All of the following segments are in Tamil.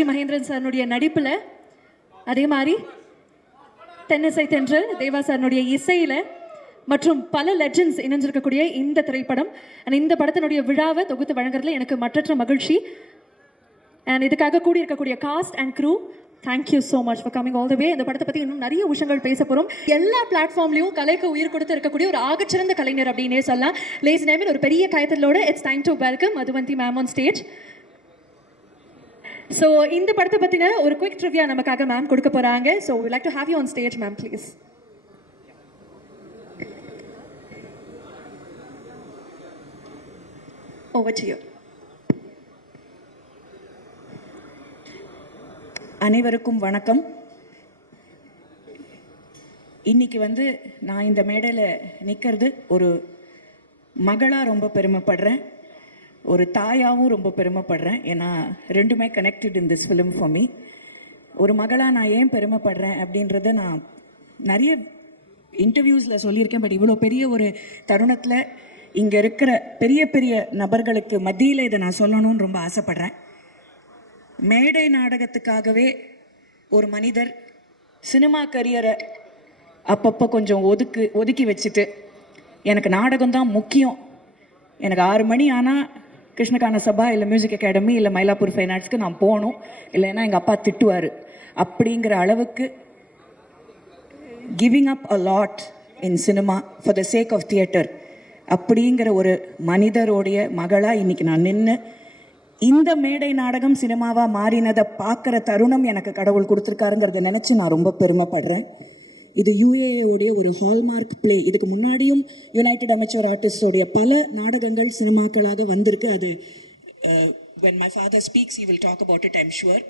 பாலாஜி மகேந்திரன் சாருடைய நடிப்பில், அதே மாதிரி தென்னிசை தென்றல் தேவா சாருடைய இசையில் மற்றும் பல லெஜண்ட்ஸ் இணைஞ்சிருக்கக்கூடிய இந்த திரைப்படம் அண்ட் இந்த படத்தினுடைய விழாவை தொகுத்து வழங்குறதுல எனக்கு மற்றற்ற மகிழ்ச்சி. அண்ட் இதுக்காக கூடியிருக்கக்கூடிய cast and crew, thank you so much for coming all the way. இந்த படத்தை பற்றி இன்னும் நிறைய விஷயங்கள் பேச போகிறோம். எல்லா பிளாட்ஃபார்ம்லையும் கலைக்கு உயிர் கொடுத்து இருக்கக்கூடிய ஒரு ஆகச்சிறந்த கலைஞர் அப்படின்னே சொல்லலாம். லேஸ் நேமில் ஒரு பெரிய கயத்தலோட it's time to welcome Madhuvanthi ma'am on stage. So இந்த படத்தை பற்றின ஒரு குவிக் ட்ரிவியா நமக்காக மேம் கொடுக்க போகிறாங்க. So we like to have you on stage ma'am, please. Over to you. அனைவருக்கும் வணக்கம். இன்னைக்கு நான் இந்த மேடையில் நிற்கிறது ஒரு மகளாக ரொம்ப பெருமைப்படுறேன், ஒரு தாயாகவும் ரொம்ப பெருமைப்படுறேன். ஏன்னா ரெண்டுமே connected in this film for me. ஒரு மகளாக நான் ஏன் பெருமைப்படுறேன் அப்படின்றத நான் நிறைய இன்டர்வியூஸில் சொல்லியிருக்கேன். பட் இவ்வளோ பெரிய ஒரு தருணத்தில் இங்கே இருக்கிற பெரிய பெரிய நபர்களுக்கு மத்தியில் இதை நான் சொல்லணும்னு ரொம்ப ஆசைப்படுறேன். மேடை நாடகத்துக்காகவே ஒரு மனிதர் சினிமா கரியரை அப்பப்போ கொஞ்சம் ஒதுக்கி வச்சுட்டு, எனக்கு நாடகம் தான் முக்கியம், எனக்கு 6 மணி ஆனால் கிருஷ்ணகான சபா இல்லை மியூசிக் அகாடமி இல்லை மயிலாப்பூர் ஃபைன் ஆர்ட்ஸ்க்கு நான் போகணும், இல்லைன்னா எங்கள் அப்பா திட்டுவார் அப்படிங்கிற அளவுக்கு giving up a lot in cinema for the sake of theatre அப்படிங்கிற ஒரு மனிதருடைய மகளாக இன்றைக்கி நான் நின்று இந்த மேடை நாடகம் சினிமாவாக மாறினதை பார்க்குற தருணம் எனக்கு கடவுள் கொடுத்துருக்காருங்கிறத நினச்சி நான் ரொம்ப பெருமைப்படுறேன். இது யுஏஏவுடைய ஒரு ஹால்மார்க் பிளே. இதுக்கு முன்னாடியும் யுனைடெட் அமெச்சூர் ஆர்டிஸ்டோடைய பல நாடகங்கள் சினிமாக்களாக வந்திருக்கு. அது when my father speaks he will talk about it, I'm sure.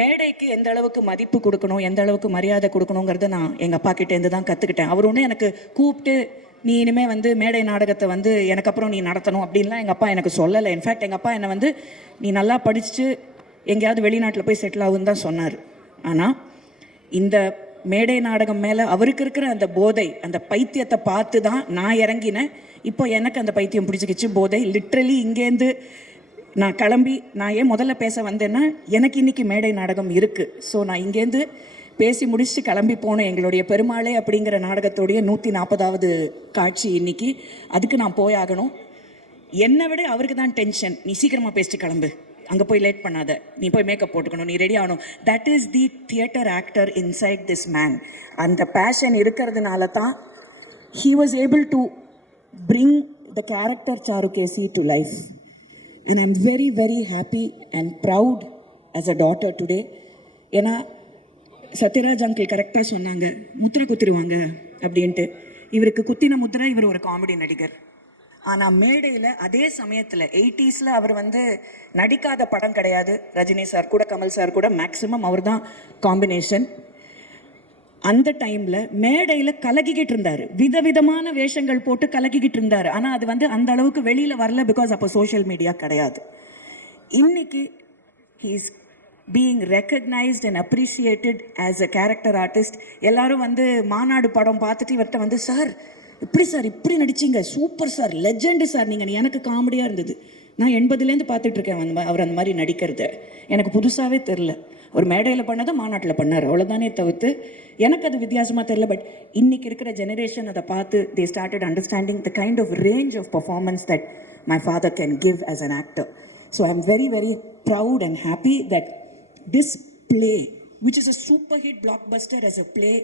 மேடைக்கு எந்த அளவுக்கு மதிப்பு கொடுக்கணும், எந்த அளவுக்கு மரியாதை கொடுக்கணுங்கிறத நான் எங்கள் அப்பா கிட்டேருந்து தான் கற்றுக்கிட்டேன். அவர் ஒன்று எனக்கு கூப்பிட்டு நீ இனிமேல் மேடை நாடகத்தை எனக்கு அப்புறம் நீ நடத்தணும் அப்படின்லாம் எங்கள் அப்பா எனக்கு சொல்லலை. இன்ஃபேக்ட் எங்கள் அப்பா என்னை நீ நல்லா படிச்சுட்டு எங்கேயாவது வெளிநாட்டில் போய் செட்டில் ஆகுன்னு தான் சொன்னார். ஆனால் இந்த மேடை நாடகம் மேலே அவருக்கு இருக்கிற அந்த போதை, அந்த பைத்தியத்தை பார்த்து தான் நான் இறங்கினேன். இப்போ எனக்கு அந்த பைத்தியம் பிடிச்சிக்கிச்சு, போதை. லிட்ரலி இங்கேருந்து நான் கிளம்பி நான் ஏன் முதல்ல பேச வந்தேன்னா எனக்கு இன்றைக்கி மேடை நாடகம் இருக்குது. ஸோ நான் இங்கேருந்து பேசி முடிச்சுட்டு கிளம்பி போனேன். எங்களுடைய பெருமாளே அப்படிங்கிற நாடகத்தோடைய 140வது காட்சி இன்னைக்கு. அதுக்கு நான் போயாகணும். என்னை விட அவருக்கு தான் டென்ஷன். நீ சீக்கிரமாக பேசிட்டு கிளம்பு, அங்கே போய் லேட் பண்ணாத, நீ போய் மேக்கப் போட்டுக்கணும், நீ ரெடி ஆகணும். That is the theatre actor inside this man. அந்த பேஷன் இருக்கிறதுனால தான் he was able to bring the character Charukesi to life. And I'm very, very happy and proud as a daughter today. ஏன்னா சத்யராஜ் அங்கிள் கரெக்டாக சொன்னாங்க, முத்திரை குத்திருவாங்க அப்படின்ட்டு. இவருக்கு குத்தின முத்திரை, இவர் ஒரு காமெடி நடிகர். ஆனால் மேடையில் அதே சமயத்தில் 80s அவர் நடிக்காத படம் கிடையாது. ரஜினி சார் கூட கமல் சார் கூட மேக்ஸிமம் அவர் தான் காம்பினேஷன். அந்த டைமில் மேடையில் கலக்கிக்கிட்டு இருந்தார், விதவிதமான வேஷங்கள் போட்டு கலக்கிக்கிட்டு இருந்தார். ஆனால் அது அந்த அளவுக்கு வெளியில் வரல, பிகாஸ் அப்போ சோஷியல் மீடியா கிடையாது. இன்னைக்கு he is being recognized and appreciated as a character artist. எல்லாரும் மாநாடு படம் பார்த்துட்டு இவர்கிட்ட சார் இப்படி நடிச்சிங்க, சூப்பர் சார், லெஜெண்டு சார் நீங்கள், எனக்கு காமெடியாக இருந்தது. நான் 80லேருந்து பார்த்துட்ருக்கேன் அவர் அந்த மாதிரி நடிக்கிறத. எனக்கு புதுசாகவே தெரில. ஒரு மேடையில் பண்ணதை மாநாட்டில் பண்ணார், அவ்வளோதானே தவிர்த்து எனக்கு அது வித்தியாசமாக தெரில. பட் இன்றைக்கி இருக்கிற ஜெனரேஷன் அதை பார்த்து they started understanding the kind of range of performance that my father can give as an actor. So I'm very, very proud and happy that this play, which is a super hit blockbuster as a play,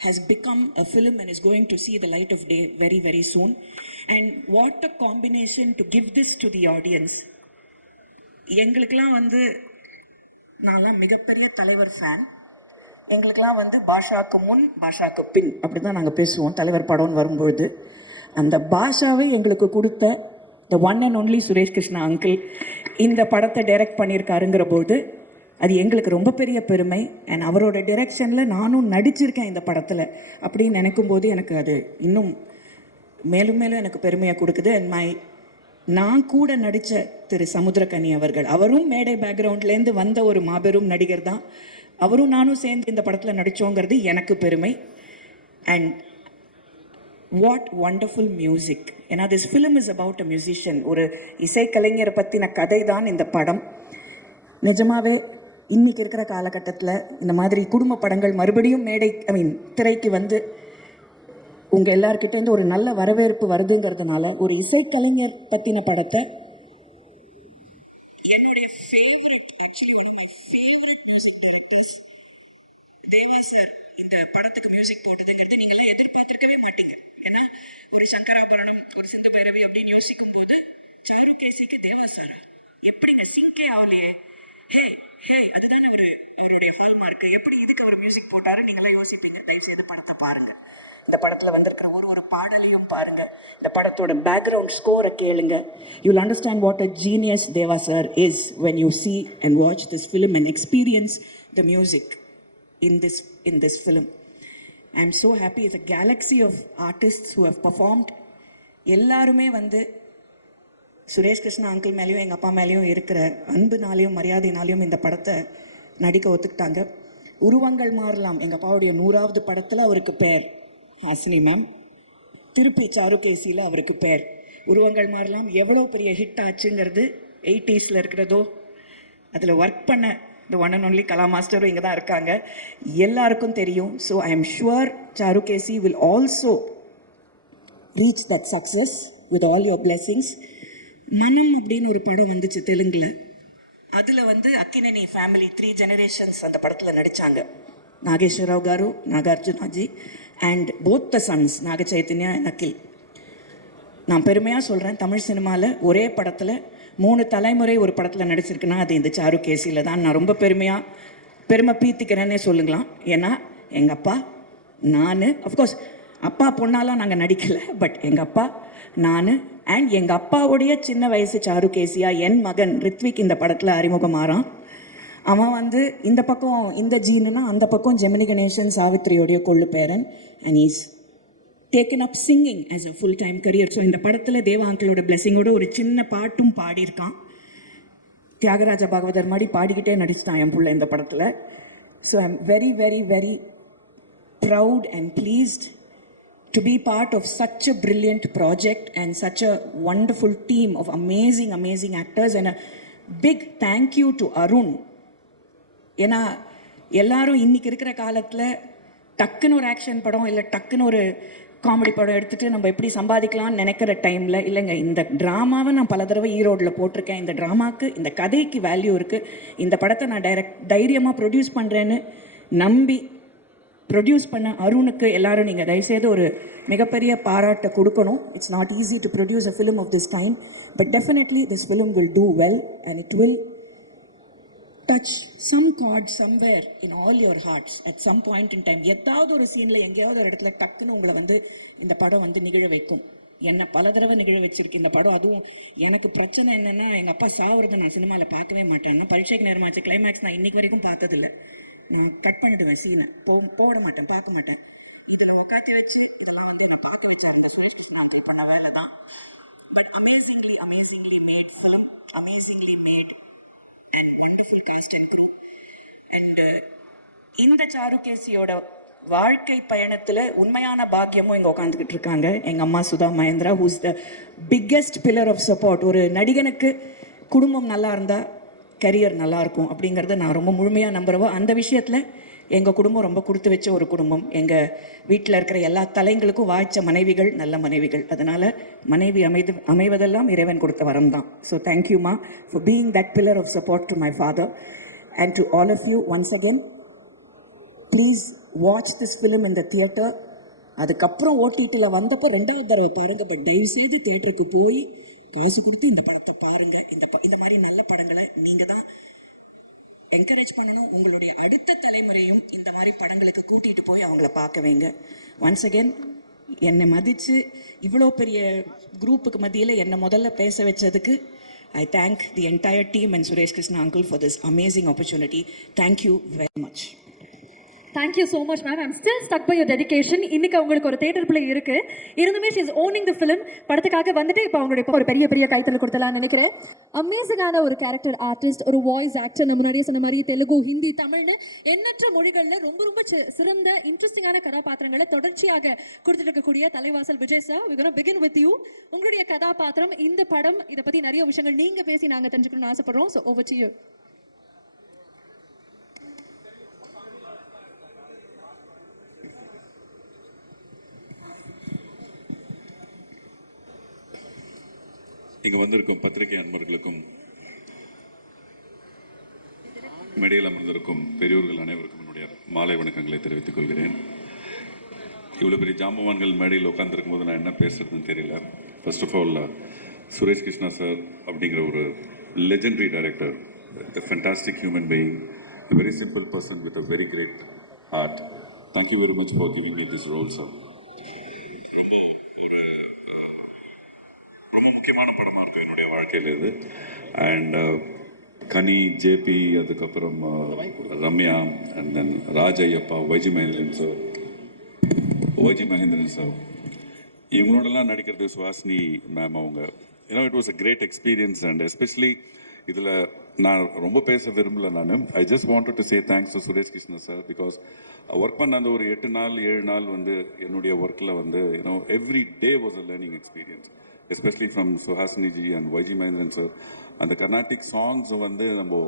has become a film and is going to see the light of day very, very soon. And what a combination to give this to the audience. எங்களுக்கெல்லாம் நான்லாம் மிகப்பெரிய தலைவர் ஃபேன். எங்களுக்கெல்லாம் பாஷாக்கு முன் பாஷாக்கு பின் அப்படி தான் நாங்கள் பேசுவோம் தலைவர் படம்னு வரும்பொழுது. அந்த பாஷாவை எங்களுக்கு கொடுத்த the one and only Suresh Krishna uncle இந்த படத்தை டைரக்ட் பண்ணியிருக்காருங்கிற போது அது எங்களுக்கு ரொம்ப பெரிய பெருமை. அண்ட் அவரோட டைரக்ஷனில் நானும் நடிச்சிருக்கேன் இந்த படத்தில் அப்படின்னு நினைக்கும்போது எனக்கு அது இன்னும் மேலும் மேலும் எனக்கு பெருமையாக கொடுக்குது. அண்ட் நான் கூட நடித்த திரு சமுத்திரக்கனி அவர்கள், அவரும் மேடை பேக்ரவுண்ட்லேருந்து வந்த ஒரு மாபெரும் நடிகர் தான். அவரும் நானும் சேர்ந்து இந்த படத்தில் நடித்தோங்கிறது எனக்கு பெருமை. And what wonderful music. ஏன்னா this film is about a musician. ஒரு இசைக்கலைஞரை பற்றின கதை தான் இந்த படம். நிஜமாவே இன்னைக்கு இருக்கிற காலகட்டத்தில் இந்த மாதிரி குடும்ப படங்கள் மறுபடியும் திரைக்கு வந்து உங்கள் எல்லார்கிட்டேருந்து ஒரு நல்ல வரவேற்பு வருதுங்கிறதுனால ஒரு இசைக்கலைஞர் பற்றின படத்தை என்னுடைய favourite, actually one of my favourite music directors Deva sir இந்த படத்துக்கு மியூசிக் போட்டதுங்கிறது நீங்களே எதிர்பார்த்துருக்கவே மாட்டீங்க. ஏன்னா ஒரு சங்கராபரணம், ஒரு சிந்து பைரவி அப்படின்னு யோசிக்கும் போது சாருகேசிக்கு தேவா சார் எப்படிங்க சிங்கே ஆகலையே, ஹே ஹே அதுதானே அவருடைய ஹால்மார்க்கு, எப்படி இதுக்கு அவர் மியூசிக் போட்டாரு நீங்களாம் யோசிப்பீங்க. தயவுசெய்து படத்தை பாருங்க. இந்த படத்தில் வந்திருக்கிற ஒரு பாடலையும் பாருங்க. இந்த படத்தோட பேக்ரவுண்ட் ஸ்கோரை கேளுங்க. You'll understand what a genius Deva sir is when you see and watch this film and experience the music in this film. I am so happy. It's a galaxy of artists who have performed. எல்லாருமே வந்து சுரேஷ் கிருஷ்ணா அங்கிள் மேலேயும் எங்கள் அப்பா மேலேயும் இருக்கிற அன்புனாலையும் மரியாதைனாலையும் இந்த படத்தை நடிக்க ஒத்துக்கிட்டாங்க. உருவங்கள் மாறலாம் எங்கள் அப்பாவுடைய 100வது படத்தில் அவருக்கு பேர் ஹாசினி மேம், திருப்பி சாருகேசியில் அவருக்கு பேர் உருவங்கள் மாறலாம். எவ்வளோ பெரிய ஹிட் ஆச்சுங்கிறது 80s இருக்கிறதோ அதில் ஒர்க் பண்ண இந்த ஒன் அண்ட் ஒன்லி கலா மாஸ்டரும் இங்கே தான் இருக்காங்க, எல்லாருக்கும் தெரியும். So I am sure Charukesi will also reach that success with all your blessings. மனம் அப்படின்னு ஒரு படம் வந்துச்சு தெலுங்கில். அதில் வந்து அக்கினேனி ஃபேமிலி 3 generations அந்த படத்தில் நடித்தாங்க. Nageswara Rao garu, Nagarjuna ji and both the sons Naga Chaitanya and Akhil. நான் பெருமையாக சொல்கிறேன், தமிழ் சினிமாவில் ஒரே படத்தில் 3 தலைமுறை ஒரு படத்தில் நடிச்சிருக்குன்னா அது இந்த சாருகேசியில் தான். நான் ரொம்ப பெருமை பீத்திக்கிறேன்னே சொல்லுங்களாம். ஏன்னா எங்கள் அப்பா, நான், அஃப்கோர்ஸ் அப்பா பொண்ணாலாம் நாங்கள் நடிக்கலை, பட் எங்கள் அப்பா, நான் அண்ட் எங்கள் அப்பாவுடைய சின்ன வயசு சாருகேசியா என் மகன் ரித்விக் இந்த படத்தில் அறிமுகமாறான். அவன் வந்து இந்த பக்கம் இந்த ஜீனுனா அந்த பக்கம் ஜெமினி கணேசன் சாவித்ரியோடைய கொள்ளு பேரன். And is taken up singing as a full time career. So இந்த படத்தில் தேவா அங்கிளோட பிளெஸிங்கோட ஒரு சின்ன பாட்டும் பாடியிருக்கான். தியாகராஜ பாகவதர் மாதிரி பாடிக்கிட்டே நடிச்சிட்டான் என் பிள்ளை இந்த படத்தில். So I am very very very proud and pleased to be part of such a brilliant project and such a wonderful team of amazing actors, and a big thank you to Arun. ஏன்னா எல்லாரும் இன்னைக்கு இருக்கிற காலத்தில் டக்குன்னு ஒரு ஆக்ஷன் படம் இல்லை டக்குன்னு ஒரு காமெடி படம் எடுத்துகிட்டு நம்ம எப்படி சம்பாதிக்கலாம்னு நினைக்கிற டைமில், இல்லைங்க இந்த ட்ராமாவை நான் பல தடவை ஈரோடில் போட்டிருக்கேன், இந்த ட்ராமாவுக்கு இந்த கதைக்கு வேல்யூ இருக்குது, இந்த படத்தை நான் தைரியமாக ப்ரொடியூஸ் பண்ணுறேன்னு நம்பி ப்ரொடியூஸ் பண்ண அருணுக்கு எல்லாரும் நீங்கள் தயவுசெய்து ஒரு மிகப்பெரிய பாராட்டை கொடுக்கணும். It's not easy to produce a film of this kind, but definitely this film will do well and it will touch some chord somewhere in all your hearts at some point in time. ஏதாவது ஒரு சீனில் எங்கேயாவது ஒரு இடத்துல டக்குன்னு உங்களை வந்து இந்த படம் வந்து நிகழ வைக்கும். என்னை பல தடவை நிகழ வச்சிருக்கு இந்த படம். அதுவும் எனக்கு பிரச்சனை என்னென்னா, எங்கள் அப்பா சாவறதை நான் சினிமாவில் பார்க்கவே மாட்டேன். பரீட்சைக்கு நேரமாச்சு, கிளைமேக்ஸ் நான் இன்னைக்கு வரைக்கும் பார்த்ததில்லை. கட் பண்ணிடுவேன் சீனை, போட மாட்டேன், பார்க்க மாட்டேன். இதில் உட்காந்து வச்சு இதெல்லாம் வந்து என்ன பார்க்க வச்சாங்க சுரேஷ் கிருஷ்ணா அங்கிள் பண்ண வேலை தான். But amazingly made film, amazingly made and wonderful cast and crew. And இந்த சாருகேசியோட வாழ்க்கை பயணத்தில் உண்மையான பாக்கியமும் இங்கே உட்காந்துக்கிட்டு இருக்காங்க. எங்கள் அம்மா Sudha Mahendra, who's the biggest pillar of support. ஒரு நடிகனுக்கு குடும்பம் நல்லா இருந்தால் கரியர் நல்லாயிருக்கும் அப்படிங்கிறத நான் ரொம்ப முழுமையாக நம்புகிறவோ. அந்த விஷயத்தில் எங்கள் குடும்பம் ரொம்ப கொடுத்து வச்ச ஒரு குடும்பம். எங்கள் வீட்டில் இருக்கிற எல்லா தலைங்களுக்கும் வாய்ச்ச மனைவிகள், நல்ல மனைவிகள். அதனால் மனைவி அமைவதெல்லாம் இறைவன் கொடுத்த வரம் தான். ஸோ தேங்க்யூமா for being that pillar of support to my father and to all of you. Once again please watch this film in the theatre. அதுக்கப்புறம் ஓடிடியில் வந்தப்போ 2வது தடவை பாருங்கள். பட் தயவுசெய்து தியேட்டருக்கு போய் காசு கொடுத்து இந்த படத்தை பாருங்கள். இந்த மாதிரி நல்ல படங்களை நீங்கள் தான் என்கரேஜ் பண்ணணும். உங்களுடைய அடுத்த தலைமுறையும் இந்த மாதிரி படங்களுக்கு கூட்டிகிட்டு போய் அவங்கள பார்க்க வைங்க. ஒன்ஸ் அகெயின் என்னை மதித்து இவ்வளோ பெரிய குரூப்புக்கு மத்தியில் என்னை முதல்ல பேச வச்சதுக்கு I thank the entire team and Suresh Krishna uncle for this amazing opportunity. Thank you very much. Thank you so much, ma'am. I'm still stuck by your dedication. இன்னைக்கு அவங்களுக்கு ஒரு தியேட்டர் பிளே இருக்கு. இருந்துமே she is owning the film. படத்துக்காக வந்துட்டு இப்போ அவங்களுடைய ஒரு பெரிய கைத்தறி கொடுத்தலாம்னு நினைக்கிறேன். அமேசிங்கான ஒரு கேரக்டர் ஆர்டிஸ்ட், ஒரு வாய்ஸ் ஆக்டர். நம்ம முன்னாடியே சொன்ன மாதிரி தெலுங்கு, ஹிந்தி, தமிழ்னு எண்ணற்ற மொழிகளில் ரொம்ப சிறந்த இன்ட்ரெஸ்டிங்கான கதாபாத்திரங்களை தொடர்ச்சியாக கொடுத்துட்டு இருக்கக்கூடிய Thalaivasal Vijay sir, we're going to begin with you. உங்களுடைய கதாபாத்திரம், இந்த படம், இதை பற்றி நிறைய விஷயங்கள் நீங்கள் பேசி நாங்கள் தெரிஞ்சுக்கணும்னு ஆசைப்படுறோம். So over to you. இங்கு வந்திருக்கும் பத்திரிகை அன்பர்களுக்கும் மேடையில் அமர்ந்திருக்கும் பெரியோர்கள் அனைவருக்கும் என்னுடைய மாலை வணக்கங்களை தெரிவித்துக் கொள்கிறேன். இவ்வளோ பெரிய ஜாம்பவான்கள் மேடையில் உட்காந்துருக்கும் போது நான் என்ன பேசுறதுன்னு தெரியல. First of all Suresh Krishna sir அப்படிங்கிற ஒரு legendary director, a fantastic human being, a very simple person with a very great heart. Thank you very much for giving me this role, sir. ரொம்ப முக்கியமான படமாக இருக்கும் என்னுடைய வாழ்க்கையில் இது. அண்ட் கனி, ஜேபி, அதுக்கப்புறம் Ramya, and then Rajaiyappa, YG Mahendran sir, இவங்களோடலாம் நடிக்கிறது சுஹாசினி மேம் அவங்க. It was a great experience. And especially இதில் நான் ரொம்ப பேச விரும்பல. I just wanted to say thanks to Suresh Krishna sir. Because work பண்ண அந்த ஒரு 8 நாள் 7 நாள் வந்து என்னுடைய ஒர்க்கில் வந்து every day was a learning experience, especially from Suhasini ji and YG Mahendran sir. அந்த கர்நாடிக் சாங்ஸ் வந்து நம்ம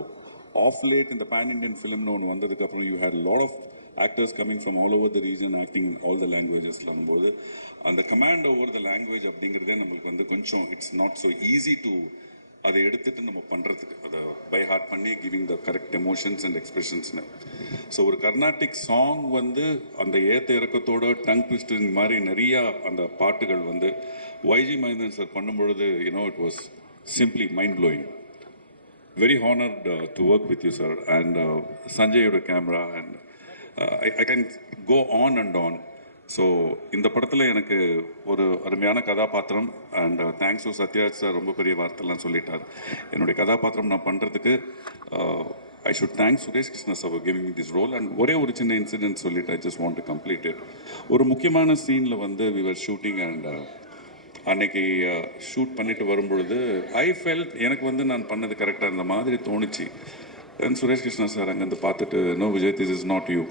ஆஃப் லேட் இந்த பேன் இண்டியன் ஃபிலிம்னு ஒன்று வந்ததுக்கப்புறம் you had lot of actors coming from all over the region acting all the லாங்குவேஜஸ்லாம் போது அந்த கமாண்ட் ஓவர் த லாங்குவேஜ் அப்படிங்கிறதே நம்மளுக்கு வந்து கொஞ்சம் it's not so easy to அதை எடுத்துட்டு நம்ம பண்ணுறதுக்கு, அதை பை ஹார்ட் பண்ணி giving the correct emotions and எக்ஸ்பிரஷன்ஸ்னு. ஸோ ஒரு கர்நாடிக் சாங் வந்து அந்த ஏத்த இறக்கத்தோட டங் ட்விஸ்டிங் மாதிரி நிறையா அந்த பாட்டுகள் வந்து வைஜி மகேந்திரன் சார் பண்ணும்பொழுது it was simply mind blowing. Very honoured to work with you sir. And சஞ்சயோட camera and I can go on and on. So இந்த படத்தில் எனக்கு ஒரு அருமையான கதாபாத்திரம். And thanks to Sathyaraj sir, ரொம்ப பெரிய வார்த்தைலாம் சொல்லிட்டார். என்னுடைய கதாபாத்திரம் நான் பண்ணுறதுக்கு I should thanks Suresh Krishna sir for giving this role. And ஒரே ஒரு சின்ன இன்சிடென்ட் சொல்லிட்டு I just want to complete it. ஒரு முக்கியமான சீனில் வந்து வி வர் ஷூட்டிங். அண்ட் அன்னைக்கு ஷூட் பண்ணிட்டு வரும்பொழுது ஐ ஃபெல்ட் எனக்கு வந்து நான் பண்ணது கரெக்டாக இருந்த மாதிரி தோணுச்சு. தென் சுரேஷ் கிருஷ்ணா சார் அங்கேருந்து பார்த்துட்டு, no Vijay, this is not you,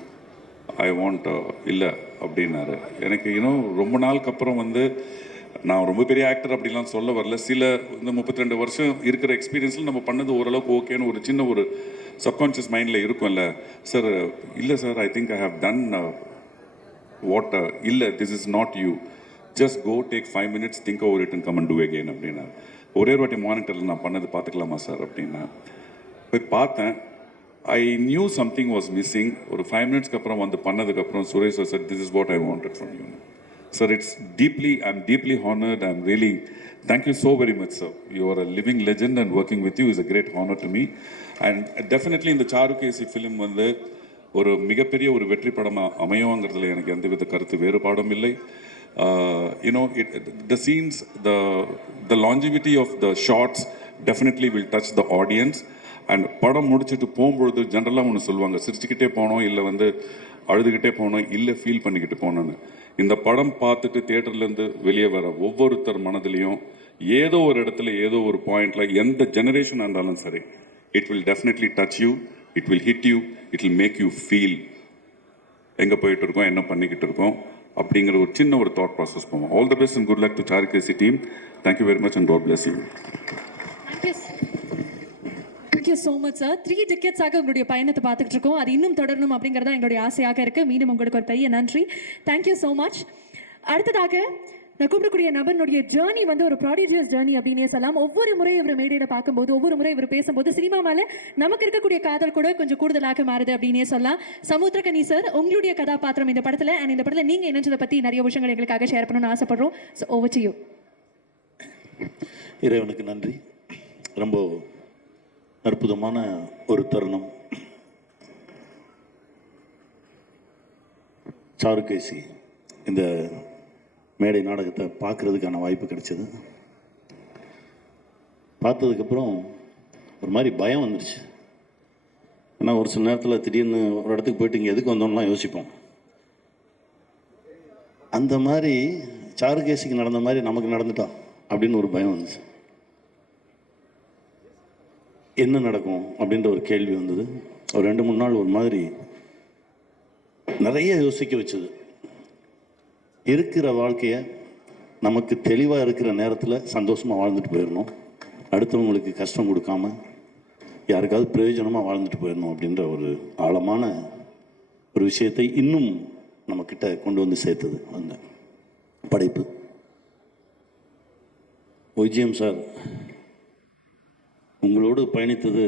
I want இல்லை அப்படின்னாரு. எனக்கு ரொம்ப நாளுக்கு அப்புறம் வந்து நான் ரொம்ப பெரிய ஆக்டர் அப்படிலாம் சொல்ல வரல. சில இந்த 32 வருஷம் இருக்கிற எக்ஸ்பீரியன்ஸில் நம்ம பண்ணது ஓரளவுக்கு ஓகேன்னு ஒரு சின்ன ஒரு சப்கான்ஷியஸ் மைண்டில் இருக்கும்ல. சார் இல்லை sir, I think I have done what, இல்லை this is not you, just go take 5 minutes, think over it and come and do again அப்படின்னா. ஒரே ஒரு வாட்டி மானிட்டரில் நான் பண்ணது பார்த்துக்கலாமா சார் அப்படின்னா போய் பார்த்தேன். I knew something was missing. ஒரு 5 minutesக்கு அப்புறம் வந்து பண்ணதுக்கப்புறம் Suresh sir, this is what I wanted from you sir. It's deeply, I am deeply honoured. I am really thank you so very much sir. You are a living legend and working with you is a great honour to me. And definitely இந்த சாருகேசி ஃபிலிம் வந்து ஒரு மிகப்பெரிய ஒரு வெற்றி படமாக அமையுங்கிறதுல எனக்கு எந்தவித கருத்து வேறுபாடும் இல்லை. The scenes, the longevity of the shots definitely will touch the audience. And படம் முடிச்சுட்டு போகும்பொழுது ஜென்ரலாக ஒன்று சொல்லுவாங்க, சிரிச்சுக்கிட்டே போனோம், இல்லை வந்து அழுதுகிட்டே போனோம், இல்லை ஃபீல் பண்ணிக்கிட்டு போனோன்னு. இந்த படம் பார்த்துட்டு தியேட்டர்லேருந்து வெளியே வர ஒவ்வொருத்தர் மனதிலையும் ஏதோ ஒரு இடத்துல ஏதோ ஒரு பாயிண்டில் எந்த ஜெனரேஷனாக இருந்தாலும் சரி, it will definitely touch you, it will hit you, it will make you feel எங்கே போயிட்டு இருக்கோம், என்ன பண்ணிக்கிட்டு இருக்கோம் அப்படிங்கிற ஒரு சின்ன ஒரு தாட் ப்ராசஸ் போவோம். All the best and good luck to Charukesi team. Thank you very much and God bless you. Thank you so much sir. 3 decades ஆக உங்களுடைய பயணத்தை பார்த்துட்டு இருக்கோம். அது இன்னும் தொடரணும் அப்படிங்கறத எங்களுடைய ஆசையாக இருக்கு. மீண்டும் உங்களுக்கு ஒரு பெரிய நன்றி. Thank you so much. அடுத்ததாக நான் கூப்பிடக்கூடிய நபருடைய ஜேர்னி வந்து ஒரு ப்ராடிஜியஸ் ஜேர்னி அப்படின்னே சொல்லலாம். ஒவ்வொரு முறை இவர் மேடையில பார்க்கும்போது, ஒவ்வொரு முறை இவர் பேசும்போது சினிமா மேல நமக்கு இருக்கக்கூடிய காதல் கூட கொஞ்சம் கூடுதலாக மாறுது அப்படின்னே சொல்லலாம். சமுத்திரகனி சார், உங்களுடைய கதாபாத்திரம் இந்த படத்துல அண்ட் இந்த படத்துல நீங்க இணைஞ்சதை பத்தி நிறைய விஷயங்கள் எங்களுக்காக ஷேர் பண்ணணும்னு ஆசைப்படுறோம். So over to you. இறைவனுக்கு நன்றி. ரொம்ப அற்புதமான ஒரு தருணம். சாருகேசி இந்த மேடை நாடகத்தை பார்க்குறதுக்கான வாய்ப்பு கிடைச்சது. பார்த்ததுக்கப்புறம் ஒரு மாதிரி பயம் வந்துடுச்சு. ஏன்னா ஒரு சில நேரத்தில் திடீர்னு ஒரு இடத்துக்கு போயிட்டு இங்கே எதுக்கு வந்தோம்லாம் யோசிப்போம். அந்த மாதிரி சாருகேசிக்கு நடந்த மாதிரி நமக்கு நடந்துட்டா அப்படின்னு ஒரு பயம் வந்துச்சு. என்ன நடக்கும் அப்படின்ற ஒரு கேள்வி வந்தது. ஒரு 2-3 நாள் ஒரு மாதிரி நிறைய யோசிக்க வச்சது. இருக்கிற வாழ்க்கையை நமக்கு தெளிவாக இருக்கிற நேரத்தில் சந்தோஷமாக வாழ்ந்துட்டு போயிடணும், அடுத்தவங்களுக்கு கஷ்டம் கொடுக்காம யாருக்காவது பிரயோஜனமாக வாழ்ந்துட்டு போயிடணும் அப்படின்ற ஒரு ஆழமான ஒரு விஷயத்தை இன்னும் நம்மக்கிட்ட கொண்டு வந்து சேர்த்தது அந்த படைப்பு. ஒய்ஜிஎம் சார், உங்களோடு பயணித்தது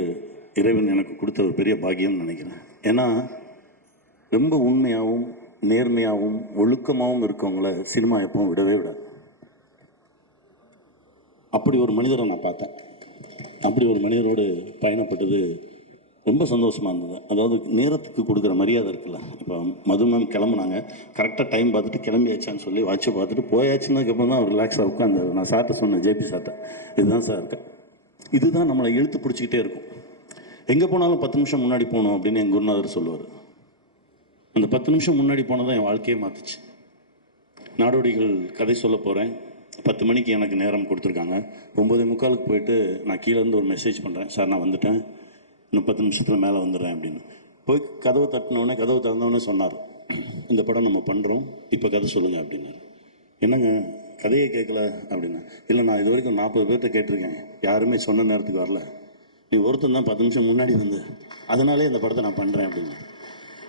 இறைவன் எனக்கு கொடுத்த ஒரு பெரிய பாக்கியம்னு நினைக்கிறேன். ஏன்னா ரொம்ப உண்மையாகவும் நேர்மையாகவும் ஒழுக்கமாகவும் இருக்கவங்கள சினிமா எப்பவும் விடவே விடாது. அப்படி ஒரு மனிதரை நான் பார்த்தேன். அப்படி ஒரு மனிதரோடு பயணப்பட்டது ரொம்ப சந்தோஷமாக இருந்தது. அதாவது நேரத்துக்கு கொடுக்குற மரியாதை இருக்குல்ல. இப்போ மது மேம் கிளம்புனாங்க, கரெக்டாக டைம் பார்த்துட்டு கிளம்பியாச்சான்னு சொல்லி வாட்சை பார்த்துட்டு போயாச்சுன்னதுக்கப்புறம் தான் அவர் ரிலாக்ஸாக உட்காந்து நான் சார்ட்ட சொன்னேன், ஜேபி சார்ட்ட, இதுதான் சார் இருக்கேன், இதுதான் நம்மளை இழுத்து பிடிச்சிக்கிட்டே இருக்கும். எங்கே போனாலும் 10 நிமிஷம் முன்னாடி போகணும் அப்படின்னு என் குருநாதர் சொல்லுவார். அந்த 10 நிமிஷம் முன்னாடி போனதான் என் வாழ்க்கையே மாற்றுச்சு. நாடோடிகள் கதை சொல்ல போகிறேன். 10 மணிக்கு எனக்கு நேரம் கொடுத்துருக்காங்க. 9:45 போயிட்டு நான் கீழே இருந்து ஒரு மெசேஜ் பண்ணுறேன், சார் நான் வந்துட்டேன், இன்னும் 10 நிமிஷத்தில் மேலே வந்துடுறேன் அப்படின்னு. போய் கதவை தட்டினோடனே, கதவை திறந்தோடனே சொன்னார், இந்த படம் நம்ம பண்ணுறோம், இப்போ கதை சொல்லுங்கள் அப்படின்னாரு. என்னங்க கதையை கேட்கல அப்படின்னா, இல்லை நான் இது வரைக்கும் 40 பேர்கிட்ட கேட்டிருக்கேன், யாருமே சொன்ன நேரத்துக்கு வரல, நீ ஒருத்தன் தான் 10 நிமிஷம் முன்னாடி வந்து, அதனாலே இந்த படத்தை நான் பண்ணுறேன் அப்படின்னு.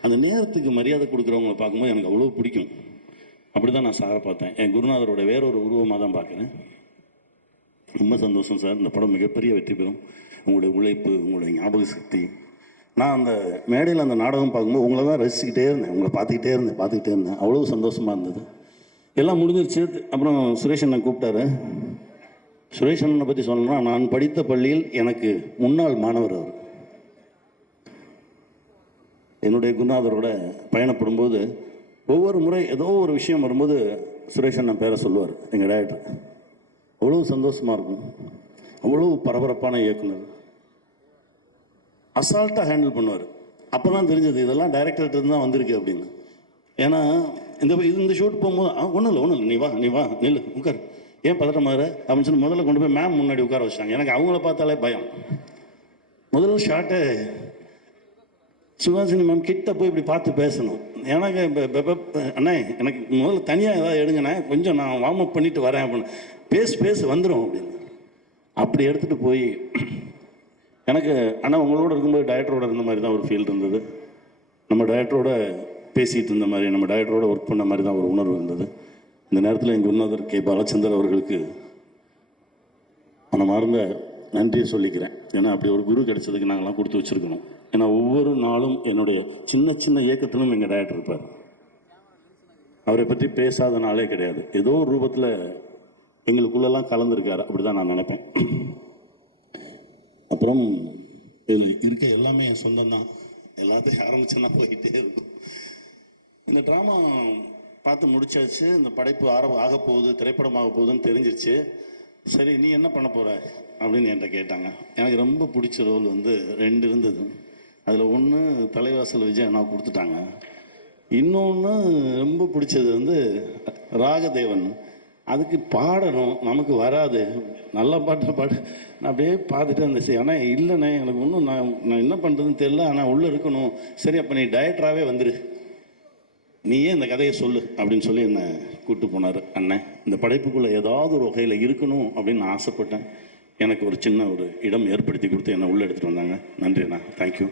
அந்த நேரத்துக்கு மரியாதை கொடுக்குறவங்கள பார்க்கும்போது எனக்கு அவ்வளோ பிடிக்கும். அப்படி தான் நான் சாரை பார்த்தேன். என் குருநாதரோட வேறொரு உருவமாக தான் பார்க்குறேன். ரொம்ப சந்தோஷம் சார், இந்த படம் மிகப்பெரிய வெற்றி பெறும். உங்களுடைய உழைப்பு, உங்களுடைய ஞாபக சக்தி. நான் அந்த மேடையில் அந்த நாடகம் பார்க்கும்போது உங்களை தான் ரசிச்சுக்கிட்டே இருந்தேன், உங்களை பார்த்துக்கிட்டே இருந்தேன். அவ்வளோ சந்தோஷமாக இருந்தது. எல்லாம் முடிஞ்சிருச்சு. அப்புறம் சுரேஷ் அண்ணன் கூப்பிட்டாரு. சுரேஷ் அண்ணனை பற்றி சொல்லணும்னா, நான் படித்த பள்ளியில் எனக்கு முன்னாள் மாணவர் அவர். என்னுடைய குருநாதரோட பயணப்படும்போது ஒவ்வொரு முறை ஏதோ ஒரு விஷயம் வரும்போது சுரேஷ் அண்ணன் பேரை சொல்லுவார், எங்கள் டைரக்டர். அவ்வளோ சந்தோஷமாக இருக்கும். அவ்வளோ பரபரப்பான இயக்குனர், அசால்ட்டாக ஹேண்டில் பண்ணுவார். அப்போ தான் தெரிஞ்சது இதெல்லாம் டைரக்டர்கிட்ட இருந்து தான் வந்திருக்கு அப்படின்னு. ஏன்னா இந்த ஷூட் போகும்போது ஒன்றும் இல்லை நீ வா நில்லு உட்கார், ஏன் பதட்டமாகற அப்படின்னு சொல்லி முதல்ல கொண்டு போய் மேம் முன்னாடி உட்கார வச்சிட்டாங்க. எனக்கு அவங்கள பார்த்தாலே பயம். முதல்ல ஷார்ட்டை சுஹாசினி மேம் கிட்ட போய் இப்படி பார்த்து பேசணும். எனக்கு அண்ணா எனக்கு முதல்ல தனியாக ஏதாவது எடுங்கண்ணே, கொஞ்சம் நான் வார்ம் அப் பண்ணிட்டு வரேன் அப்படின்னு. பேசு வந்துடும் அப்படின்னு. அப்படி எடுத்துகிட்டு போய் எனக்கு ஆனால் உங்களோட இருக்கும்போது டைரக்டரோட இருந்த மாதிரி தான் ஒரு ஃபீல் இருந்தது. நம்ம டைரக்டரோட பேசிகிட்டு இருந்த மாதிரி, நம்ம டைரக்டரோட ஒர்க் பண்ண மாதிரி தான் ஒரு உணர்வு இருந்தது. இந்த நேரத்தில் எங்கள் குருநாதர் கே பாலச்சந்தர் அவர்களுக்கு மனமார்ந்த நன்றியை சொல்லிக்கிறேன். ஏன்னா அப்படி ஒரு குரு கிடைச்சதுக்கு நாங்கள்லாம் கொடுத்து வச்சுருக்கணும். ஏன்னா ஒவ்வொரு நாளும் என்னுடைய சின்ன சின்ன இயக்கத்திலும் எங்கள் டைரக்டர் இருப்பார். அவரை பற்றி பேசாத நாளே கிடையாது. ஏதோ ஒரு ரூபத்தில் எங்களுக்குள்ளெல்லாம் கலந்துருக்காரு, அப்படி தான் நான் நினைப்பேன். அப்புறம் இதில் இருக்க எல்லாமே என் சொந்தம் தான். எல்லாத்தையும் ஆரம்பிச்சேன்னா போயிட்டே இருக்கும். இந்த ட்ராமா பார்த்து முடிச்சாச்சு. இந்த படைப்பு ஆக போகுது, திரைப்படமாக போகுதுன்னு தெரிஞ்சிருச்சு. சரி நீ என்ன பண்ண போகிற அப்படின்னு என்கிட்ட கேட்டாங்க. எனக்கு ரொம்ப பிடிச்ச ரோல் 2 இருந்தது. அதில் ஒன்று தலைவாசல் விஜய் நான் கொடுத்துட்டாங்க. இன்னொன்று ரொம்ப பிடிச்சது ராகதேவன். அதுக்கு பாடணும், நமக்கு வராது, நல்ல பாட்டை நான் அப்படியே பார்த்துட்டு இருந்துச்சு. ஆனால் இல்லைண்ணே எனக்கு ஒன்றும் நான் என்ன பண்ணுறதுன்னு தெரியல, ஆனால் உள்ளே இருக்கணும். சரி அப்போ நீ டைரக்டராகவே வந்துரு, நீயே இந்த கதையை சொல்லு அப்படின்னு சொல்லி என்னை கூப்பிட்டு போனார். அண்ணன் இந்த படைப்புக்குள்ளே ஏதாவது ஒரு வகையில் இருக்கணும் அப்படின்னு நான் ஆசைப்பட்டேன். எனக்கு ஒரு சின்ன ஒரு இடம் ஏற்படுத்தி கொடுத்து என்னை உள்ளே எடுத்துகிட்டு வந்தாங்க. நன்றி அண்ணா, தேங்க்யூ.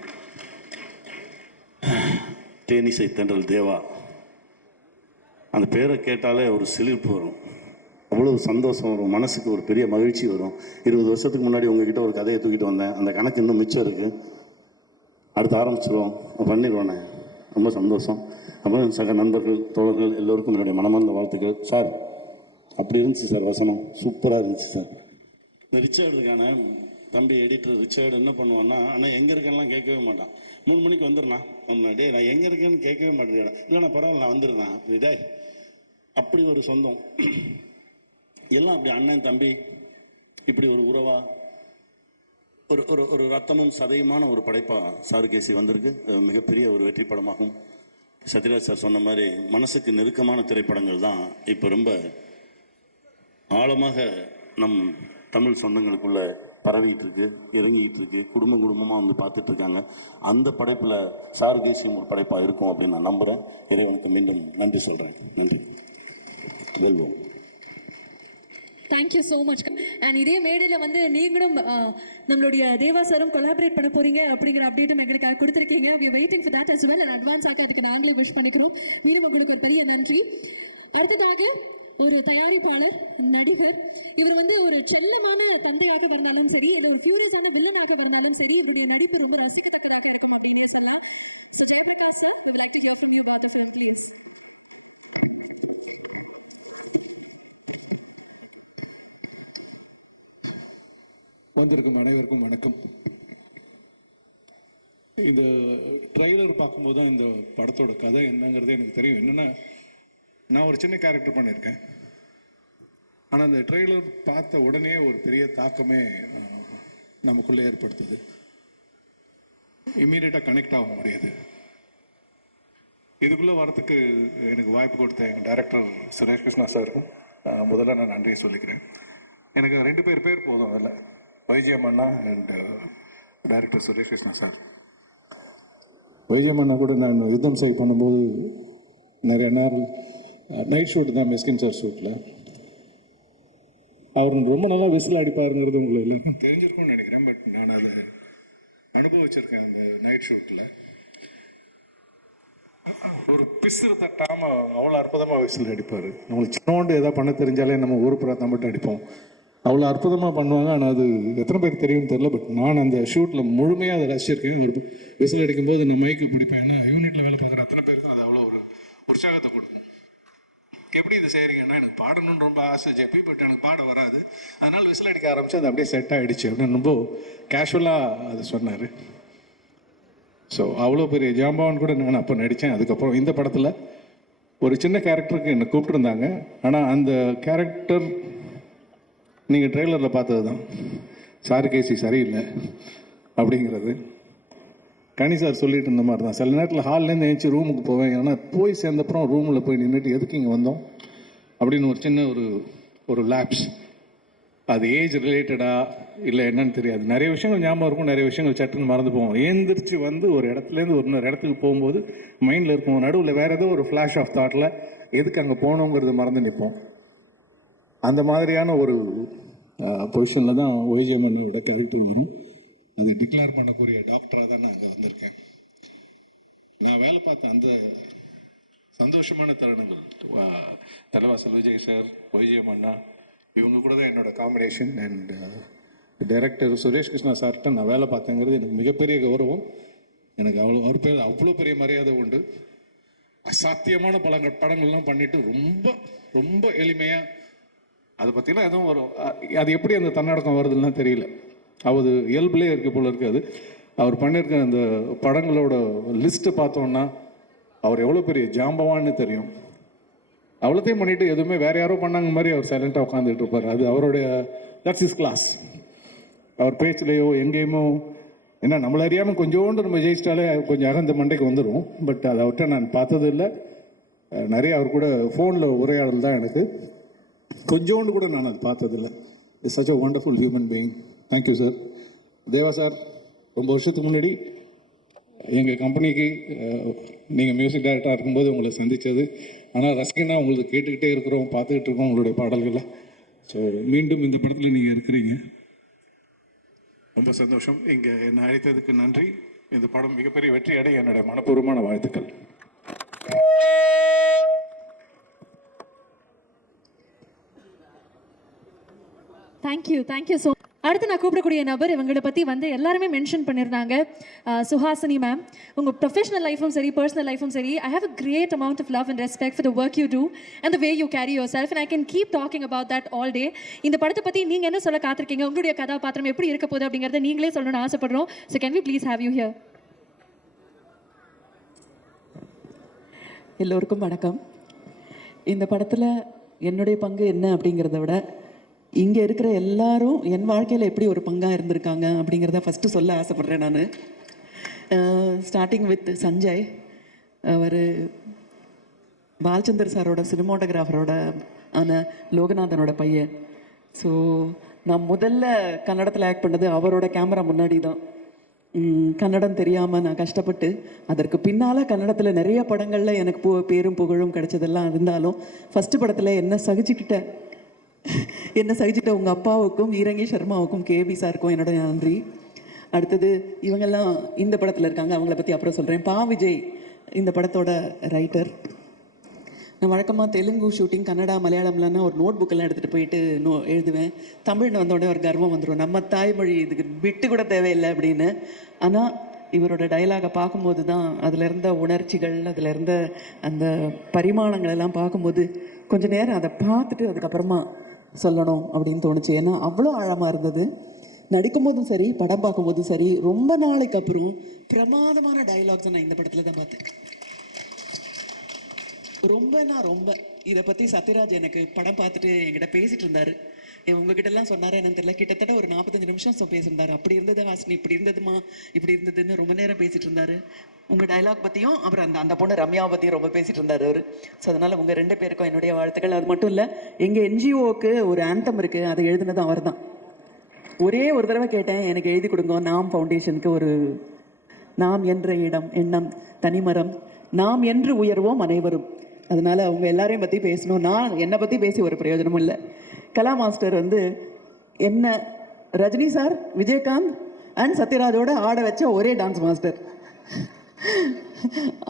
தேனிசை தென்றல் தேவா, அந்த பேரை கேட்டாலே ஒரு சிலிர்ப்பு வரும், அவ்வளோ சந்தோஷம் வரும், மனசுக்கு ஒரு பெரிய மகிழ்ச்சி வரும். 20 வருஷத்துக்கு முன்னாடி உங்ககிட்ட ஒரு கதையை தூக்கிட்டு வந்தேன், அந்த கணக்கு இன்னும் மிச்சம் இருக்குது, அடுத்து ஆரம்பிச்சிருவோம், பண்ணிடுவேண்ணே. ரொம்ப சந்தோஷம். அப்புறம் சக நண்பர்கள் தோழர்கள் எல்லோருக்கும் என்னுடைய மனமார்ந்த வாழ்த்துக்கள். சார் அப்படி இருந்துச்சு சார், வசனம் சூப்பராக இருந்துச்சு சார். இந்த ரிச்சர்டுக்கான தம்பி எடிட்டர் ரிச்சர்டு என்ன பண்ணுவான்னா, ஆனால் எங்கே இருக்கேன்லாம் கேட்கவே மாட்டான். 3 மணிக்கு வந்துடுண்ணா முன்னாடி, நான் எங்கே இருக்கேன்னு கேட்கவே மாட்டேன். இல்லைண்ணா பரவாயில்ல நான் வந்துடுறேன் இதே. அப்படி ஒரு சொந்தம் எல்லாம் அப்படி அண்ணன் தம்பி இப்படி ஒரு உறவா ஒரு ஒரு ஒரு ரத்தமும் சதையுமான ஒரு படைப்பா சாருகேசி வந்திருக்கு. மிகப்பெரிய ஒரு வெற்றி படமாகும். சத்யராஜ் சார் சொன்ன மாதிரி மனசுக்கு நெருக்கமான திரைப்படங்கள் தான் இப்போ ரொம்ப ஆழமாக நம் தமிழ் சொந்தங்களுக்குள்ள பரவிட்டு இருக்கு, இறங்கிட்டு இருக்கு, குடும்பமாக பார்த்துட்டு இருக்காங்க. அந்த படைப்பில் சாருகேசியும் ஒரு படைப்பாக இருக்கும் அப்படின்னு நான் நம்புகிறேன். இறைவனுக்கு மீண்டும் நன்றி சொல்கிறேன். நன்றி, வெல்வோம். Thank you so much. அண்ட் இதே மேடையில் நீங்களும் நம்மளுடைய தேவா சாரும் கொலாபரேட் பண்ண போறீங்க அப்படிங்கிற அப்டேட் எங்களுக்கு கொடுத்துருக்கீங்க. we are waiting for that as well. and அட்வான்ஸாக அதுக்கு நாங்களே விஷ் பண்ணிக்கிறோம். மீண்டும் உங்களுக்கு ஒரு பெரிய நன்றி. அடுத்ததாக ஒரு தயாரிப்பாளர், நடிகர். இவர் வந்து ஒரு செல்லமான தந்தையாக இருந்தாலும் சரி, இல்லை ஒரு ஃபியூரியஸான வில்லனாக இருந்தாலும் சரி, இவருடைய நடிப்பு ரொம்ப ரசிக்கத்தக்கதாக இருக்கும் அப்படின்னே சொல்லலாம். So Jayaprakash sir, we would like to hear from you about the film, please. வந்திருக்கும் அனைவருக்கும் வணக்கம். இந்த ட்ரெய்லர் பார்க்கும்போது தான் இந்த படத்தோட கதை என்னங்கிறது எனக்கு தெரியும். என்னென்னா, நான் ஒரு சின்ன கேரக்டர் பண்ணியிருக்கேன். ஆனால் அந்த ட்ரெய்லர் பார்த்த உடனே ஒரு பெரிய தாக்கமே நமக்குள்ளே ஏற்படுத்துது. இம்மீடியட்டாக கனெக்ட் ஆக முடியாது. இதுக்குள்ளே வரத்துக்கு எனக்கு வாய்ப்பு கொடுத்த எங்கள் டைரக்டர் சுரேஷ் கிருஷ்ணா சாருக்கும் முதல்ல நான் நன்றியை சொல்லிக்கிறேன். எனக்கு 2 பேர் போதும். அதில் வைஜிஎம்னா and director Suresh Krishna sir. வைஜிஎம்னா கூட நான் யுத்தம் சை பண்ணும்போது நிறைய நேரம் நைட் ஷூட் தான், மிஸ்கின் சார் ஷூட்டில். அவர் ரொம்ப நல்லா விசில் அடிப்பாருங்கிறது உங்களுக்கு எல்லாருக்கும் தெரிஞ்சிருக்கும்னு நினைக்கிறேன். பட் நான் அதை அனுபவிச்சிருக்கேன். அந்த நைட் ஷூட்டில் ஒரு பிசுறு தட்டாமல் அவ்வளோ அற்புதமாக விசில் அடிப்பார். நம்மளுக்கு சின்னோண்டு எதாவது பண்ண தெரிஞ்சாலே நம்ம ஊர் புறத்தை மட்டும் அடிப்போம். அவ்வளோ அற்புதமாக பண்ணுவாங்க. ஆனால் அது எத்தனை பேருக்கு தெரியும்னு தெரியல. பட் நான் அந்த ஷூட்டில் முழுமையாக அதை ரசிச்சிருக்கேன். ஒரு விசில் அடிக்கும்போது நான் மைக்கு பிடிப்பேன். ஏன்னா யூனிட்டில் வேலை பார்க்குற அத்தனை பேருக்கும் அது அவ்வளோ ஒரு உற்சாகத்தை கொடுக்கும். எப்படி இது செய்கிறீங்கன்னா, எனக்கு பாடணும்னு ரொம்ப ஆசை ஜெபி, பட் எனக்கு பாட வராது. அதனால் விசில் அடிக்க ஆரம்பிச்சு அது அப்படியே செட் ஆகிடுச்சு அப்படின்னு ரொம்ப கேஷுவலாக அது சொன்னார். ஸோ அவ்வளோ பெரிய ஜாம்பவான் கூட நான் அப்போ நடித்தேன். அதுக்கப்புறம் இந்த படத்தில் ஒரு சின்ன கேரக்டருக்கு என்னை கூப்பிட்டுருந்தாங்க. ஆனால் அந்த கேரக்டர் நீங்கள் ட்ரெய்லரில் பார்த்தது தான். சாரு கேசி சரியில்லை அப்படிங்கிறது கனி சார் சொல்லிட்டு இருந்த மாதிரி தான். சில நேரத்தில் ஹால்லேருந்து எழுந்துச்சி ரூமுக்கு போவேன். ஏன்னா போய் சேர்ந்தப்புறம் ரூமில் போய் நின்றுட்டு எதுக்கு இங்கே வந்தோம் அப்படின்னு ஒரு சின்ன ஒரு லேப்ஸ். அது ஏஜ் ரிலேட்டடா இல்லை என்னன்னு தெரியாது. நிறைய விஷயங்கள் ஞாபகம் இருக்கும், நிறைய விஷயங்கள் சட்டுன்னு மறந்து போவோம். ஏந்திரிச்சு வந்து ஒரு இடத்துலேருந்து இன்னொரு இடத்துக்கு போகும்போது மைண்டில் இருக்கும். நடுவில் வேறு ஏதோ ஒரு ஃப்ளாஷ் ஆஃப் தாட்டில் எதுக்கு அங்கே போனோங்கிறது மறந்து நிற்போம். அந்த மாதிரியான ஒரு பொசிஷனில் தான் OJMனோட கேரக்டர் வரும். அது டிக்ளேர் பண்ணக்கூடிய டாக்டராக தான் நான் அங்கே வந்திருக்கேன். நான் வேலை பார்த்த அந்த சந்தோஷமான தருணங்கள் தலைவாசல் விஜய் சார், OJM அண்ணா, இவங்க கூட தான் என்னோட combination. And director Suresh Krishna சார்கிட்ட நான் வேலை பார்த்தேங்கிறது எனக்கு மிகப்பெரிய கௌரவம். எனக்கு அவர் பேர் அவ்வளோ பெரிய மரியாதை உண்டு. அசாத்தியமான படங்கள்லாம் பண்ணிட்டு ரொம்ப ரொம்ப எளிமையாக அதை பற்றிலாம் எதுவும் வரும். அது எப்படி அந்த தன்னடக்கம் வருதுன்னா தெரியல. அது இயல்புலேயே இருக்க போல இருக்காது. அவர் பண்ணியிருக்க அந்த படங்களோட லிஸ்ட்டை பார்த்தோன்னா அவர் எவ்வளோ பெரிய ஜாம்பவான்னு தெரியும். அவ்வளோத்தையும் பண்ணிட்டு எதுவுமே வேறு யாரோ பண்ணாங்க மாதிரி அவர் சைலண்ட்டாக உட்காந்துட்டு இருப்பார். அது அவருடைய தட்ஸ் இஸ் கிளாஸ். அவர் பேச்சிலையோ எங்கேயுமோ ஏன்னா நம்மளை அறியாமல் கொஞ்சோண்டு நம்ம ஜெயிச்சிட்டாலே கொஞ்சம் அகந்த மண்டைக்கு வந்துடும். பட் அதை அவர்கிட்ட நான் பார்த்தது இல்லை. நிறைய அவர் கூட ஃபோனில் உரையாடல் தான். எனக்கு கொஞ்சோண்டு கூட நான் அது பார்த்ததில்லை. It's such a wonderful human being. Thank you sir. Deva sir, ரொம்ப வருஷத்துக்கு முன்னாடி எங்கள் கம்பெனிக்கு நீங்கள் மியூசிக் டைரக்டராக இருக்கும்போது உங்களை சந்தித்தது. ஆனால் ரசிகனாக உங்களுக்கு கேட்டுக்கிட்டே இருக்கிறோம், பார்த்துக்கிட்டு இருக்கோம் உங்களுடைய பாடல்களை. ஸோ மீண்டும் இந்த படத்தில் நீங்கள் இருக்கிறீங்க, ரொம்ப சந்தோஷம். இங்கே என்னை அழைத்ததுக்கு நன்றி. இந்த படம் மிகப்பெரிய வெற்றி அடைய என்னுடைய மனப்பூர்வமான வாழ்த்துக்கள். Thank you so. அடுத்து நான் கூப்பிடக்கூடிய நபர், இவங்களை பற்றி வந்து எல்லாருமே மென்ஷன் பண்ணியிருந்தாங்க. சுஹாசினி மேம், உங்கள் ப்ரொஃபஷனல் லைஃபும் சரி, பர்சனல் லைஃபும் சரி, I have a great amount of love and respect for the work you do and the way you carry yourself and I can keep talking about that all day. இந்த படத்தை பற்றி நீங்கள் என்ன சொல்ல காத்திருக்கீங்க, உங்களுடைய கதாபாத்திரம் எப்படி இருக்க போகுது அப்படிங்கிறத நீங்களே சொல்லணும்னு ஆசைப்படுறோம். So can we please have you here. எல்லோருக்கும் வணக்கம். இந்த படத்தில் என்னுடைய பங்கு என்ன அப்படிங்கிறத விட இங்கே இருக்கிற எல்லாரும் என் வாழ்க்கையில் எப்படி ஒரு பங்காக இருந்திருக்காங்க அப்படிங்கிறத ஃபஸ்ட்டு சொல்ல ஆசைப்பட்றேன். நான் ஸ்டார்டிங் வித் சஞ்சய். அவர் பாலச்சந்தர் சாரோட சினிமாட்டோகிராஃபரோட ஆன லோகநாதனோட பையன். ஸோ நான் முதல்ல கன்னடத்தில் ஆக்ட் பண்ணது அவரோட கேமரா முன்னாடி தான். கன்னடம் தெரியாமல் நான் கஷ்டப்பட்டு அதற்கு பின்னால் கன்னடத்தில் நிறைய படங்களில் எனக்கு பேரும் புகழும் கிடைச்சதெல்லாம் இருந்தாலும் ஃபஸ்ட்டு படத்தில் என்ன சகிச்சுக்கிட்ட உங்கள் அப்பாவுக்கும் ஈரங்கி சர்மாவுக்கும் கேபி சாருக்கும் என்னோட நன்றி. அடுத்தது இவங்கெல்லாம் இந்த படத்தில் இருக்காங்க, அவங்கள பற்றி அப்புறம் சொல்கிறேன். விஜய் இந்த படத்தோட ரைட்டர். நான் வழக்கமாக தெலுங்கு ஷூட்டிங், கன்னடா, மலையாளம்லன்னா ஒரு நோட் புக்கெல்லாம் எடுத்துகிட்டு போயிட்டு எழுதுவேன். தமிழ்னு வந்தோடனே ஒரு கர்வம் வந்துடும், நம்ம தாய்மொழி இதுக்கு விட்டு கூட தேவையில்லை அப்படின்னு. ஆனால் இவரோட டைலாகை பார்க்கும்போது தான் அதில் இருந்த உணர்ச்சிகள், அதில் இருந்த அந்த பரிமாணங்கள் எல்லாம் பார்க்கும்போது கொஞ்ச நேரம் அதை பார்த்துட்டு அதுக்கப்புறமா சொல்லணும் அப்படின்னு தோணுச்சு. ஏன்னா அவ்வளோ ஆழமாக இருந்தது. நடிக்கும்போதும் சரி, படம் பார்க்கும்போதும் சரி, ரொம்ப நாளைக்கு அப்புறம் பிரமாதமான டைலாக்ஸை நான் இந்த படத்தில் தான் பார்த்தேன். ரொம்ப இதை பற்றி சத்யராஜ் எனக்கு படம் பார்த்துட்டு என்கிட்ட பேசிட்டு இருந்தாரு. உங்ககிட்ட எல்லாம் சொன்னாரா என்னன்னு தெரியல, கிட்டத்தட்ட ஒரு 45 நிமிஷம் பேசியிருந்தாரு. அப்படி இருந்தது ஹாசினி, இப்படி இருந்ததுமா, இப்படி இருந்ததுன்னு ரொம்ப நேரம் பேசிட்டு இருந்தாரு. உங்க டைலாக் பத்தியும் அப்புறம் அந்த பொண்ணு ரம்யாவை பத்தியும் ரொம்ப பேசிட்டு இருந்தாரு அவரு. ஸோ அதனால உங்க 2 பேருக்கும் என்னுடைய வாழ்த்துக்கள். அது மட்டும் இல்லை, எங்க என்ஜிஓக்கு ஒரு ஆந்தம் இருக்கு, அதை எழுதுனது அவர் தான். ஒரே ஒரு தடவை கேட்டேன், எனக்கு எழுதி கொடுங்க. நாம் ஃபவுண்டேஷனுக்கு ஒரு நாம் என்ற இடம், எண்ணம், தனிமரம், நாம் என்று உயர்வோம் அனைவரும். அதனால அவங்க எல்லாரையும் பற்றி பேசணும். நான் என்னை பற்றி பேசி ஒரு பிரயோஜனமும் இல்லை. கலா மாஸ்டர் வந்து என்ன ரஜினி சார், விஜயகாந்த் அண்ட் சத்யராஜோட ஆட வச்ச ஒரே டான்ஸ் மாஸ்டர்.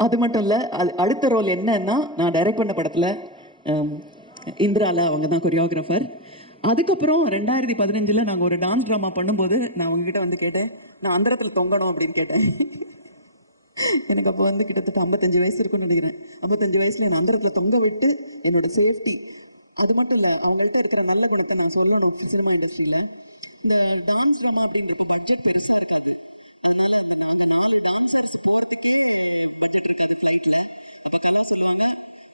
அது மட்டும் இல்லை, அடுத்த ரோல் என்னன்னா, நான் டைரக்ட் பண்ண படத்தில் இந்திரால அவங்க தான் கொரியோகிராஃபர். அதுக்கப்புறம் 2015 நாங்கள் ஒரு டான்ஸ் ட்ராமா பண்ணும்போது நான் அவங்ககிட்ட வந்து கேட்டேன், நான் அந்தரத்தில் தொங்கணும் அப்படின்னு கேட்டேன். எனக்கு அப்போ வந்து கிட்டத்தட்ட 55 வயசு இருக்குன்னு நினைக்கிறேன். 55 வயசில் நான் அந்தரத்தில் தொங்க விட்டு என்னோட சேஃப்டி, அது மட்டும் இல்லை, அவங்கள்ட்ட இருக்கிற நல்ல குணத்தை நான் சொல்லணும். சினிமா இண்டஸ்ட்ரியில் இந்த டான்ஸ் ட்ராமா அப்படின்றப்ப பட்ஜெட் பெருசாக இருக்காது. அதனால நாங்கள் 4 டான்சர்ஸ் போகிறதுக்கே பட்ஜெட் இருக்காது ஃப்ளைட்டில். அப்போ கலா சொல்லுவாங்க,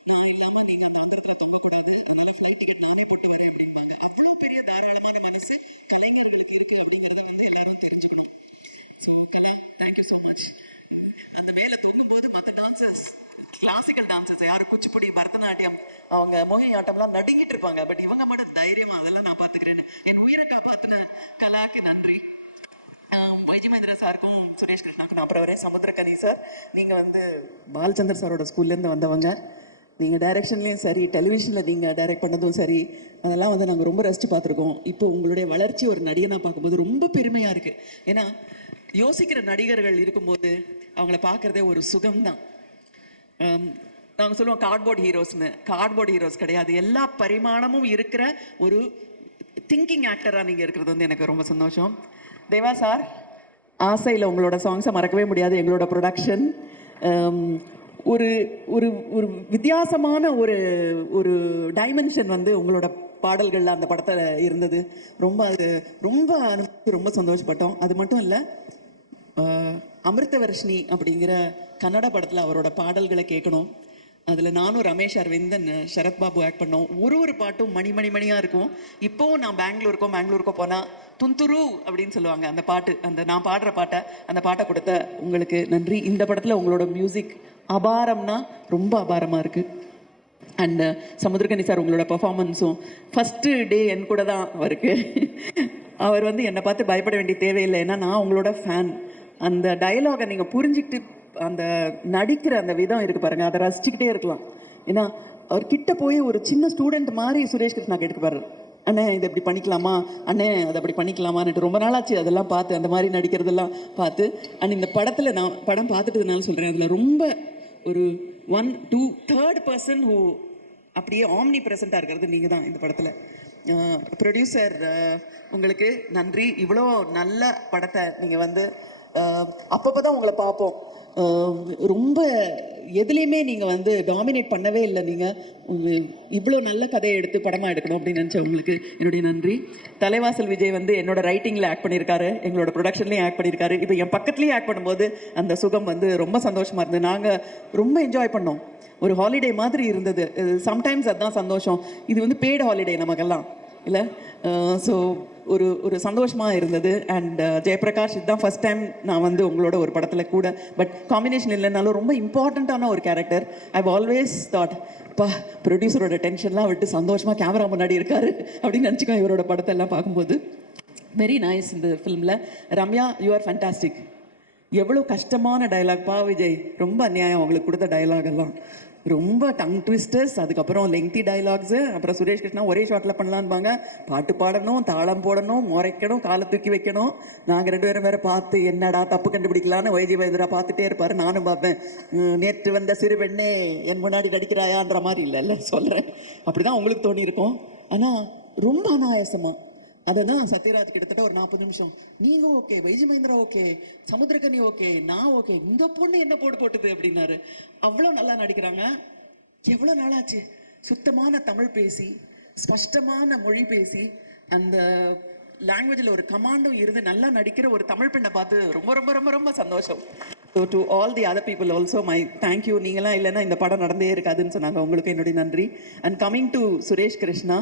நான் இல்லாமல் நீங்கள் அந்த அந்தரத்தில் தொங்கக்கூடாது, அதனால ஃப்ளைட் டிக்கெட் நானே போட்டு வரேன் அப்படிம்பாங்க. அவ்வளோ பெரிய தாராளமான மனசு கலைஞர்களுக்கு இருக்குது அப்படிங்கிறத வந்து எல்லாரும் தெரிஞ்சுக்கணும். ஸோ கலா, தேங்க்யூ ஸோ மச். அந்த மேலே தொங்கும்போது மற்ற டான்சர்ஸ், கிளாசிக்கல் டான்சர்ஸ் யாரும் குச்சிப்புடி, பரதநாட்டியம், அவங்க மோகினி ஆட்டம்லாம் நடுங்கிட்டு இருப்பாங்க. பட் இவங்க மட்டும் தைரியமா அதெல்லாம் நான் பார்த்துக்கிறேன்னு என் உயிரை காப்பாற்றின கலாக்கு நன்றி. வைஜி மகேந்திரா சாருக்கும் சுரேஷ் கிருஷ்ணாக்கும் அப்புறம் வரேன். சமுத்திரகனி சார், நீங்கள் வந்து பாலச்சந்தர் சாரோட ஸ்கூல்லேருந்து வந்தவங்க. நீங்கள் டைரக்ஷன்லேயும் சரி, டெலிவிஷனில் நீங்கள் டைரக்ட் பண்ணதும் சரி, அதெல்லாம் வந்து நாங்கள் ரொம்ப ரசித்து பார்த்துருக்கோம். இப்போ உங்களுடைய வளர்ச்சி ஒரு நடிகனாக பார்க்கும்போது ரொம்ப பெருமையாக இருக்குது. ஏன்னா யோசிக்கிற நடிகர்கள் இருக்கும்போது அவங்கள பார்க்குறதே ஒரு சுகம்தான். நாங்கள் சொல்லுவோம் கார்ட்போர்ட் ஹீரோஸ்னு. கார்ட்போர்ட் ஹீரோஸ் கிடையாது, எல்லா பரிமாணமும் இருக்கிற ஒரு திங்கிங் ஆக்டராக நீங்கள் இருக்கிறது வந்து எனக்கு ரொம்ப சந்தோஷம். தேவா சார், ஆசையில் உங்களோட சாங்ஸை மறக்கவே முடியாது. எங்களோட ப்ரொடக்ஷன் ஒரு ஒரு ஒரு வித்தியாசமான ஒரு ஒரு டைமென்ஷன் வந்து உங்களோட பாடல்களில் அந்த படத்தில் இருந்தது. அது ரொம்ப சந்தோஷப்பட்டோம். அது மட்டும் இல்லை, அமிர்தவர்ஷினி அப்படிங்கிற கன்னட படத்தில் அவரோட பாடல்களை கேட்கணும். அதில் நானும் ரமேஷ் அரவிந்தன், சரத்பாபு ஆக்ட் பண்ணோம். ஒரு பாட்டும் மணியாக இருக்கும். இப்போவும் நான் பெங்களூருக்கோ போனால் துந்துரு அப்படின்னு சொல்லுவாங்க அந்த பாட்டு, நான் பாடுற பாட்டை, அந்த பாட்டை கொடுத்த உங்களுக்கு நன்றி. இந்த படத்தில் உங்களோட மியூசிக் அபாரம்னா ரொம்ப அபாரமாக இருக்குது. அண்ட் சமுத்திரகனி சார், உங்களோட பர்ஃபார்மன்ஸும் ஃபஸ்ட்டு டே என் கூட தான் அவருக்கு. அவர் வந்து என்னை பார்த்து பயப்பட வேண்டிய தேவையில்லை, ஏன்னா நான் உங்களோட ஃபேன். அந்த டயலாகை நீங்கள் புரிஞ்சுக்கிட்டு அந்த நடிக்கிற அந்த விதம் இருக்குது பாருங்கள், அதை ரசிச்சுக்கிட்டே இருக்கலாம். ஏன்னா அவர் கிட்ட போய் ஒரு சின்ன ஸ்டூடெண்ட் மாதிரி சுரேஷ் கிருஷ்ணா கேட்டுப்பாரு, அண்ணே இதை இப்படி பண்ணிக்கலாமா, அண்ணே அதை அப்படி பண்ணிக்கலாமான்னுட்டு. ரொம்ப நாளாச்சு அதெல்லாம் பார்த்து, அந்த மாதிரி நடிக்கிறதெல்லாம் பார்த்து. அண்ட் இந்த படத்தில் நான் படம் பார்த்துட்டதுனால சொல்கிறேன், அதில் ரொம்ப ஒரு 1, 2, 3rd பர்சன் ஹூ அப்படியே ஆம்னி ப்ரெசண்ட்டாக இருக்கிறது நீங்கள் தான் இந்த படத்தில். ப்ரொடியூசர், உங்களுக்கு நன்றி. இவ்வளோ நல்ல படத்தை நீங்கள் வந்து அப்பப்போ தான் உங்களை பார்ப்போம். ரொம்ப எதுலேயுமே நீங்கள் வந்து டாமினேட் பண்ணவே இல்லை. நீங்கள் இவ்வளோ நல்ல கதையை எடுத்து படமாக எடுக்கணும் அப்படின்னு நினச்ச உங்களுக்கு என்னுடைய நன்றி. தலைவாசல் விஜய் வந்து என்னோட ரைட்டிங்கில் ஆக்ட் பண்ணியிருக்காரு, எங்களோட ப்ரொடக்ஷன்லேயும் ஆக்ட் பண்ணியிருக்காரு. இப்போ என் பக்கத்துலேயும் ஆக்ட் பண்ணும்போது அந்த சுகம் வந்து ரொம்ப சந்தோஷமாக இருந்தது. நாங்கள் ரொம்ப என்ஜாய் பண்ணோம். ஒரு ஹாலிடே மாதிரி இருந்தது. சம்டைம்ஸ் அதுதான் சந்தோஷம். இது வந்து பெய்டு ஹாலிடே நமக்கெல்லாம் இல்லை. ஸோ ஒரு சந்தோஷமாக இருந்தது. அண்ட் ஜெயபிரகாஷ், இதுதான் ஃபஸ்ட் டைம் நான் வந்து உங்களோட ஒரு படத்தில் கூட, பட் காம்பினேஷன் இல்லைனாலும் ரொம்ப இம்பார்ட்டண்ட்டான ஒரு கேரக்டர். ஐவ் ஆல்வேஸ் தாட், ப்ரொடியூசரோட டென்ஷன்லாம் விட்டு சந்தோஷமாக கேமரா முன்னாடி இருக்காரு அப்படின்னு நினச்சிக்கோ இவரோட படத்தை எல்லாம் பார்க்கும்போது. Very nice. இந்த ஃபிலிமில் ரம்யா, யூ ஆர் ஃபேண்டாஸ்டிக். எவ்வளோ கஷ்டமான டைலாக் விஜய், ரொம்ப அநியாயம் அவங்களுக்கு கொடுத்த டைலாக் எல்லாம். ரொம்ப டங் ட்விஸ்டர்ஸ், அதுக்கப்புறம் லெங்தி டைலாக்ஸு, அப்புறம் சுரேஷ் கிருஷ்ணா ஒரே ஷாட்டில் பண்ணலான்பாங்க, பாட்டு பாடணும், தாளம் போடணும், முறைக்கணும், காலை தூக்கி வைக்கணும். நாங்கள் 2 பேரும் வேற பார்த்து என்னடா தப்பு கண்டுபிடிக்கலான்னு வைஜி வைத்தியரா பார்த்துட்டே இருப்பார். நானும் பார்ப்பேன். நேற்று வந்த சிறு பெண்ணே என் முன்னாடி நடிக்கிறாயான்ற மாதிரி இல்லை சொல்கிறேன். அப்படி தான் உங்களுக்கு தோணி இருக்கும். ஆனால் ரொம்ப அனாயாசமாக அதுதான் சத்யராஜ் கிட்டத்தட்ட ஒரு 40 நிமிஷம் நீங்க okay, YG Mahendra okay, Samuthirakani okay, நான் ஓகே, இந்த பொண்ணு என்ன போட்டுது அப்படின்னாரு. அவ்வளோ நல்லா நடிக்கிறாங்க. எவ்வளோ நாளாச்சு சுத்தமான தமிழ் பேசி, ஸ்பஷ்டமான மொழி பேசி, அந்த லாங்குவேஜில் ஒரு கமாண்டும் இருந்து நல்லா நடிக்கிற ஒரு தமிழ் பெண்ணை பார்த்து ரொம்ப ரொம்ப ரொம்ப ரொம்ப சந்தோஷம். So to all the other people also my thank you. நீங்களாம் இல்லைன்னா இந்த படம் நடந்தே இருக்காதுன்னு சொன்னாங்க. உங்களுக்கு என்னுடைய நன்றி. And coming to Suresh Krishna,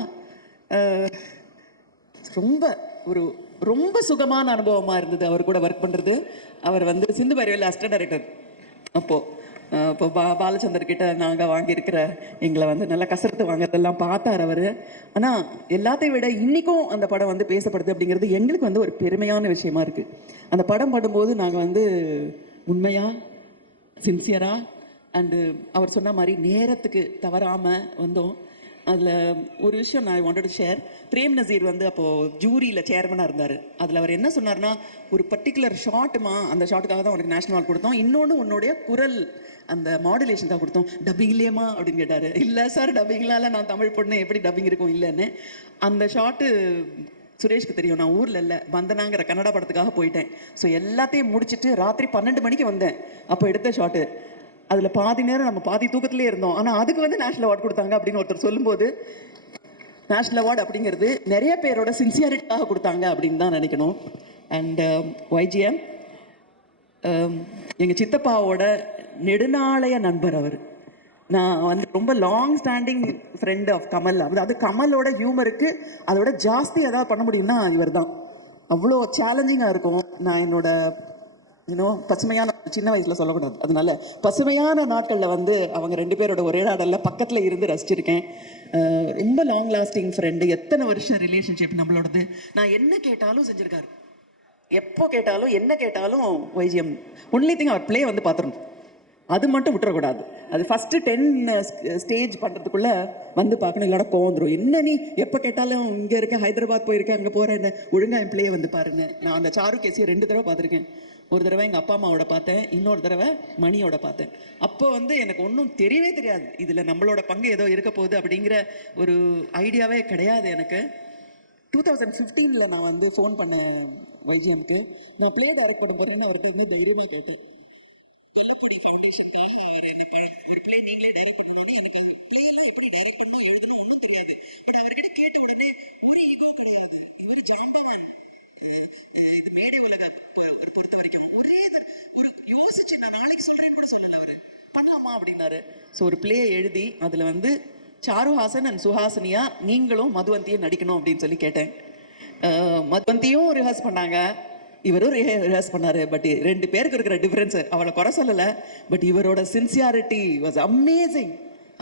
ரொம்ப சுகமான அனுபவமாக இருந்தது அவர் கூட ஒர்க் பண்ணுறது. அவர் வந்து சிந்து பைரவியில் அசிஸ்டன்ட் டைரக்டர். இப்போ பாலச்சந்தர் கிட்ட நாங்கள் வாங்கியிருக்கிற எங்களை வந்து நல்லா கசரத்து வாங்குறதெல்லாம் பார்த்தார் அவர். ஆனால் எல்லாத்தையும் விட இன்றைக்கும் அந்த படம் வந்து பேசப்படுது அப்படிங்கிறது எங்களுக்கு வந்து ஒரு பெருமையான விஷயமா இருக்குது. அந்த படம் படும்போது நாங்கள் வந்து உண்மையாக சின்சியராக அண்டு அவர் சொன்ன மாதிரி நேரத்துக்கு தவறாமல் வந்தோம். அதில் ஒரு விஷயம் நான் wanted to share. Prem Nazir வந்து அப்போது ஜூரியில் சேர்மனாக இருந்தார். அதில் அவர் என்ன சொன்னார்னா, ஒரு பர்டிகுலர் ஷாட்டுமா, அந்த ஷாட்டுக்காக தான் உனக்கு நேஷனல் அவார்ட் கொடுத்தோம், இன்னொன்று உன்னுடைய குரல் அந்த மாடுலேஷன் தான் கொடுத்தோம், டப்பிங் இல்லையமா அப்படின்னு கேட்டார். இல்லை சார், டப்பிங்லால நான் தமிழ் பொண்ணு எப்படி டப்பிங் இருக்கும் இல்லைன்னு. அந்த ஷாட்டு சுரேஷ்க்கு தெரியும். நான் ஊரில் இல்லை, வந்தனாங்கிற கன்னடா படத்துக்காக போயிட்டேன். ஸோ எல்லாத்தையும் முடிச்சுட்டு ராத்திரி 12 மணிக்கு வந்தேன். அப்போ எடுத்த ஷாட்டு. அதில் பாதி நேரம் நம்ம பாதி தூக்கத்திலே இருந்தோம். ஆனால் அதுக்கு வந்து நேஷனல் அவார்டு கொடுத்தாங்க அப்படின்னு ஒருத்தர் சொல்லும்போது, நேஷனல் அவார்டு அப்படிங்கிறது நிறைய பேரோட சின்சியாரிட்டிக்காக கொடுத்தாங்க அப்படின்னு தான் நினைக்கணும். அண்ட் YGM எங்கள் சித்தப்பாவோட நெடுநாளைய நண்பர் அவர். நான் வந்து ரொம்ப long standing friend of Kamal. அதாவது கமலோட ஹியூமருக்கு அதோட ஜாஸ்தி ஏதாவது பண்ண முடியும்னா இவர் தான். அவ்வளோ சேலஞ்சிங்காக இருக்கும். நான் என்னோட பசுமையான சின்ன வயசுல சொல்லக்கூடாது, அதனால பசுமையான நாட்களில் வந்து அவங்க 2 பேரோட ஒரே நாடலில் பக்கத்தில் இருந்து ரசிச்சிருக்கேன். ரொம்ப லாங் லாஸ்டிங் ஃப்ரெண்டு. எத்தனை வருஷம் ரிலேஷன்ஷிப் நம்மளோடது. நான் என்ன கேட்டாலும் செஞ்சுருக்காரு. எப்போ கேட்டாலும் என்ன கேட்டாலும் YGM ஒன்லி திங் அவர் பிளே வந்து பார்த்துருணும். அது மட்டும் விட்டுறக்கூடாது. அது ஃபஸ்ட்டு 10 ஸ்டேஜ் பண்ணுறதுக்குள்ளே வந்து பார்க்கணும், இல்லாட கோந்துரும். என்ன நீ எப்போ கேட்டாலும் இங்கே இருக்க, ஹைதராபாத் போயிருக்கேன், அங்கே போகிறேன், ஒழுங்காக என் பிளே வந்து பாருங்க. நான் அந்த சாரு கேசியை 2 தடவை பார்த்துருக்கேன். ஒரு தடவை எங்கள் அப்பா அம்மாவோட பார்த்தேன், இன்னொரு தடவை மணியோட பார்த்தேன். அப்போ வந்து எனக்கு ஒன்றும் தெரியவே தெரியாது, இதில் நம்மளோட பங்கு ஏதோ இருக்க போகுது அப்படிங்கிற ஒரு ஐடியாவே கிடையாது எனக்கு. 2015 நான் வந்து ஃபோன் பண்ண YGMக்கு, நான் பிளே டைரக்ட் பண்ண போகிறேன்னு அவர்கிட்ட இன்னும் தைரியமாக கேட்டேன். ஒரு பிளே நீங்களே டைரக்ட் பண்ணுங்க, எனக்கு பிளேலாம் எப்படி டைரக்ட் பண்ணணும், எழுதணும் ஒன்றும் தெரியாது. பட் அவர்கிட்ட கேட்ட உடனே ஒரு ஈகோ கிடையாது, ஒரு ஜாம்பமான். இது மேடை உலக பொறுத்த வரைக்கும் ஒரே ஒரு யோசிச்சு நான் நாளைக்கு சொல்றேன்னு கூட சொல்லல. அவரு பண்ணலாமா அப்படின்னாரு. ஸோ ஒரு பிளே எழுதி அதில் வந்து சாருஹாசன் அண்ட் சுஹாசினியா நீங்களும் மதுவந்தியும் நடிக்கணும் அப்படின்னு சொல்லி கேட்டேன். மதுவந்தியும் ரிஹர்ஸ் பண்ணாங்க, இவரும் ரிஹர்ஸ் பண்ணாரு. பட் 2 பேருக்கு இருக்கிற டிஃப்ரென்ஸ், அவளை குறை சொல்லலை, பட் இவரோட சின்சியாரிட்டி வாஸ் அமேசிங்.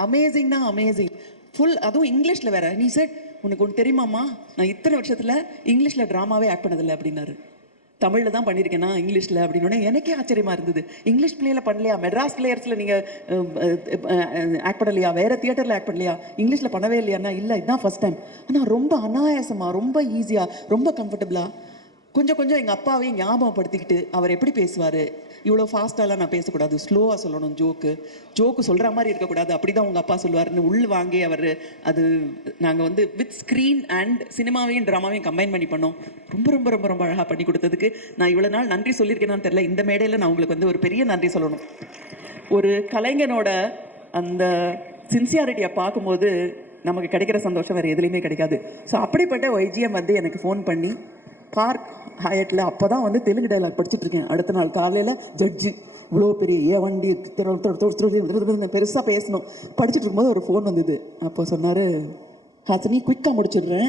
அமேசிங்னா அமேசிங். ஃபுல், அதுவும் இங்கிலீஷில் வேற. நீ சார் உனக்கு ஒன்று தெரியுமாம்மா, நான் இத்தனை வருஷத்தில் இங்கிலீஷில் ட்ராமாவே ஆக்ட் பண்ணதில்லை அப்படின்னாரு. தமிழில் தான் பண்ணியிருக்கேன்னா இங்கிலீஷில் அப்படின்னோடனே எனக்கே ஆச்சரியமாக இருந்தது. இங்கிலீஷ் பிளேயில் பண்ணலையா, மெட்ராஸ் பிளேயர்ஸில் நீங்கள் ஆக்ட் பண்ணலையா, வேறு தியேட்டரில் ஆக்ட் பண்ணலையா, இங்கிலீஷில் பண்ணவே இல்லையாண்ணா? இல்லை, இதுதான் ஃபஸ்ட் டைம். ஆனால் ரொம்ப அனாயாசமாக, ரொம்ப ஈஸியாக, ரொம்ப கம்ஃபர்டபுளாக, கொஞ்சம் கொஞ்சம் எங்கள் அப்பாவையும் ஞாபகப்படுத்திக்கிட்டு அவர் எப்படி பேசுவார். இவ்வளோ ஃபாஸ்ட்டாலாம் நான் பேசக்கூடாது, ஸ்லோவாக சொல்லணும், ஜோக்கு சொல்கிற மாதிரி இருக்கக்கூடாது, அப்படி தான் உங்கள் அப்பா சொல்லுவார்னு உள் வாங்கி அவர் அது நாங்கள் வந்து வித் ஸ்க்ரீன் அண்ட் சினிமாவையும் ட்ராமாவையும் கம்பைன் பண்ணி பண்ணோம். ரொம்ப ரொம்ப ரொம்ப ரொம்ப அழகாக பண்ணி கொடுத்ததுக்கு நான் இவ்வளோ நாள் நன்றி சொல்லியிருக்கேனான்னு தெரியல. இந்த மேடையில் நான் உங்களுக்கு வந்து ஒரு பெரிய நன்றி சொல்லணும். ஒரு கலைஞனோட அந்த சின்சியாரிட்டியை பார்க்கும்போது நமக்கு கிடைக்கிற சந்தோஷம் வேறு எதுலேயுமே கிடைக்காது. ஸோ அப்படிப்பட்ட YGM வந்து எனக்கு ஃபோன் பண்ணி பார்க் ஹயட்டில் அப்போ தான் வந்து தெலுங்கு டைலாக் படிச்சுட்டு இருக்கேன். அடுத்த நாள் காலையில் ஜட்ஜி இவ்வளோ பெரிய வண்டி பெருசாக பேசணும் படிச்சுட்டு இருக்கும்போது ஒரு ஃபோன் வந்தது. அப்போ சொன்னார், ஹாசினி குயிக்காக முடிச்சிடுறேன்,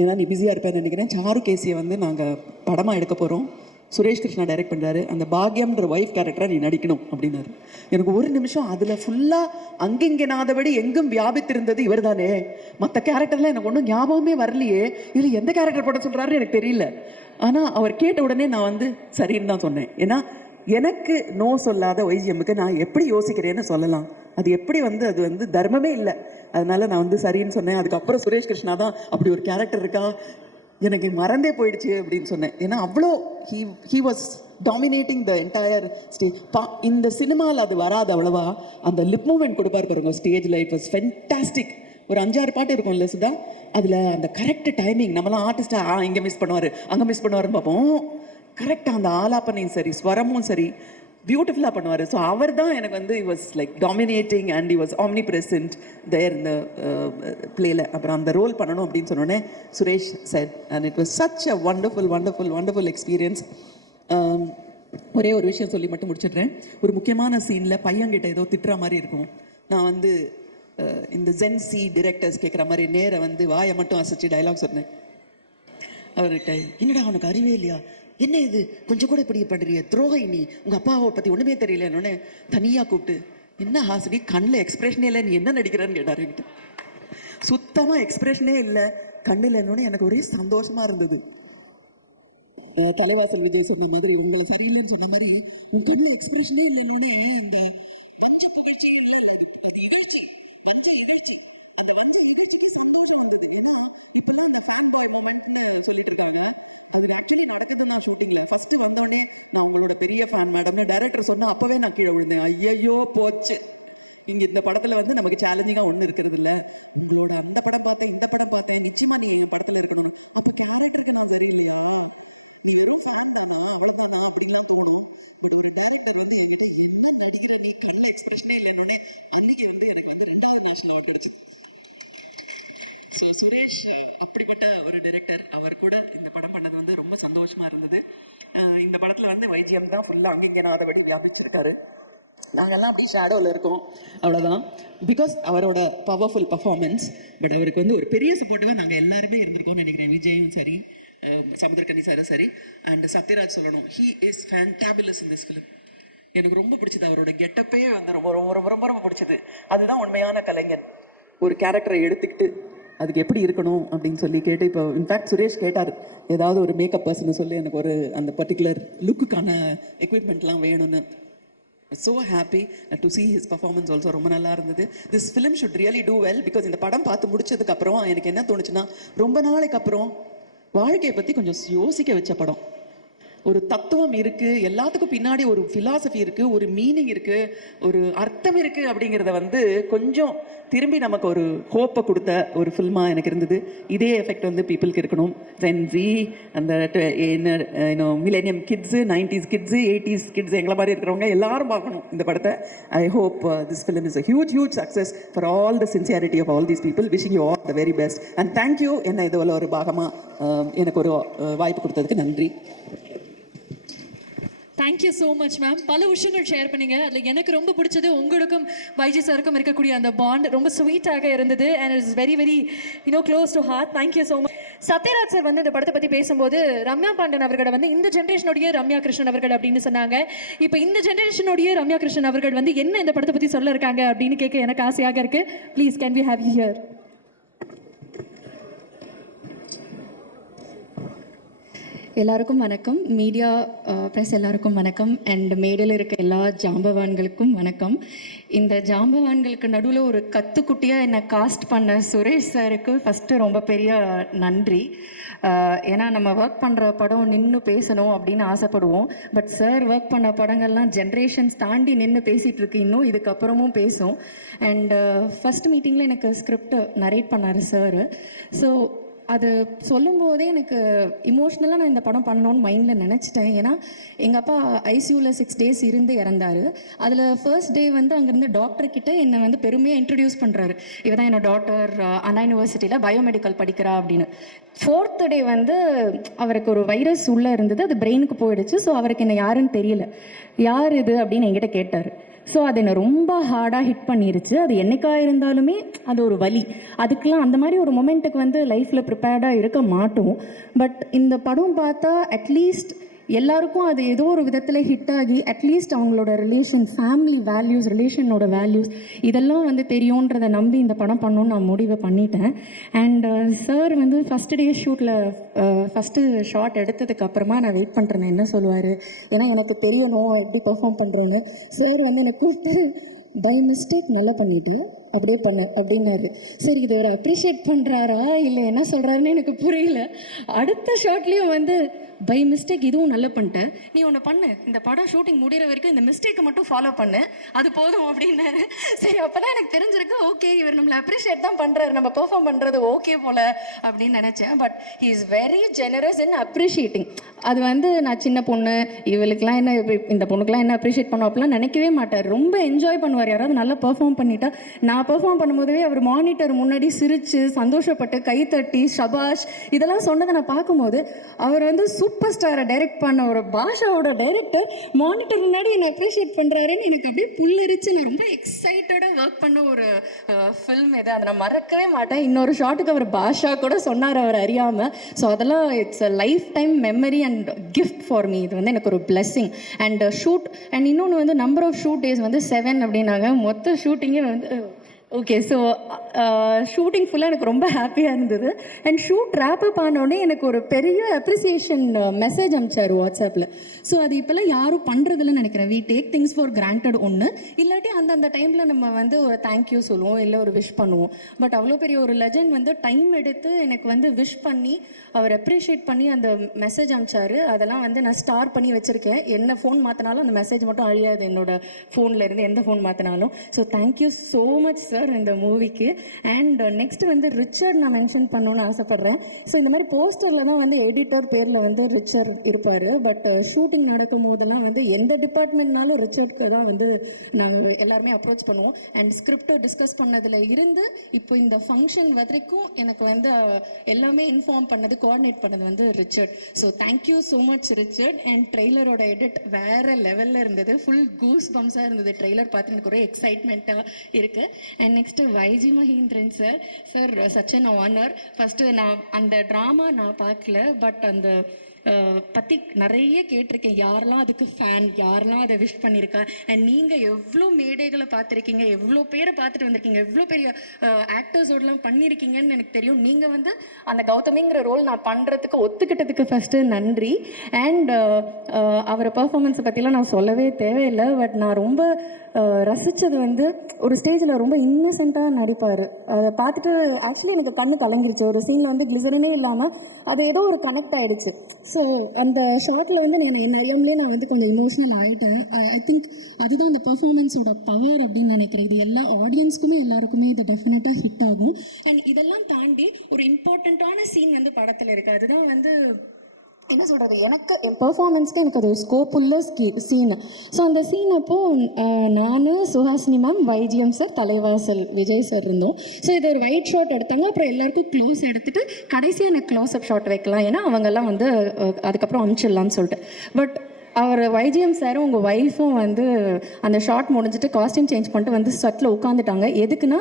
ஏன்னா நீ பிஸியாக இருப்பேன்னு நினைக்கிறேன், சாரு கேசியை வந்து நாங்கள் படமாக எடுக்க போகிறோம், சுரேஷ் கிருஷ்ணா டைரக்ட் பண்ணுறாரு, அந்த பாக்யம்ன்ற ஒய்ஃப் கேரக்டரை நீ நடிக்கணும் அப்படின்னாரு. எனக்கு ஒரு நிமிஷம் அதில் ஃபுல்லாக அங்கெங்கனாதபடி எங்கும் வியாபித்திருந்தது இவர் தானே, மற்ற கேரக்டர்லாம் எனக்கு ஒன்றும் ஞாபகமே வரலையே, இதில் எந்த கேரக்டர் போட சொல்கிறாருன்னு எனக்கு தெரியல. ஆனால் அவர் கேட்ட உடனே நான் வந்து சரின்னு தான் சொன்னேன். ஏன்னா எனக்கு நோ சொல்லாத ஒய்ஜிஎம்முக்கு நான் எப்படி யோசிக்கிறேன்னு சொல்லலாம். அது எப்படி வந்து அது வந்து தர்மமே இல்லை. அதனால நான் வந்து சரின்னு சொன்னேன். அதுக்கப்புறம் சுரேஷ் கிருஷ்ணா தான் அப்படி ஒரு கேரக்டர் இருக்கா, எனக்கு மறந்தே போயிடுச்சு அப்படின்னு சொன்னேன். ஏன்னா அவ்வளோ he was dominating the entire stage. இந்த சினிமாவில் அது வராது அவ்வளவா. அந்த லிப் மூமெண்ட் கொடுப்பார் பாருங்க ஸ்டேஜில், இட் வாஸ் ஃபென்டாஸ்டிக். ஒரு 5-6 பாட்டு இருக்கும்ல சுதா, அதில் அந்த கரெக்ட் டைமிங். நம்மளாம் ஆர்டிஸ்டாக இங்கே மிஸ் பண்ணுவார் அங்கே மிஸ் பண்ணுவாருன்னு பார்ப்போம். கரெக்டாக அந்த ஆலாப்பனையும் சரி ஸ்வரமும் சரி பியூட்டிஃபுல்லாக பண்ணுவார். ஸோ அவர் தான் எனக்கு வந்து he was like dominating and he was omnipresent there in the playல. அப்புறம் அந்த ரோல் பண்ணணும் அப்படின்னு சொன்னோடனே Suresh said and it was such a wonderful experience. ஒரே ஒரு விஷயம் சொல்லி மட்டும் முடிச்சிடுறேன். ஒரு முக்கியமான சீனில் பையன்கிட்ட ஏதோ திட்டுற மாதிரி இருக்கும். நான் வந்து இந்த ஜென்சி டிரெக்டர்ஸ் கேட்குற மாதிரி நேர வந்து வாயை மட்டும் அசைச்சு டைலாக் சொன்னேன் அவர்கிட்ட. என்னடா அவனுக்கு அறிவே இல்லையா, என்ன இது கொஞ்சம் கூட இப்படி பண்ணுறிய துரோகி, நீ உங்கள் அப்பாவை பற்றி ஒன்றுமே தெரியல என்னொன்னே தனியாக கூப்பிட்டு, என்ன ஹாசினி கண்ணில் எக்ஸ்பிரஷனே இல்லை, நீ என்ன நடிக்கிறேன்னு கேட்டார் என்கிட்ட. சுத்தமாக எக்ஸ்பிரஷனே இல்லை கண்ணில் என்னொன்னே எனக்கு ஒரே சந்தோஷமாக இருந்தது. தலைவாசல் விஜய் சொன்ன மாதிரி உங்களை சரியில்லைன்னு சொன்ன மாதிரி உன் கண்ணில் எக்ஸ்பிரஷனே இல்லைன்னொன்னே இந்த ஸோ சுரேஷ் அப்படிப்பட்ட ஒரு டைரக்டர், அவர் கூட இந்த படம் பண்ணது வந்து ரொம்ப சந்தோஷமா இருந்தது. இந்த படத்துல வந்து வைஜிஎம் தான் ஃபுல்லாக அங்கிங்க நாதபடி வியாபிச்சிருக்காரு. நாங்கெல்லாம் அப்படி ஷேடோவில் இருக்கோம் அவ்வளோதான். பிகாஸ் அவரோட பவர்ஃபுல் பர்ஃபார்மன்ஸ். பட் அவருக்கு வந்து ஒரு பெரிய சப்போர்ட்டிவாக நாங்கள் எல்லாருமே இருந்திருக்கோம்னு நினைக்கிறேன். விஜயும் சரி, சமுத்திரக்கனி சாரும் சரி, அண்ட் சத்யராஜ் சொல்லணும். He is fantabulous in this film. எனக்கு ரொம்ப பிடிச்சது அவரோட கெட்டப்பே வந்து ரொம்ப ரொம்ப ரொம்ப ரொம்ப ரொம்ப பிடிச்சது. அதுதான் உண்மையான கலைஞன். ஒரு கேரக்டரை எடுத்துக்கிட்டு அதுக்கு எப்படி இருக்கணும் அப்படின்னு சொல்லி கேட்டு, இப்போ இன்ஃபேக்ட் சுரேஷ் கேட்டார் ஏதாவது ஒரு மேக்கப் பர்சன் சொல்லி எனக்கு ஒரு அந்த பர்டிகுலர் லுக்குக்கான எக்யூப்மெண்ட்லாம் வேணும்னு. so happy to see his performance also. ரொம்ப நல்லா இருந்தது. this film should really do well because இந்த படம் பார்த்து முடிச்சதுக்கு அப்புறம் எனக்கு என்ன தோணுச்சுன்னா, ரொம்ப நாளைக்கு அப்புறம் வாழ்க்கையை பற்றி கொஞ்சம் யோசிக்க வச்ச படம். ஒரு தத்துவம் இருக்குது, எல்லாத்துக்கும் பின்னாடி ஒரு ஃபிலாசபி இருக்குது, ஒரு மீனிங் இருக்குது, ஒரு அர்த்தம் இருக்குது அப்படிங்கிறத வந்து கொஞ்சம் திரும்பி நமக்கு ஒரு ஹோப்பை கொடுத்த ஒரு ஃபில்மாக எனக்கு இருந்தது. இதே எஃபெக்ட் வந்து பீப்புளுக்கு இருக்கணும். ஜென்ஸி, அந்த என்ன millennium kids, 90s kids, 80s kids, எங்களை மாதிரி இருக்கிறவங்க எல்லாரும் பார்க்கணும் இந்த படத்தை. I hope this film is a huge success for all the sincerity of all these people. Wishing you all the very best and thank you. என்ன இதுவரை ஒரு பாகமாக எனக்கு ஒரு வாய்ப்பு கொடுத்ததுக்கு நன்றி. Thank you so much ma'am. பல விஷயங்கள் ஷேர் பண்ணீங்க. அதில் எனக்கு ரொம்ப பிடிச்சது உங்களுக்கும் வைஜி சாருக்கும் இருக்கக்கூடிய அந்த பாண்ட் ரொம்ப ஸ்வீட்டாக இருந்தது. And it's very very close to heart. Thank you so much. Sathyaraj sir வந்து இந்த படத்தை பற்றி பேசும்போது ரம்யா பாண்டன் அவர்களை வந்து இந்த ஜென்ரேஷனுடைய ரம்யா கிருஷ்ணன் அவர்கள் அப்படின்னு சொன்னாங்க. இப்போ இந்த ஜென்ரேஷனுடைய ரம்யா கிருஷ்ணன் அவர்கள் வந்து என்ன இந்த படத்தை பற்றி சொல்ல இருக்காங்க அப்படின்னு கேட்க எனக்கு ஆசையாக இருக்கு. Please can we have you here. எல்லாருக்கும் வணக்கம். மீடியா ப்ரெஸ் எல்லாருக்கும் வணக்கம். அண்ட் மேடையில் இருக்க எல்லா ஜாம்பவான்களுக்கும் வணக்கம். இந்த ஜாம்பவான்களுக்கு நடுவில் ஒரு கத்துக்குட்டியாக என்னை காஸ்ட் பண்ண சுரேஷ் சாருக்கு ஃபஸ்ட்டு ரொம்ப பெரிய நன்றி. ஏன்னா நம்ம ஒர்க் பண்ணுற படம் நின்று பேசணும் அப்படின்னு ஆசைப்படுவோம். பட் சார் ஒர்க் பண்ண படங்கள்லாம் ஜென்ரேஷன்ஸ் தாண்டி நின்று பேசிகிட்டு இருக்கு, இன்னும் இதுக்கப்புறமும் பேசும். அண்டு ஃபஸ்ட் மீட்டிங்கில் எனக்கு ஸ்கிரிப்ட் நரேட் பண்ணார் சார். ஸோ அது சொல்லும்போதே எனக்கு இமோஷ்னலாக நான் இந்த படம் பண்ணணும்னு மைண்டில் நினச்சிட்டேன். ஏன்னா எங்கள் அப்பா ஐசியூவில் 6 days இருந்து இறந்தார். அதில் ஃபர்ஸ்ட் டே வந்து அங்கேருந்து டாக்டர்கிட்ட என்னை வந்து பெருமையாக இன்ட்ரடியூஸ் பண்ணுறாரு. இவ தான் என்னோட டாக்டர், அண்ணா யூனிவர்சிட்டியில் பயோமெடிக்கல் படிக்கிறா அப்படின்னு. 4th day வந்து அவருக்கு ஒரு வைரஸ் உள்ளே இருந்தது, அது பிரெயினுக்கு போயிடுச்சு. ஸோ அவருக்கு என்ன யாருன்னு தெரியல. யார் இது அப்படின்னு என்கிட்ட கேட்டார். ஸோ அது என்னை ரொம்ப ஹார்டாக ஹிட் பண்ணிருச்சு. அது என்னைக்காக இருந்தாலுமே அது ஒரு வலி. அதுக்கெலாம் அந்த மாதிரி ஒரு மொமெண்ட்டுக்கு வந்து லைஃப்பில் ப்ரிப்பேர்டாக இருக்க மாட்டோம். பட் இந்த படம் பார்த்தா அட்லீஸ்ட் எல்லாருக்கும் அது ஏதோ ஒரு விதத்தில் ஹிட் ஆகி அட்லீஸ்ட் அவங்களோட ரிலேஷன், ஃபேமிலி வேல்யூஸ், ரிலேஷனோட வேல்யூஸ் இதெல்லாம் வந்து தெரியுன்றதை நம்பி இந்த படம் பண்ணணும்னு நான் முடிவு பண்ணிட்டேன். அண்ட் சார் வந்து ஃபஸ்ட்டு டே ஷூட்டில் ஃபஸ்ட்டு ஷாட் எடுத்ததுக்கு அப்புறமா நான் வெயிட் பண்ணுறேன் என்ன சொல்லுவார், ஏன்னா எனக்கு தெரியணும் எப்படி பெர்ஃபார்ம் பண்ணுறோன்னு. சார் வந்து என்னை கூப்பிட்டு பை மிஸ்டேக் நல்லா பண்ணிட்டு அப்படியே பண்ணு அப்படின்னாரு. சரி, இது ஒரு அப்ரிஷியேட் பண்ணுறாரா இல்லை என்ன சொல்கிறாருன்னு எனக்கு புரியல. அடுத்த ஷாட்லேயும் வந்து பை மிஸ்டேக் இதுவும் நல்லா பண்ணிட்டேன், நீ ஒன்று பண்ணு, இந்த படம் ஷூட்டிங் முடிகிற வரைக்கும் இந்த மிஸ்டேக்கை மட்டும் ஃபாலோ பண்ணு, அது போதும் அப்படின்னாரு. சரி, அப்போ தான் எனக்கு தெரிஞ்சிருக்கு, ஓகே இவர் நம்மளை அப்ரிஷியேட் தான் பண்ணுறாரு, நம்ம பெர்ஃபார்ம் பண்ணுறது ஓகே போல் அப்படின்னு நினச்சேன். But he is very generous in appreciating. அது வந்து நான் சின்ன பொண்ணு, இவளுக்கெலாம் என்ன, இந்த பொண்ணுக்கெலாம் என்ன அப்ரிஷியேட் பண்ணோம் அப்படிலாம் நினைக்கவே மாட்டார். ரொம்ப என்ஜாய் பண்ணுவார். யாராவது நல்லா பெர்ஃபார்ம் பண்ணிட்டா, நான் பெர்ஃபார்ம் பண்ணும்போதே அவர் மானிட்டர் முன்னாடி சிரித்து சந்தோஷப்பட்டு கைத்தட்டி ஷபாஷ் இதெல்லாம் சொன்னதை நான் பார்க்கும்போது, அவர் வந்து சூப்பர் ஸ்டாரை டைரக்ட் பண்ண ஒரு பாஷாவோட டைரக்டர் மானிட்டர் முன்னாடி என்னை அப்ரிஷியேட் பண்ணுறாருன்னு எனக்கு அப்படியே புல்லரிச்சு நான் ரொம்ப எக்ஸைட்டடாக ஒர்க் பண்ண ஒரு ஃபில்ம் இது. அதை நான் மறக்கவே மாட்டேன். இன்னொரு ஷாட்டுக்கு அவர் பாஷா கூட சொன்னார் அவர் அறியாமல். ஸோ அதெல்லாம் it's a life time memory and gift for me. இது வந்து எனக்கு ஒரு பிளெஸ்ஸிங். அண்ட் ஷூட் அண்ட் இன்னொன்று வந்து நம்பர் ஆஃப் ஷூட் டேஸ் வந்து 7 அப்படின்னாங்க. மொத்த ஷூட்டிங்கே வந்து ஓகே. ஸோ ஷூட்டிங் ஃபுல்லாக எனக்கு ரொம்ப ஹாப்பியாக இருந்தது. அண்ட் ஷூட் ரேப்பப் ஆனோடனே எனக்கு ஒரு பெரிய அப்ரிசியேஷன் மெசேஜ் அனுப்பிச்சார் வாட்ஸ்அப்பில். ஸோ அது இப்போல்லாம் யாரும் பண்ணுறதில்லன்னு நினைக்கிறேன். We take things for granted ஒன்று, இல்லாட்டி அந்தந்த டைமில் நம்ம வந்து ஒரு தேங்க்யூ சொல்லுவோம், இல்லை ஒரு விஷ் பண்ணுவோம். பட் அவ்வளோ பெரிய ஒரு லெஜண்ட் வந்து டைம் எடுத்து எனக்கு வந்து விஷ் பண்ணி அவர் அப்ரிஷியேட் பண்ணி அந்த மெசேஜ் அனுப்பிச்சாரு. அதெல்லாம் வந்து நான் ஸ்டார் பண்ணி வச்சுருக்கேன். என்ன ஃபோன் மாற்றினாலும் அந்த மெசேஜ் மட்டும் அழியாது என்னோட ஃபோனில் இருந்து, எந்த ஃபோன் மாற்றினாலும். So thank you so much sir இந்த மூவிக்கு. அண்ட் நெக்ஸ்ட் வந்து ரிச்சர்ட் நான் மென்ஷன் பண்ணணும்னு ஆசைப்பட்றேன். ஸோ இந்த மாதிரி போஸ்டரில் தான் வந்து எடிட்டர் பேரில் வந்து ரிச்சர்ட் இருப்பார். பட் ஷூட்டிங் நடக்கும் போதெல்லாம் வந்து எந்த டிபார்ட்மெண்ட்னாலும் ரிச்சர்ட்க்கு தான் வந்து நாங்கள் எல்லாருமே அப்ரோச் பண்ணுவோம். அண்ட் ஸ்கிரிப்டை டிஸ்கஸ் பண்ணதில் இருந்து இப்போ இந்த ஃபங்க்ஷன் வரைக்கும் எனக்கு வந்து எல்லாமே இன்ஃபார்ம் பண்ணது, கோஆர்டினேட் பண்ணது வந்து Richard. So thank you so much Richard. And ட்ரெய்லரோட எடிட் வேறு லெவலில் இருந்தது. ஃபுல் கூஸ் பம்ஸாக இருந்தது. ட்ரெய்லர் பார்த்து எனக்கு ஒரு எக்ஸைட்மெண்ட்டாக இருக்குது. And next YG Mahendran sir. Sir such an honour. First நான் அந்த ட்ராமா நான் பார்க்கல, பட் அந்த பற்றி நிறைய கேட்டிருக்கேன். யாரெல்லாம் அதுக்கு ஃபேன், யாரெல்லாம் அதை விஷ் பண்ணியிருக்கா. அண்ட் நீங்கள் எவ்வளோ மேடைகளை பார்த்துருக்கீங்க, எவ்வளோ பேரை பார்த்துட்டு வந்திருக்கீங்க, எவ்வளோ பெரிய ஆக்டர்ஸோடலாம் பண்ணியிருக்கீங்கன்னு எனக்கு தெரியும். நீங்கள் வந்து அந்த கௌதமிங்கிற ரோல் நான் பண்ணுறதுக்கு ஒத்துக்கிட்டதுக்கு ஃபஸ்ட்டு நன்றி. அண்ட் அவரை பர்ஃபார்மன்ஸை பற்றிலாம் நான் சொல்லவே தேவையில்லை. பட் நான் ரொம்ப ரசித்தது வந்து ஒரு ஸ்டேஜில் ரொம்ப இன்னசென்ட்டாக நடிப்பார். அதை பார்த்துட்டு ஆக்சுவலி எனக்கு கண்ணு கலங்கிருச்சு. ஒரு சீனில் வந்து கிளிசரனே இல்லாமல் அது ஏதோ ஒரு கனெக்ட் ஆகிடுச்சு. ஸோ அந்த ஷார்ட்டில் வந்து என்ன அறியாமலே நான் வந்து கொஞ்சம் இமோஷ்னல் ஆகிட்டேன். ஐ திங்க் அதுதான் அந்த பர்ஃபார்மன்ஸோட பவர் அப்படின்னு நினைக்கிறேன். இது எல்லா ஆடியன்ஸ்க்குமே எல்லாருக்குமே இது டெஃபினட்டாக ஹிட் ஆகும். அண்ட் இதெல்லாம் தாண்டி ஒரு இம்பார்ட்டண்ட்டான சீன் வந்து படத்தில் இருக்குது. அதுதான் வந்து என்ன சொல்கிறது, எனக்கு என் பெர்ஃபார்மன்ஸ்க்கு எனக்கு அது ஒரு ஸ்கோப் உள்ள சீனு. ஸோ அந்த சீன் அப்போது நான், சுஹாசினி மேம், வைஜிஎம் சார், தலைவாசல் விஜய் சார் இருந்தோம். ஸோ இது ஒரு ஒயிட் ஷாட் எடுத்தாங்க. அப்புறம் எல்லாருக்கும் க்ளோஸ் எடுத்துகிட்டு கடைசியாக எனக்கு க்ளோஸ்அப் ஷாட் வைக்கலாம், ஏன்னா அவங்கெல்லாம் வந்து அதுக்கப்புறம் அனுப்பிச்சிடலான்னு சொல்லிட்டு. பட் அவர் வைஜிஎம் சாரும் உங்கள் ஒய்ஃபும் வந்து அந்த ஷாட் முடிஞ்சிட்டு காஸ்டியூம் சேஞ்ச் பண்ணிட்டு வந்து செட்டில் உட்காந்துட்டாங்க. எதுக்குன்னா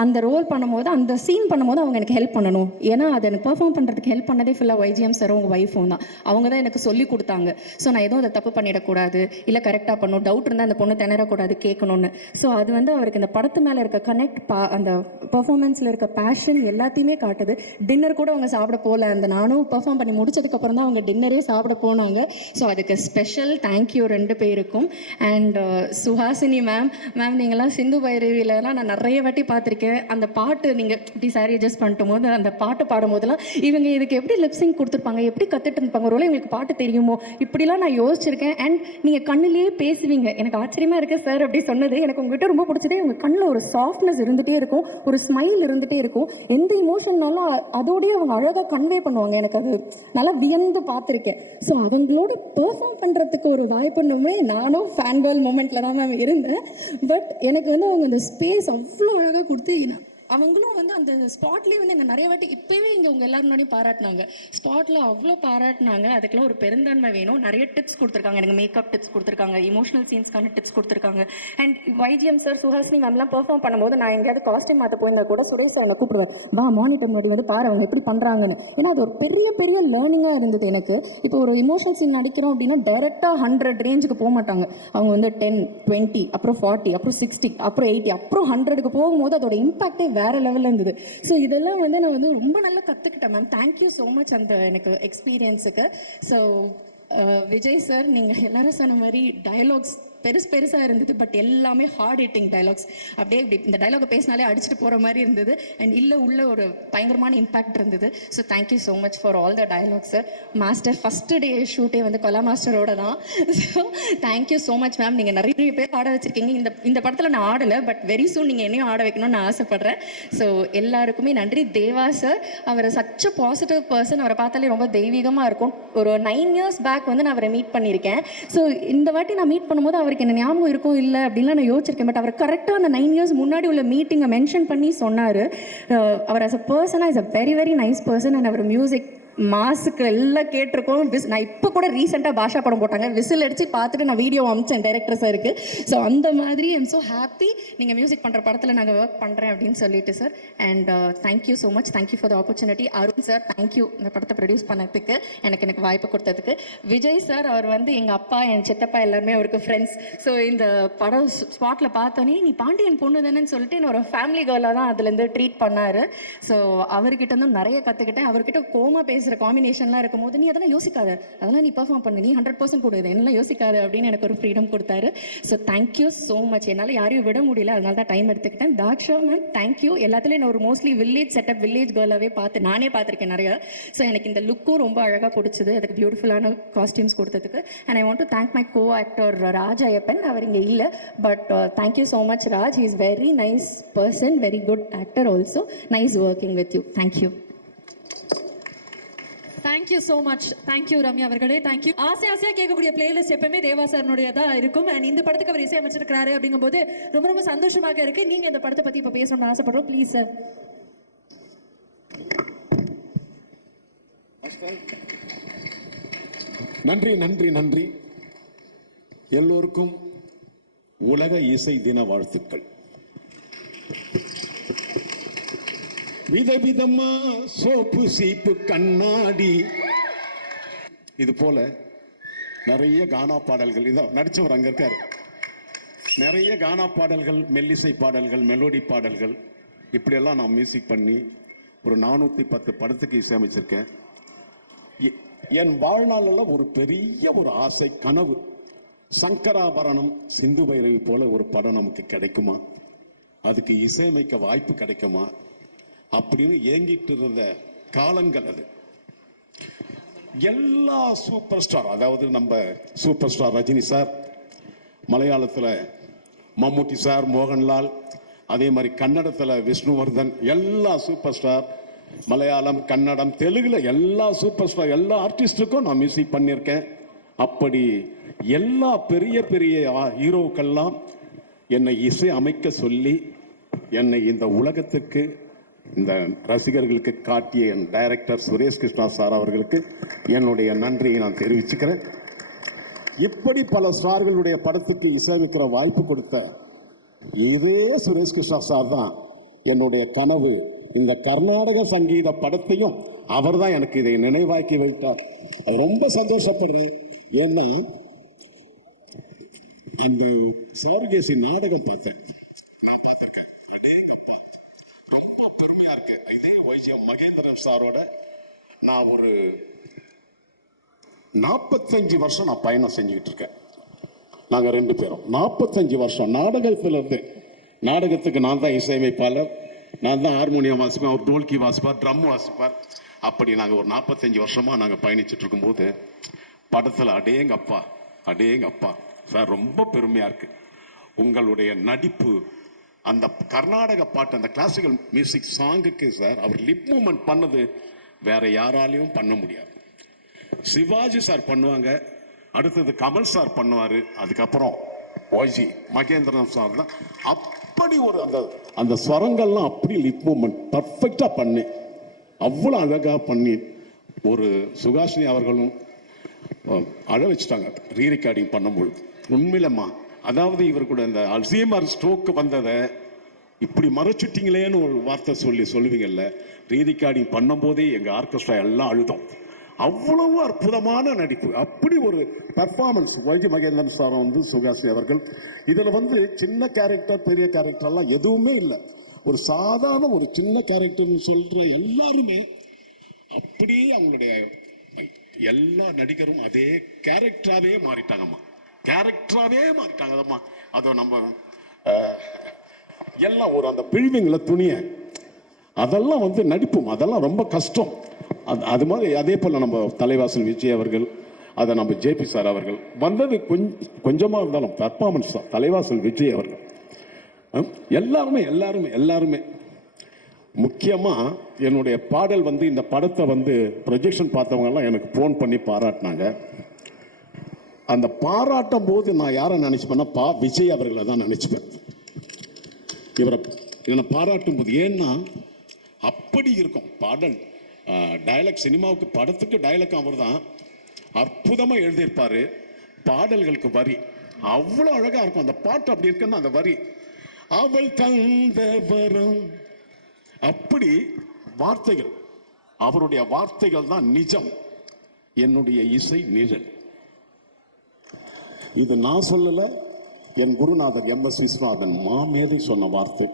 அந்த ரோல் பண்ணும்போது, அந்த சீன் பண்ணும்போது அவங்க எனக்கு ஹெல்ப் பண்ணணும். ஏன்னா அதை எனக்கு பெர்ஃபார்ம் பண்ணுறதுக்கு ஹெல்ப் பண்ணதே ஃபுல்லாக வைஜிஎம் சாரும் உங்கள் ஒய்ஃபும் தான். அவங்க தான் எனக்கு சொல்லி கொடுத்தாங்க. ஸோ நான் எதுவும் அதை தப்பு பண்ணிடக்கூடாது, இல்லை கரெக்டாக பண்ணணும், டவுட் இருந்தால் அந்த பொண்ணு திணறக்கூடாது கேட்கணும்னு. ஸோ அது வந்து அவருக்கு இந்த படத்து மேலே இருக்க கனெக்ட், அந்த பெர்ஃபார்மன்ஸில் இருக்க பேஷன் எல்லாத்தையுமே காட்டுது. டின்னர் கூட அவங்க சாப்பிட போகல. அந்த நானும் பெர்ஃபார்ம் பண்ணி முடிச்சதுக்கப்புறம் தான் அவங்க டின்னரே சாப்பிட போனாங்க. ஸோ அதுக்கு ஸ்பெஷல் தேங்க்யூ 2 பேருக்கும். அண்ட் சுஹாசினி மேம், நீங்களாம் சிந்து பைரவிலலாம் நான் நிறைய வாட்டி பார்த்துருக்கேன். அந்த பாட்டு நீங்கள் இப்படி சாரி அட்ஜஸ்ட் பண்ணிட்டும் போது அந்த பாட்டு பாடும்போதெல்லாம் இவங்க இதுக்கு எப்படி லிப்ஸிங் கொடுத்துருப்பாங்க, எப்படி கற்றுட்டு இருப்பாங்க, ஒரு வேளை இவங்களுக்கு பாட்டு தெரியுமோ, இப்படிலாம் நான் யோசிச்சிருக்கேன். அண்ட் நீங்கள் கண்ணிலேயே பேசுவீங்க. எனக்கு ஆச்சரியமாக இருக்குது சார் அப்படி சொன்னது. எனக்கு உங்கள்கிட்ட ரொம்ப பிடிச்சதே உங்கள் கண்ணில் ஒரு சாஃப்ட்னஸ் இருந்துகிட்டே இருக்கும், ஒரு ஸ்மைல் இருந்துகிட்டே இருக்கும். எந்த இமோஷன்னாலும் அதோடய அவங்க அழகாக கன்வே பண்ணுவாங்க. எனக்கு அது நல்லா வியந்து பார்த்துருக்கேன். ஸோ அவங்களோட பெர்ஃபார்ம் பண்ணுறதுக்கு ஒரு வாய்ப்புன்னுமே நானும் ஃபேன் கேர்ள் மூமெண்ட்டில் தான் மேம் இருந்தேன். பட் எனக்கு வந்து அவங்க அந்த ஸ்பேஸ் அவ்வளோ அழகாக கொடுத்து அவங்களும் வந்து அந்த ஸ்பாட்லேயே வந்து என்ன நிறைய வாட்டி இப்போவே இங்கே உங்கள் எல்லாரும் முன்னாடியும் பாராட்டினாங்க. ஸ்பாட்டில் அவ்வளோ பாராட்டினாங்க. அதுக்கெல்லாம் ஒரு பெருந்தன்மை வேணும். நிறைய டிப்ஸ் கொடுத்துருக்காங்க, எனக்கு மேக்கப் டிப்ஸ் கொடுத்துருக்காங்க, இமோஷனல் சீன்ஸ்க்கான டிப்ஸ் கொடுத்துருக்காங்க. அண்ட் YGM சார், சுஹாசினி மேம்லாம் பெர்ஃபார்ம் பண்ணும்போது நான் எங்கேயாவது காஸ்டியூம் மாற்ற போயிருந்தா கூட சுரேஷ் சார் என்னை கூப்பிடுவேன், வா மானிட்டர் முன்னாடி வந்து பாரு அவங்க எப்படி பண்ணுறாங்கன்னு. ஏன்னா அது ஒரு பெரிய பெரிய லேர்னிங்காக இருந்தது எனக்கு. இப்போ ஒரு இமோஷனல் சீன் நடிக்கிறோம் அப்படின்னா டேரெக்டாக 100 ரேஞ்சுக்கு போக மாட்டாங்க. அவங்க வந்து 10, 20, அப்புறம் 40, அப்புறம் 60, அப்புறம் 80, அப்புறம் 100க்கு போகும்போது அதோட இம்பாக்டே வேற லெவலில் இருந்தது. ஸோ இதெல்லாம் வந்து நான் வந்து ரொம்ப நல்லா கற்றுக்கிட்டேன் மேம். தேங்க்யூ ஸோ மச் அந்த எனக்கு எக்ஸ்பீரியன்ஸுக்கு. ஸோ விஜய் சார், நீங்கள் எல்லாரும் சொன்ன மாதிரி டயலாக்ஸ் பெருசாக இருந்தது, பட் எல்லாமே ஹார்ட் ஹிட்டிங் டைலாக்ஸ். அப்படியே இப்படி இந்த டைலாகை பேசினாலே அடிச்சுட்டு போகிற மாதிரி இருந்தது. அண்ட் உள்ள ஒரு பயங்கரமான இம்பாக்ட் இருந்தது. So thank you so much for all the dialogues. Master first day ஷூட்டே வந்து கொலா மாஸ்டரோட தான். So thank you so much ma'am. நீங்கள் நிறைய பேர் ஆட வச்சுருக்கீங்க. இந்த படத்தில் நான் ஆடலை, பட் வெரி சூன் நீங்கள் என்னையும் ஆட வைக்கணும்னு நான் ஆசைப்பட்றேன். ஸோ எல்லாருக்குமே நன்றி. தேவா சார், அவர் சச் அ பாசிட்டிவ் பர்சன். அவரை பார்த்தாலே ரொம்ப தெய்வீகமாக இருக்கும். ஒரு 9 years பேக் வந்து நான் அவரை மீட் பண்ணியிருக்கேன். ஸோ இந்த வாட்டி நான் மீட் பண்ணும்போது அவருக்கு என்ன ஞாபகம் இருக்கும் இல்லை அப்படின்லாம் நான் யோசிச்சிருக்கேன். பட் அவர் கரெக்டாக அந்த 9 years முன்னாடி உள்ள மீட்டிங்கை மென்ஷன் பண்ணி சொன்னார். அவர் as a person is a very very nice person. And அவர் மியூசிக் மாஸுக்கு எல்லாம் கேட்டிருக்கோம். நான் இப்போ கூட ரீசெண்டாக பாஷா படம் போட்டாங்க, விசில் அடித்து பார்த்துட்டு நான் வீடியோ அமிச்சேன் டைரக்டர் சாருக்கு. ஸோ அந்த மாதிரி ஐம் ஸோ ஹாப்பி நீங்கள் மியூசிக் பண்ணுற படத்தில் நாங்கள் ஒர்க் பண்ணுறேன் அப்படின்னு சொல்லிட்டு sir. And thank you so much. Thank you for the opportunity. Arun sir, thank you இந்த படத்தை ப்ரொடியூஸ் பண்ணதுக்கு, எனக்கு வாய்ப்பு கொடுத்ததுக்கு. விஜய் சார், அவர் வந்து எங்கள் அப்பா, என் சித்தப்பா எல்லாருமே அவருக்கு ஃப்ரெண்ட்ஸ். ஸோ இந்த படம் ஸ்பாட்டில் பார்த்தோன்னே நீ பாண்டியன் பொண்ணு தானேன்னு சொல்லிட்டு என்ன ஒரு ஃபேமிலி கேர்லாக தான் அதுலேருந்து ட்ரீட் பண்ணார். ஸோ அவர்கிட்ட இருந்தும் நிறைய கற்றுக்கிட்டேன். அவர்கிட்ட கோமா பேசுகிற காம்பினேஷன்லாம் இருக்கும்போது நீ அதெல்லாம் யோசிக்காத, அதெல்லாம் நீ பெர்ஃபார்ம் பண்ணு, நீ 100% கொடுக்குது, என்னெல்லாம் யோசிக்காது அப்படின்னு எனக்கு ஒரு ஃப்ரீடம் கொடுத்தாரு. So thank you so much. என்னால் யாரையும் விட முடியல, அதனால தான் டைம் எடுத்துக்கிட்டேன். Daksha ma'am, thank you. எல்லாத்துலேயும் நான் ஒரு மோஸ்ட்லி வில்லேஜ் செட்டப், வில்லேஜ் கேர்லாகவே நானே பார்த்துருக்கேன் நிறைய. ஸோ எனக்கு இந்த லுக்கும் ரொம்ப அழகாக பிடிச்சது, அதுக்கு பியூட்டிஃபுல்லான காஸ்டியூம்ஸ் கொடுத்ததுக்கு. And I want to thank my co actor Raj Iyappan. அவர் இங்கே இல்லை, but thank you so much Raj. He is very nice person, very good actor also. Nice working with you. Thank you. Thank you so much. Thank you Ramya அவர்களே. தேங்க்யூ. ஆசையாக கேட்கக்கூடிய பிளேலிஸ்ட் எப்பவுமே தேவா சார்னுடைய தான் இருக்கும். அண்ட் இந்த படத்துக்கு அவர் இசையமைச்சிருக்கிறாரு அப்படிங்கும்போது ரொம்ப ரொம்ப சந்தோஷமாக இருக்கு. நீங்க இந்த படத்தை பத்தி இப்போ பேசணும்னு ஆசைப்படுறோம். Please sir. நன்றி நன்றி நன்றி. எல்லோருக்கும் உலக இசை தின வாழ்த்துக்கள். விதவிதமா சோப்பு சீப்பு கண்ணாடி, இது போல நிறைய கானா பாடல்கள், இதோ நடிச்சவர் அங்க இருக்காரு, நிறைய கானா பாடல்கள், மெல்லிசை பாடல்கள், மெலோடி பாடல்கள், இப்படியெல்லாம் நான் மியூசிக் பண்ணி ஒரு 410 படத்துக்கு இசையமைச்சிருக்கேன். என் வாழ்நாளில் ஒரு பெரிய ஒரு ஆசை, கனவு, சங்கராபரணம், சிந்து பைரவி போல ஒரு படம் நமக்கு கிடைக்குமா, அதுக்கு இசையமைக்க வாய்ப்பு கிடைக்குமா அப்படின்னு ஏங்கிட்டு இருந்த காலங்கள் அது. எல்லா சூப்பர் ஸ்டார், அதாவது நம்ம சூப்பர் ஸ்டார் ரஜினி சார், மலையாளத்தில் மம்முட்டி சார், மோகன்லால், அதே மாதிரி கன்னடத்தில் விஷ்ணுவர்தன், எல்லா சூப்பர் ஸ்டார், மலையாளம், கன்னடம், தெலுங்குல எல்லா சூப்பர் ஸ்டார், எல்லா ஆர்டிஸ்டுக்கும் நான் மியூசிக் பண்ணியிருக்கேன். அப்படி எல்லா பெரிய பெரிய ஹீரோக்கெல்லாம் என்னை இசை அமைக்க சொல்லி என்னை இந்த உலகத்துக்கு, இந்த ரசிகர்களுக்கு காட்டிய என் டைரக்டர் சுரேஷ் கிருஷ்ணா சார் அவர்களுக்கு என்னுடைய நன்றியை நான் தெரிவிச்சுக்கிறேன். இப்படி பல ஸ்டார்களுடைய படத்துக்கு இசையமைக்கிற வாய்ப்பு கொடுத்த இதே சுரேஷ் கிருஷ்ணா சார் தான் என்னுடைய கனவு. இந்த கர்நாடக சங்கீத படத்தையும் அவர் தான் எனக்கு இதை நினைவாக்கி வைத்தார். ரொம்ப சந்தோஷப்படுறேன். ஏன்னா அந்த சாருகேசி நாடகம் பார்த்தேன், மகேந்திரன் சாரோட நான் ஒரு 45 வருஷம் நான் பயணம் செஞ்சுக்கிட்டு இருக்கேன். நாங்க 2 பேரும் 45 வருஷம் நாடகத்துல இருந்து, நாடகத்துக்கு நான் தான் இசையமைப்பாளர், நான் தான் ஹார்மோனியம் வாசிப்பேன், அவர் டோல்கி வாசிப்பார், ட்ரம் வாசிப்பார். அப்படி நாங்க ஒரு 45 வருஷமா நாங்க பயணிச்சுட்டு இருக்கும்போது படத்துல அடேங்கப்பா சார், ரொம்ப பெருமையா இருக்கு உங்களுடைய நடிப்பு. அந்த கர்நாடக பாட்டு, அந்த கிளாசிக்கல் மியூசிக் சாங்குக்கு சார் அவர் லிப் மூவ்மெண்ட் பண்ணது வேற யாராலையும் பண்ண முடியாது. சிவாஜி சார் பண்ணுவாங்க, அடுத்தது கமல் சார் பண்ணுவாரு, அதுக்கப்புறம் ஒய்ஜி மகேந்திரன் சார் தான் அப்படி ஒரு அந்த அந்த ஸ்வரங்கள்லாம் அப்படி லிப் மூமெண்ட் பர்ஃபெக்டாக பண்ணி அவ்வளோ அழகாக பண்ணி ஒரு சுகாஷினி அவர்களும் அழ வச்சுட்டாங்க ரீ ரெக்கார்டிங் பண்ணும்போது. உண்மையிலம்மா, அதாவது இவர் கூட இந்த அல்சீமர் ஸ்ட்ரோக்கு வந்ததை இப்படி மறைச்சிட்டிங்களேன்னு ஒரு வார்த்தை சொல்லுவீங்கல்ல, ரீ ரெக்கார்டிங் பண்ணும்போதே எங்கள் ஆர்கெஸ்ட்ரா எல்லாம் அழுதோம். அவ்வளவு அற்புதமான நடிப்பு, அப்படி ஒரு பெர்ஃபார்மன்ஸ். வைஜி மகேந்திரன் சார் வந்து சுகாசி அவர்கள் இதில் வந்து சின்ன கேரக்டர் பெரிய கேரக்டர்லாம் எதுவுமே இல்லை. ஒரு சாதாரண ஒரு சின்ன கேரக்டர்னு சொல்கிற எல்லாருமே அப்படியே அவங்களுடைய எல்லா நடிகரும் அதே கேரக்டராகவே மாறிட்டாங்கம்மா, கேரக்டராகவே மாறிட்டாங்கம்மா. அதை நம்ம எல்லாம் ஒரு அந்த பிழிவிங்கள துணியை அதெல்லாம் வந்து நடிப்பும் அதெல்லாம் ரொம்ப கஷ்டம். அது மாதிரி அதே போல் நம்ம தலைவாசல் விஜய் அவர்கள், அதை நம்ம ஜேபி சார் அவர்கள் வந்தது கொஞ்சமாக இருந்தாலும் பர்ஃபார்மன்ஸ் தான். தலைவாசல் விஜய் அவர்கள் எல்லாருமே முக்கியமாக என்னுடைய பாடல் வந்து இந்த படத்தை வந்து ப்ரொஜெக்ஷன் பார்த்தவங்கெல்லாம் எனக்கு ஃபோன் பண்ணி பாராட்டினாங்க. அந்த பாராட்டும் போது நான் யாரை நினச்சிப்பேன்னா விஜய் அவர்களை தான் நினச்சிப்பேன். என்னை பாராட்டும் போது ஏன்னா அப்படி இருக்கும் பாடல். டயலாக் சினிமாவுக்கு படத்துக்கு டயலாக் அவர் தான் அற்புதமாக எழுதியிருப்பார். பாடல்களுக்கு வரி அவ்வளோ அழகாக இருக்கும். அந்த பாட்டு அப்படி இருக்குன்னா அந்த வரி அவள் தந்த வரம், அப்படி வார்த்தைகள், அவருடைய வார்த்தைகள் தான் நிஜம். என்னுடைய இசை நிழல். இது நான் சொல்லலை, என் குருநாதர் MS விஸ்வநாதன் மாமேதை சொன்ன வார்த்தை.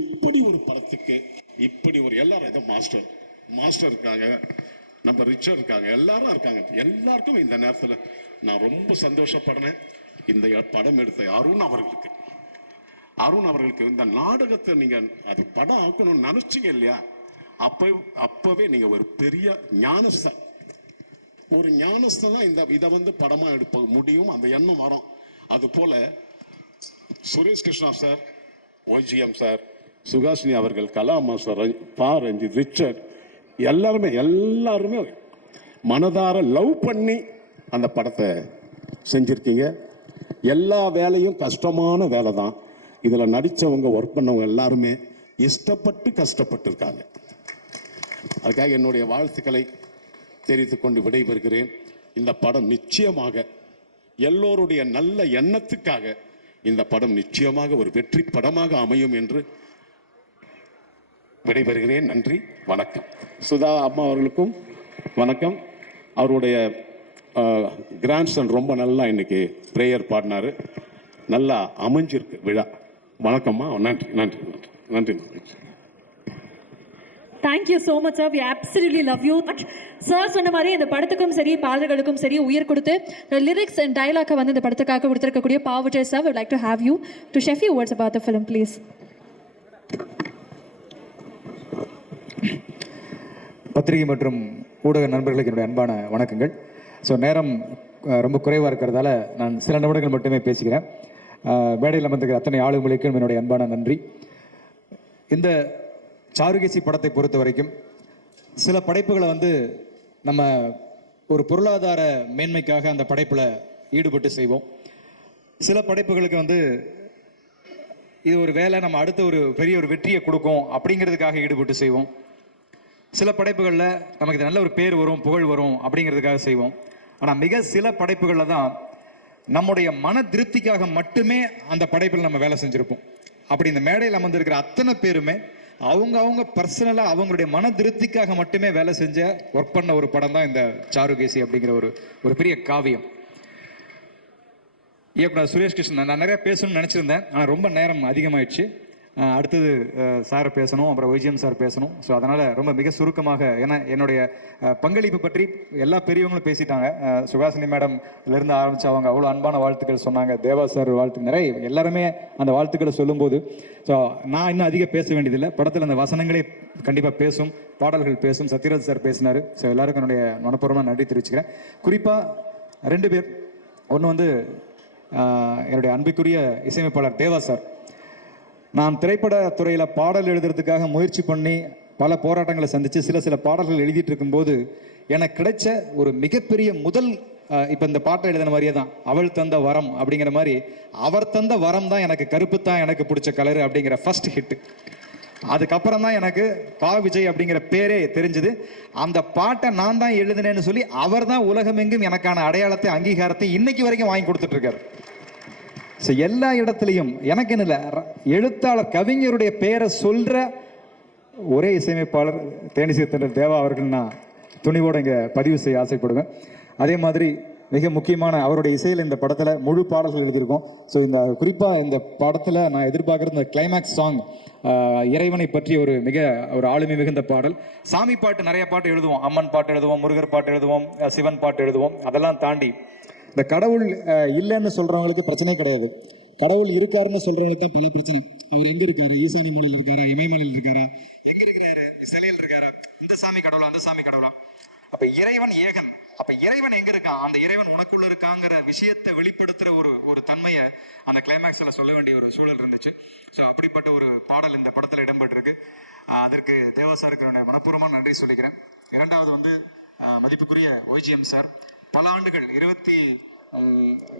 இப்படி ஒரு படத்துக்கு இப்படி ஒரு எல்லாரும் ஏதோ மாஸ்டர் இருக்காங்க, நம்ம ரிச்சர் இருக்காங்க, எல்லாரும் இருக்காங்க. எல்லாருக்கும் இந்த நேரத்தில் நான் ரொம்ப சந்தோஷப்படுறேன். இந்த படம் எடுத்த அருண் அவர்களுக்கு இந்த நாடகத்தை நீங்க அது படம் ஆக்கணும்னு நினைச்சீங்க இல்லையா, அப்பவே நீங்க ஒரு பெரிய ஞானஸ்தன், ஒரு ஞானஸ்தன் தான் இதை வந்து படமா எடுக்க முடியும். அந்த எண்ணம் வரும். அது போல Suresh Krishna sir, OGM sir, Suhasini அவர்கள், கலாமா சார், ரஞ்சித், ரிச்சர்ட் எல்லாருமே மனதார லவ் பண்ணி அந்த படத்தை செஞ்சிருக்கீங்க. எல்லா வேலையும் கஷ்டமான வேலை தான். இதில் நடித்தவங்க ஒர்க் பண்ணவங்க எல்லாருமே இஷ்டப்பட்டு கஷ்டப்பட்டு இருக்காங்க. அதுக்காக என்னுடைய வாழ்த்துக்களை தெரிவித்துக் கொண்டு விடைபெறுகிறேன். இந்த படம் நிச்சயமாக எல்லோருடைய நல்ல எண்ணத்துக்காக இந்த படம் நிச்சயமாக ஒரு வெற்றி படமாக அமையும் என்று விடைபெறுகிறேன். நன்றி, வணக்கம். சுதா அம்மா அவர்களுக்கும் வணக்கம். அவருடைய கிராண்ட்சன் ரொம்ப நல்லா இன்னைக்கு ப்ரேயர் பாடினாரு, நல்லா அமைஞ்சிருக்கு விழா. வணக்கம்மா. நன்றி நன்றி நன்றி நன்றி. Thank you so much, sir. We absolutely love you. Sir சொன்ன மாதிரி இந்த படத்துக்கும் சரி பாடல்களுக்கும் சரி உயிர் கொடுத்து லிரிக்ஸ் அண்ட் டயலாக்கை வந்து இந்த படத்துக்காக கொடுத்துருக்கக்கூடிய பாவஜய் sir, would like to have you to share few words about the film, please. பத்திரிகை மற்றும் ஊடக நண்பர்களுக்கு என்னுடைய அன்பான வணக்கங்கள். ஸோ நேரம் ரொம்ப குறைவாக இருக்கிறதால நான் சில நிமிடங்கள் மட்டுமே பேசுகிறேன். மேடையில் அமர்ந்திருக்கிற அத்தனை ஆளுமைகளுக்கும் என்னுடைய அன்பான நன்றி. இந்த சாருகேசி படத்தை பொறுத்த வரைக்கும் சில படைப்புகளை வந்து நம்ம ஒரு பொருளாதார மேன்மைக்காக அந்த படைப்பில் ஈடுபட்டு செய்வோம். சில படைப்புகளுக்கு வந்து இது ஒரு வேலை, நம்ம அடுத்த ஒரு பெரிய ஒரு வெற்றியை கொடுக்கும் அப்படிங்கிறதுக்காக ஈடுபட்டு செய்வோம். சில படைப்புகளில் நமக்கு இது நல்ல ஒரு பேர் வரும், புகழ் வரும் அப்படிங்கிறதுக்காக செய்வோம். ஆனால் மிக சில படைப்புகளில் தான் நம்முடைய மன திருப்திக்காக மட்டுமே அந்த படைப்பில் நம்ம வேலை செஞ்சுருப்போம். அப்படி இந்த மேடையில் அமர்ந்திருக்கிற அத்தனை பேருமே அவங்க பர்சனலாக அவங்களுடைய மன திருப்திக்காக மட்டுமே வேலை செஞ்ச ஒர்க் பண்ண ஒரு படம் தான் இந்த சாருகேசி அப்படிங்கிற ஒரு பெரிய காவியம். இயக்குனர் சுரேஷ் கிருஷ்ணன், நான் நிறையா பேசணும்னு நினச்சிருந்தேன், ஆனால் ரொம்ப நேரம் அதிகமாகிடுச்சு. அடுத்தது சார் பேசணும், அப்புறம் OGM சார் பேசணும். ஸோ அதனால் ரொம்ப மிக சுருக்கமாக, ஏன்னா என்னுடைய பங்களிப்பு பற்றி எல்லா பெரியவங்களும் பேசிட்டாங்க. சுகாசினி மேடம்லேருந்து ஆரம்பித்து அவங்க அவ்வளோ அன்பான வாழ்த்துக்கள் சொன்னாங்க. தேவா சார் வாழ்த்துக்கள் நிறைய எல்லாருமே அந்த வாழ்த்துக்களை சொல்லும்போது ஸோ நான் இன்னும் அதிகம் பேச வேண்டியதில்லை. படத்தில் அந்த வசனங்களே கண்டிப்பாக பேசும், பாடல்கள் பேசும். சத்யராஜ் சார் பேசினார். ஸோ எல்லாருக்கும் என்னுடைய மனப்பூர்வமாக நன்றி தெரிவிச்சுக்கிறேன். குறிப்பாக 2 பேர். ஒன்று வந்து என்னுடைய அன்பிற்குரிய இசையமைப்பாளர் தேவா சார். நான் திரைப்பட துறையில் பாடல் எழுதுறதுக்காக முயற்சி பண்ணி பல போராட்டங்களை சந்தித்து சில பாடல்கள் எழுதிட்டு இருக்கும்போது எனக்கு கிடைச்ச ஒரு மிகப்பெரிய முதல் இப்போ இந்த பாட்டை எழுதின மாதிரியே தான், அவள் தந்த வரம் அப்படிங்கிற மாதிரி, அவர் தந்த வரம் தான் எனக்கு, கருப்பு தான் எனக்கு பிடிச்ச கலரு அப்படிங்கிற ஃபர்ஸ்ட் ஹிட். அதுக்கப்புறம் தான் எனக்கு பா விஜய் அப்படிங்கிற பேரே தெரிஞ்சுது. அந்த பாட்டை நான் தான் எழுதினேன்னு சொல்லி அவர் தான் உலகமெங்கும் எனக்கான அடையாளத்தை, அங்கீகாரத்தை இன்னைக்கு வரைக்கும் வாங்கி கொடுத்துட்டு இருக்காரு. ஸோ எல்லா இடத்துலையும் எனக்குன்னு இல்லை, எழுத்தாளர் கவிஞருடைய பேரை சொல்ற ஒரே இசையமைப்பாளர் தேனிசை தென்றல் தேவா அவர்கள் நான் துணிவோடு இங்கே பதிவு செய்ய ஆசைப்படுவேன். அதே மாதிரி மிக முக்கியமான அவருடைய இசையில் இந்த படத்தில் முழு பாடல்கள் எழுதியிருக்கோம். ஸோ இந்த குறிப்பாக இந்த படத்தில் நான் எதிர்பார்க்குறது இந்த கிளைமேக்ஸ் சாங், இறைவனை பற்றி ஒரு ஆளுமை மிகுந்த பாடல். சாமி பாட்டு நிறைய பாட்டு எழுதுவோம், அம்மன் பாட்டு எழுதுவோம், முருகர் பாட்டு எழுதுவோம், சிவன் பாட்டு எழுதுவோம். அதெல்லாம் தாண்டி இந்த கடவுள் இல்லைன்னு சொல்கிறவங்களுக்கு பிரச்சனை கிடையாது. கடவுள் இருக்காருன்னு சொல்கிறவங்களுக்கு தான் பல பிரச்சனை. அவர் எங்கே இருக்காரு? ஈசானி மூலையில் இருக்காரா? இமயமலையில் இருக்காரா? எங்கே இருக்கிறாரு? சிலையில் இருக்காரா? இந்த சாமி கடவுளா, அந்த சாமி கடவுளா? அப்போ இறைவன் ஏகன். அப்ப இறைவன் எங்க இருக்கான்? அந்த இறைவன் உனக்குள்ள இருக்காங்கிற விஷயத்தை வெளிப்படுத்துற ஒரு தன்மையை அந்த கிளைமேக்ஸ்ல சொல்ல வேண்டிய ஒரு சூழல் இருந்துச்சு. ஸோ அப்படிப்பட்ட ஒரு பாடல் இந்த படத்தில் இடம்பெற்றிருக்கு. அதற்கு தேவா சாருக்கு மனப்பூர்வமான நன்றி சொல்லிக்கிறேன். இரண்டாவது வந்து மதிப்புக்குரிய ஒய்ஜிஎம் சார், பல ஆண்டுகள்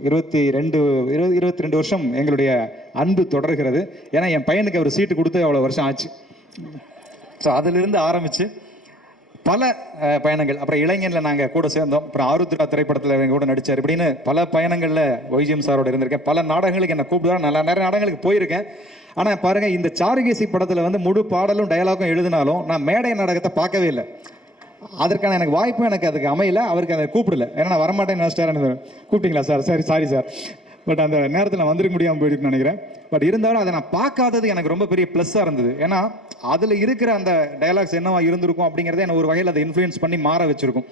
22 வருஷம் எங்களுடைய அன்பு தொடர்கிறது. ஏன்னா என் பையனுக்கு அவர் சீட்டு கொடுத்து அவ்வளோ வருஷம் ஆச்சு. ஸோ அதிலிருந்து ஆரம்பிச்சு பல பயணங்கள். அப்புறம் இளைஞனில் நாங்கள் கூட சேர்ந்தோம். அப்புறம் ஆருத்ரா திரைப்படத்தில் எங்கள் கூட நடித்தார். இப்படின்னு பல பயணங்களில் ஒய்ஜிஎம் சாரோட இருந்திருக்கேன். பல நாடகங்களுக்கு என்னை கூப்பிடுவார். நான் நிறைய நாடகங்களுக்கு போயிருக்கேன். ஆனால் பாருங்கள், இந்த சாருகேசி படத்தில் வந்து முழு பாடலும் டயலாகும் எழுதினாலும் நான் மேடை நாடகத்தை பார்க்கவே இல்லை. அதற்கான எனக்கு வாய்ப்பும் எனக்கு அதுக்கு அமையல. அவருக்கு அதை கூப்பிடல. ஏன்னா நான் வரமாட்டேன்னு நினச்சிட்டாரு. கூப்பிட்டீங்களா சார்? சரி, சாரி சார், பட் அந்த நேரத்தில் நான் வந்துருக்க முடியாமல் போயிட்டு நினைக்கிறேன். பட் இருந்தாலும் அதை நான் பார்க்காதது எனக்கு ரொம்ப பெரிய ப்ளஸ்ஸாக இருந்தது. ஏன்னா அதில் இருக்கிற அந்த டயலாக்ஸ் என்னவா இருந்திருக்கும் அப்படிங்கிறத என்ன ஒரு வகையில் அதை இன்ஃப்ளூயன்ஸ் பண்ணி மாற வச்சிருக்கும்.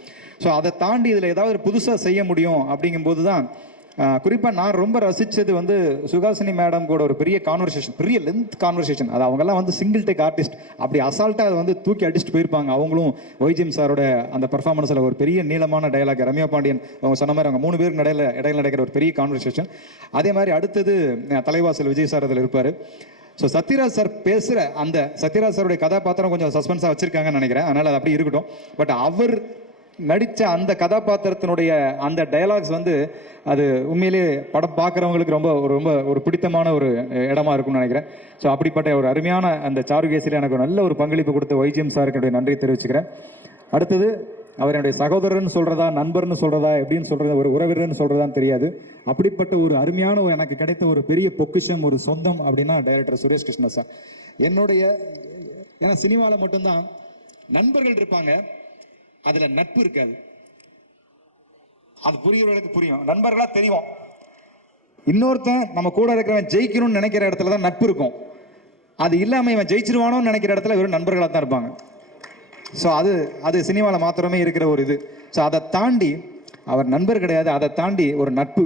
ஸோ அதை தாண்டி இதில் ஏதாவது புதுசாக செய்ய முடியும் அப்படிங்கும்போது தான் குறிப்பாக நான் ரொம்ப ரசித்தது வந்து சுகாசினி மேடம் கூட ஒரு பெரிய கான்வர்சேஷன், பெரிய லென்த் கான்வர்சேஷன். அது அவங்கெல்லாம் வந்து சிங்கிள் டேக் ஆர்டிஸ்ட், அப்படி அசால்ட்டாக அதை வந்து தூக்கி அடிச்சுட்டு போயிருப்பாங்க. அவங்களும் ஒய்ஜிஎம் சாரோட அந்த பர்ஃபார்மன்ஸில் ஒரு பெரிய நீளமான டயலாக், ரம்யா பாண்டியன் அவங்க சொன்ன மாதிரி அவங்க 3 பேருக்கு இடையில நடக்கிற ஒரு பெரிய கான்வர்சேஷன். அதே மாதிரி அடுத்தது தலைவாசல் விஜய் சார் அதில் இருப்பார். ஸோ சத்யராஜ் சார் பேசுகிற அந்த சத்யராஜ் சாருடைய கதாபாத்திரம் கொஞ்சம் சஸ்பென்ஸாக வச்சுருக்காங்கன்னு நினைக்கிறேன். அதனால் அது அப்படி இருக்கட்டும். பட் அவர் நடித்த அந்த கதாபாத்திரத்தினுடைய அந்த டயலாக்ஸ் வந்து அது உண்மையிலேயே படம் பார்க்குறவங்களுக்கு ரொம்ப பிடித்தமான ஒரு இடமா இருக்கும்னு நினைக்கிறேன். ஸோ அப்படிப்பட்ட ஒரு அருமையான அந்த சாருகேசியில் எனக்கு நல்ல ஒரு பங்களிப்பு கொடுத்த ஒய்ஜிஎம் சாருக்கு என்னுடைய நன்றி தெரிவிச்சுக்கிறேன். அடுத்தது அவர் என்னுடைய சகோதரர்னு சொல்கிறதா, நண்பர்னு சொல்கிறதா, எப்படின்னு சொல்கிறது, ஒரு உறவினர்னு சொல்கிறதான்னு தெரியாது. அப்படிப்பட்ட ஒரு அருமையான எனக்கு கிடைத்த ஒரு பெரிய பொக்கிஷம், ஒரு சொந்தம் அப்படின்னா டைரக்டர் சுரேஷ் கிருஷ்ணா சார். ஏன்னா சினிமாவில் மட்டும்தான் நண்பர்கள் இருப்பாங்க, அதுல நட்பு இருக்காது. அது புரியவர்களுக்கு புரியும். நண்பர்களா தெரியும். இன்னொருத்தன் நம்ம கூட இருக்கிறவன் ஜெயிக்கணும்னு நினைக்கிற இடத்துல தான் நட்பு இருக்கும். அது இல்லாம இவன் ஜெயிச்சிருவானோன்னு நினைக்கிற இடத்துல வெறும் நண்பர்களா தான் இருப்பாங்க. ஸோ அது சினிமாவில் மாத்திரமே இருக்கிற ஒரு இது. ஸோ அதை தாண்டி அவர் நண்பர் கிடையாது, அதை தாண்டி ஒரு நட்பு.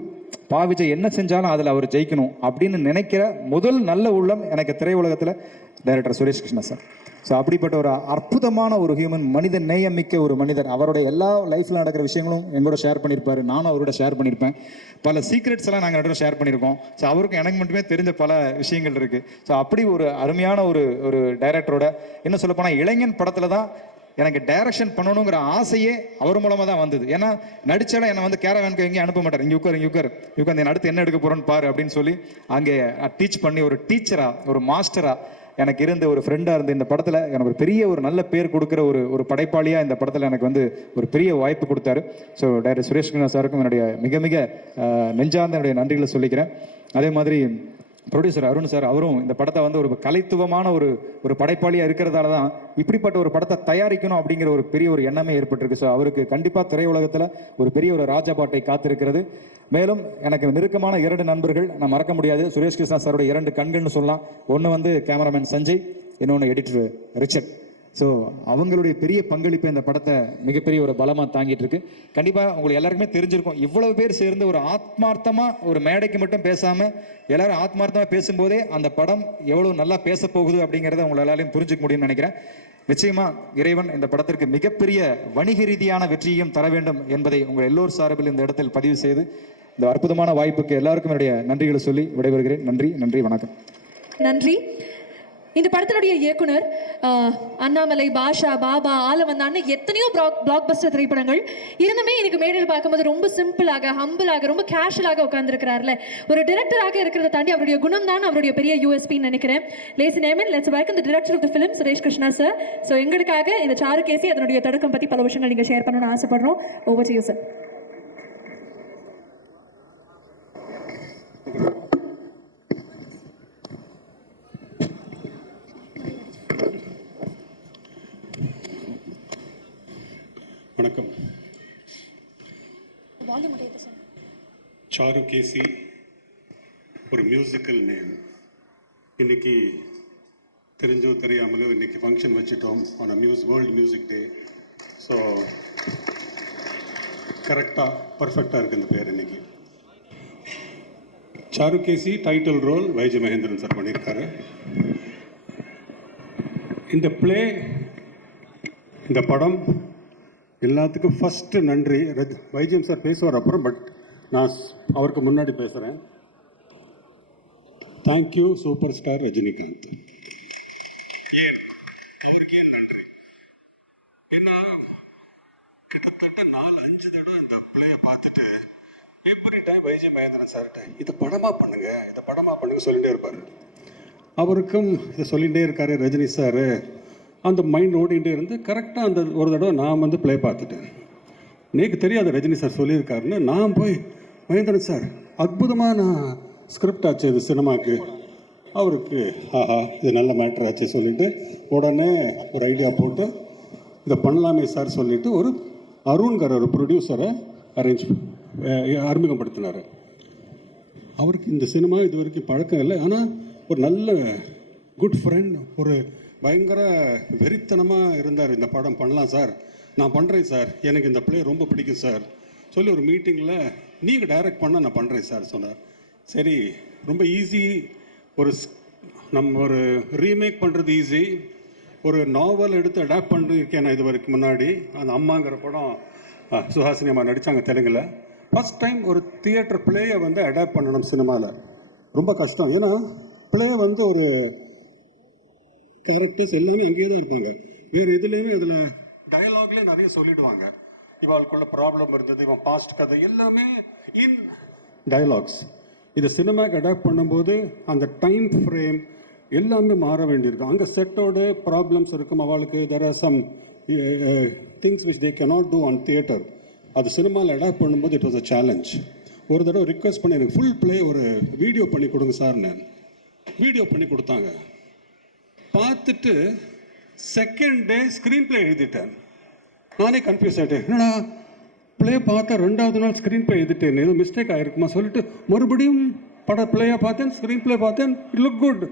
பாவிஜய் என்ன செஞ்சாலும் அதில் அவர் ஜெயிக்கணும் அப்படின்னு நினைக்கிற முதல் நல்ல உள்ளம் எனக்கு திரையுலகத்தில் director Suresh Krishna sir. So அப்படிப்பட்ட ஒரு அற்புதமான ஒரு ஹியூமன், மனித நேயமிக்க ஒரு மனிதர். அவருடைய எல்லா லைஃப்பில் நடக்கிற விஷயங்களும் எங்களோட ஷேர் பண்ணியிருப்பார். நானும் அவரோட ஷேர் பண்ணியிருப்பேன். பல சீக்ரெட்ஸ் எல்லாம் நாங்கள் ரெண்டும் ஷேர் பண்ணியிருக்கோம். ஸோ அவருக்கும் எனக்கு மட்டுமே தெரிஞ்ச பல விஷயங்கள் இருக்குது. ஸோ அப்படி ஒரு அருமையான ஒரு டைரக்டரோட, என்ன சொல்ல போனால் இளைஞன் படத்தில் தான் எனக்கு டைரக்ஷன் பண்ணணுங்கிற ஆசையே அவர் மூலமாக தான் வந்தது. ஏன்னா நடிச்சாலும் என்னை வந்து கேரவேனுக்கு எங்கேயும் அனுப்ப மாட்டார். இங்கே உட்கார் அடுத்து என்ன எடுக்க போகிறோன்னு பாரு அப்படின்னு சொல்லி அங்கே டீச் பண்ணி ஒரு டீச்சராக, ஒரு மாஸ்டராக எனக்கு இருந்த ஒரு ஃப்ரெண்டாக இருந்து இந்த படத்தில் எனக்கு ஒரு பெரிய ஒரு நல்ல பேர் கொடுக்குற ஒரு படைப்பாளியாக இந்த படத்தில் எனக்கு வந்து ஒரு பெரிய வாய்ப்பு கொடுத்தாரு. ஸோ டைரக்டர் சுரேஷ் கிருஷ்ணா சாருக்கும் என்னுடைய மிக மிக நெஞ்சார்ந்த என்னுடைய நன்றிகளை சொல்லிக்கிறேன். அதே மாதிரி ப்ரொடியூசர் அருண் சார், அவரும் இந்த படத்தை வந்து ஒரு கலைத்துவமான ஒரு படைப்பாளியாக இருக்கிறதால தான் இப்படிப்பட்ட ஒரு படத்தை தயாரிக்கணும் அப்படிங்கிற ஒரு பெரிய ஒரு எண்ணமே ஏற்பட்டிருக்கு. ஸோ அவருக்கு கண்டிப்பாக திரையுலகத்தில் ஒரு பெரிய ஒரு ராஜபாட்டை காத்திருக்கிறது. மேலும் எனக்கு நெருக்கமான 2 நண்பர்கள் நான் மறக்க முடியாது. சுரேஷ் கிருஷ்ணா சாரோட 2 கண்கள்னு சொல்லலாம். ஒன்று வந்து கேமராமேன் சஞ்சய், இன்னொன்று எடிட்டர் ரிச்சர்ட். ஸோ அவங்களுடைய பெரிய பங்களிப்பு இந்த படத்தை மிகப்பெரிய ஒரு பலமாக தாங்கிட்டு இருக்கு. கண்டிப்பாக உங்களுக்கு எல்லாருக்குமே தெரிஞ்சிருக்கும், இவ்வளவு பேர் சேர்ந்து ஒரு ஆத்மார்த்தமாக ஒரு மேடைக்கு மட்டும் பேசாமல் எல்லாரும் ஆத்மார்த்தமாக பேசும்போதே அந்த படம் எவ்வளோ நல்லா பேச போகுது அப்படிங்கிறத உங்களை எல்லாரையும் புரிஞ்சுக்க முடியும்னு நினைக்கிறேன். நிச்சயமா இறைவன் இந்த படத்திற்கு மிகப்பெரிய வணிக ரீதியான வெற்றியையும் தர வேண்டும் என்பதை உங்கள் எல்லோர் சார்பில் இந்த இடத்தில் பதிவு செய்து இந்த அற்புதமான வாய்ப்புக்கு எல்லாருக்கும் என்னுடைய நன்றிகளை சொல்லி விடைபெறுகிறேன். நன்றி, வணக்கம். நன்றி. இந்த படத்தினுடைய இயக்குனர் அண்ணாமலை, பாஷா, பாபா, ஆலவந்தான்னு எத்தனையோ பிளாக் பஸ்டர் திரைப்படங்கள் இருந்துமே எனக்கு மேடையில் பார்க்கும்போது ரொம்ப சிம்பிளாக, ஹம்பிளாக, ரொம்ப கேஷுவலாக உட்கார்ந்துருக்கிறார்ல. ஒரு டிரெக்டராக இருக்கிறத தாண்டி அவருடைய குணம் தான் அவருடைய பெரிய யூஎஸ்பின்னு நினைக்கிறேன். லேசி நேமன், let's welcome the director of the film Suresh Krishna sir. So எங்களுக்காக இந்த சாருகேசி அதனுடைய தொடக்கம் பற்றி பல விஷயங்கள் நீங்கள் ஷேர் பண்ணணும்னு ஆசைப்படுறோம். Over to you sir. வணக்கம். சாருகேசி ஒரு மியூசிக்கல் நேம். இன்னைக்கு தெரிஞ்சோ தெரியாமலோ இன்னைக்கு ஃபங்க்ஷன் வச்சுட்டோம் on world music day. So கரெக்டாக பர்ஃபெக்டாக இருக்குது இந்த பேர். இன்னைக்கு Charukesi title role YG Mahendran sir பண்ணியிருக்காரு. இந்த பிளே, இந்த படம் எல்லாத்துக்கும் ஃபஸ்ட்டு நன்றி. வைஜிஎம் சார் பேசுவார் அப்புறம், பட் நான் அவருக்கு முன்னாடி பேசுகிறேன். Thank you super star Rajinikanth. ஏன் அவருக்கு ஏன் நன்றி? ஏன்னா கிட்டத்தட்ட 4-5 தடவை இந்த பிளேயை பார்த்துட்டு எவ்ரி டைம் வைஜி மகேந்திரன் சார்கிட்ட இதை படமாக பண்ணுங்க, இதை படமாக பண்ணுங்க சொல்லிகிட்டே இருப்பார். அவருக்கும் இதை சொல்லிகிட்டே இருக்காரு ரஜினி சார். அந்த மைண்ட் ஓடிக்கிட்டே இருந்து கரெக்டாக அந்த ஒரு தடவை நான் வந்து ப்ளே பார்த்துட்டேன். எனக்கு தெரியாது ரஜினி சார் சொல்லியிருக்காருன்னு. நான் போய் மகேந்திரன் சார் அற்புதமான ஸ்கிரிப்ட் ஆச்சு இது சினிமாவுக்கு. அவருக்கு ஆஹா இது நல்ல மேட்ரு ஆச்சு சொல்லிவிட்டு உடனே ஒரு ஐடியா போட்டு இதை பண்ணலாமே சார் சொல்லிவிட்டு ஒரு அருண்கர் ஒரு ப்ரொடியூசரை அறிமுகப்படுத்தினார். அவருக்கு இந்த சினிமா இது வரைக்கும் பழக்கம் இல்லை, ஆனால் ஒரு நல்ல குட் ஃப்ரெண்ட், ஒரு பயங்கர வெறித்தனமாக இருந்தார். இந்த படம் பண்ணலாம் சார், நான் பண்ணுறேன் சார், எனக்கு இந்த பிளே ரொம்ப பிடிக்கும் சார் சொல்லி ஒரு மீட்டிங்கில் நீங்கள் டைரக்ட் பண்ணால் நான் பண்ணுறேன் சார் சொன்னார். சரி, ரொம்ப ஈஸி. நம்ம ஒரு ரீமேக் பண்ணுறது ஈஸி. ஒரு நாவல் எடுத்து அடாப்ட் பண்ணியிருக்கேன் நான் இது வரைக்கும் முன்னாடி. அந்த அம்மாங்கிற படம் சுஹாசினி அம்மா நடித்தாங்க தெலுங்கில். ஃபஸ்ட் டைம் ஒரு தியேட்டர் பிளேயை வந்து அடாப்ட் பண்ணணும் சினிமாவில். ரொம்ப கஷ்டம். ஏன்னா பிளே வந்து ஒரு கேரக்டர்ஸ் எல்லாமே அங்கேயே தான் இருப்பாங்க. வேறு எதுலேயுமே இதில் டயலாக்லேயே நிறைய சொல்லிடுவாங்க. இவாளுக்குள்ள ப்ராப்ளம் இருந்தது, இவன் பாஸ்ட் கதை எல்லாமே இன் டயலாக்ஸ். இதை சினிமாக்கு அடாப்ட் பண்ணும்போது அந்த டைம் ஃப்ரேம் எல்லாமே மாற வேண்டியிருக்கும். அங்கே செட்டோடு ப்ராப்ளம்ஸ் இருக்கும் அவளுக்கு. There are some things which they cannot do on theatre. அது சினிமாவில் அடாப்ட் பண்ணும்போது இட் வாஸ் அ சேலஞ்ச். ஒரு தடவை ரிக்வெஸ்ட் பண்ணி எனக்கு ஃபுல் பிளே ஒரு வீடியோ பண்ணி கொடுங்க சார். நான் வீடியோ பண்ணி கொடுத்தாங்க. பார்த்துட்டு செகண்ட் டே ஸ்க்ரீன் பிளே எழுதிட்டேன். நானே கன்ஃபியூஸ் ஆகிட்டேன். என்னடா பிளே பார்த்தா 2வது நாள் ஸ்க்ரீன் பிளே எழுதிட்டேன், ஏதோ மிஸ்டேக் ஆகிருக்குமா சொல்லிட்டு மறுபடியும் பிளேயை பார்த்தேன், ஸ்க்ரீன் பிளே பார்த்தேன். It look good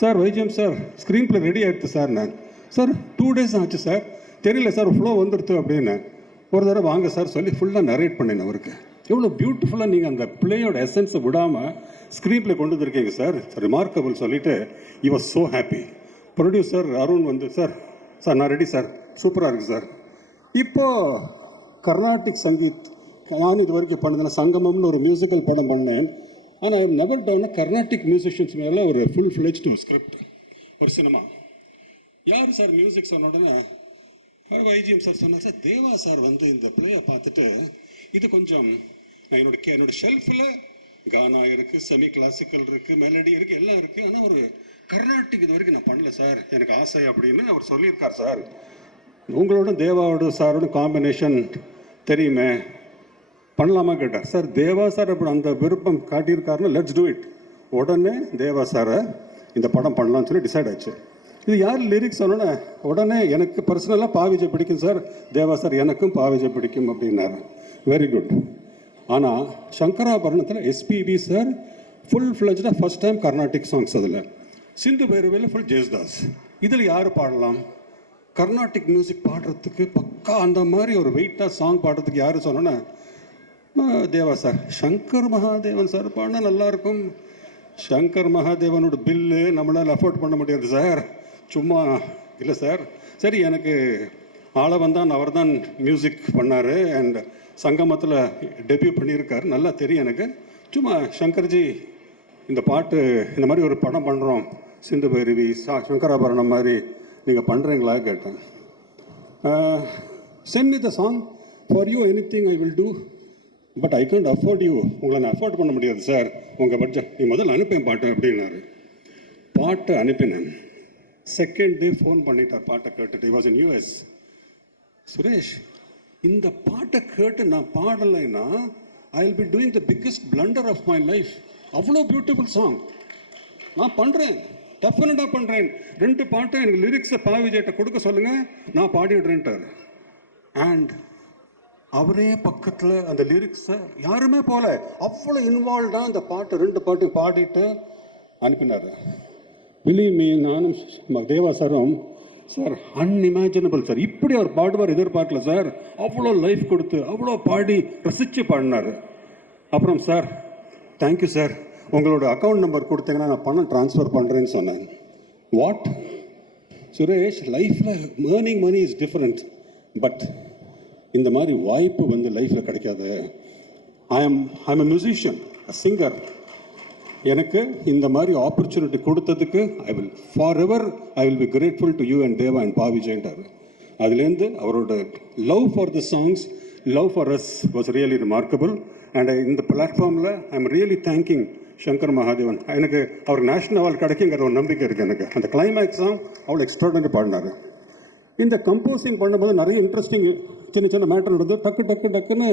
sir. YGM sir screen play ready ஆகிடுது சார். நான் சார் 2 days ஆச்சு சார், தெரியல சார் ஃப்ளோ வந்துடுது அப்படின்னு. ஒரு தடவை வாங்க சார் சொல்லி ஃபுல்லாக நரேட் பண்ணேன் அவருக்கு. எவ்வளோ பியூட்டிஃபுல்லாக நீங்கள் அந்த பிளேயோட எசன்ஸை விடாமல் ஸ்க்ரீன் பிளே கொண்டு வந்துருக்கீங்க சார், ரிமார்க்கபிள் சொல்லிவிட்டு you was so happy. Producer Arun வந்து சார் நான் ரெடி சார், சூப்பராக இருக்குது சார். இப்போது கர்நாடிக் சங்கீத் நான் இது வரைக்கும் பண்ணதில்லை. சங்கமம்னு ஒரு மியூசிக்கல் படம் பண்ணேன். ஆனால் I never down Carnatic musicians மேலே ஒரு ஃபுல் ஃப்ளெஜ்டு ஸ்கிரிப்ட், ஒரு சினிமா. யார் சார் மியூசிக் சொன்ன உடனே வைஜிஎம் சார் சொன்னார். சார் தேவா சார் வந்து இந்த பிளேயை பார்த்துட்டு இது கொஞ்சம் என்னோட ஷெல்ஃபில் கானா இருக்குது, செமி கிளாசிக்கல் இருக்குது, மெலடி இருக்குது, எல்லாம் இருக்குது, ஆனால் ஒரு கர்நாடிக் இது வரைக்கும் நான் பண்ணல சார், எனக்கு ஆசை அப்படின்னு அவர் சொல்லியிருக்கார் சார். உங்களோட தேவாவோட சாரோட காம்பினேஷன் தெரியுமே, பண்ணலாமா கேட்டார். சார் தேவா சார் அப்படி அந்த விருப்பம் காட்டியிருக்காருன்னு லெட்ஸ் டூ இட். உடனே தேவா சாரை இந்த படம் பண்ணலாம்னு சொல்லி டிசைட் ஆச்சு. இது யார் லிரிக்ஸ் சொன்னோன்னே உடனே எனக்கு பர்சனலாக பாவிஜை பிடிக்கும் சார், தேவா சார் எனக்கும் பாவிஜை பிடிக்கும் அப்படின்னாரு. Very good. ஆனால் சங்கராபரணத்தில் எஸ்பிபி சார் ஃபுல் ஃப்ளெஜ்டாக ஃபஸ்ட் டைம் கர்நாடிக் சாங்ஸ். அதில் சிந்து பைரவியில் ஃபுல் ஜேசுதாஸ். இதில் யார் பாடலாம்? கர்நாடிக் மியூசிக் பாடுறதுக்கு பக்கா அந்த மாதிரி ஒரு வெயிட்டாக சாங் பாடுறதுக்கு யார் சொன்னோன்னா தேவா சார். சங்கர் மகாதேவன் சார் பாடினா நல்லாயிருக்கும். சங்கர் மகாதேவனோட பில்லு நம்மளால் அஃபோர்ட் பண்ண முடியாது சார், சும்மா இல்லை சார். சரி, எனக்கு ஆளவந்தான் அவர் தான் மியூசிக் பண்ணார் அண்ட் சங்கமத்தில் டெபியூ பண்ணியிருக்கார், நல்லா தெரியும் எனக்கு. சும்மா சங்கர்ஜி இந்த பாட்டு இந்த மாதிரி ஒரு படம் பண்ணுறோம், சிந்து பைரவி சங்கராபரணம் மாதிரி நீங்கள் பண்ணுறீங்களா கேட்டேன். Send me the song for you, anything I will do, but I can't afford you. உங்களை நான் அஃபோர்ட் பண்ண முடியாது சார், உங்கள் பட்ஜெட். நீ முதல்ல அனுப்பேன் பாட்டு அப்படின்னாரு. பாட்டு அனுப்பினேன். செகண்ட் டே ஃபோன் பண்ணிட்டார் பாட்டை கேட்டுட்டு. Was in US. சுரேஷ், இந்த பாட்டை கேட்டு நான் பாடலைன்னா I will be doing the biggest blunder of my life. அவ்வளோ பியூட்டிஃபுல் சாங். நான் பண்ணுறேன், டெஃபினட்டாக பண்ணுறேன். 2 பாட்டை எனக்கு லிரிக்ஸை பாவிஜேட்ட கொடுக்க சொல்லுங்கள், நான் பாடிடுறேன்ட்டார். அண்ட் அவரே பக்கத்தில் அந்த லிரிக்ஸை யாருமே போல அவ்வளோ இன்வால்வ்டாக அந்த பாட்டு 2 பாட்டையும் பாடிட்டு அனுப்பினார். பிலீவ் மீ, நானும் தேவா சாரும் சார் அன்இமேஜினபிள் சார். இப்படி அவர் பாடுவார் எதிர்பார்க்கல சார். அவ்வளோ லைஃப் கொடுத்து அவ்வளோ பாடி ரசித்து பாடினார். அப்புறம் சார் தேங்க்யூ சார், உங்களோட அக்கௌண்ட் நம்பர் கொடுத்தீங்கன்னா நான் பணம் ட்ரான்ஸ்ஃபர் பண்ணுறேன்னு சொன்னேன். வாட் சுரேஷ், லைஃப்பில் earning money is different, but இந்த மாதிரி வாய்ப்பு வந்து லைஃப்பில் கிடைக்காது. I am a musician, a singer. எனக்கு இந்த மாதிரி ஆப்பர்ச்சுனிட்டி கொடுத்ததுக்கு I will be grateful to you and Deva and பாவிஜேன்ட்டார். அதுலேருந்து அவரோட love for the songs, love for us was really remarkable. And இந்த பிளாட்ஃபார்மில் I am really thanking Shankar Mahadevan. எனக்கு அவருக்கு நேஷனல் அவார்டு கிடைக்குங்கிற ஒரு நம்பிக்கை இருக்குது எனக்கு. அந்த கிளைமேக்ஸ் சாங் அவ்வளோ எக்ஸ்ட்ராடனரி பாடினார். இந்த கம்போசிங் பண்ணும்போது நிறைய இன்ட்ரெஸ்டிங் சின்ன மேட்டர் நடந்தது. டக்குன்னு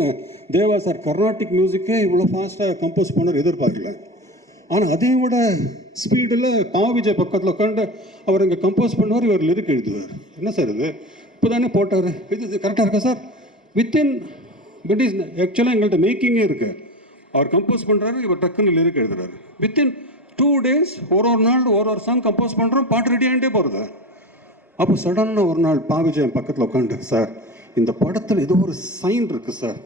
தேவா சார் கர்நாடிக் மியூசிக்கே இவ்வளோ ஃபாஸ்ட்டாக கம்போஸ் பண்ணார் எதிர்பார்க்கல. ஆனால் அதே விட ஸ்பீடில் பாவிஜய் பக்கத்தில் உட்காந்து அவர் இங்கே கம்போஸ் பண்ணுவார், இவர் லிரிக் எழுதுவார். என்ன சார் இது இப்போ தானே போட்டார், இது கரெக்டாக இருக்கா சார்? வித்தின் பட் இஸ் ஆக்சுவலாக எங்கள்கிட்ட மேக்கிங்கே இருக்குது. அவர் கம்போஸ் பண்ணுறாரு, இவர் டக்குன்னு லிரிக் எழுதுறாரு. வித்தின் 2 days ஒரு நாள் ஒரு சாங் கம்போஸ் பண்ணுறோம், பாட்டு ரெடி ஆகிட்டே போகிறது. அப்போ சடனாக ஒரு நாள் பாவிஜய் பக்கத்தில் உட்காந்து, சார் இந்த படத்தில் ஏதோ ஒரு சைன் இருக்குது சார்,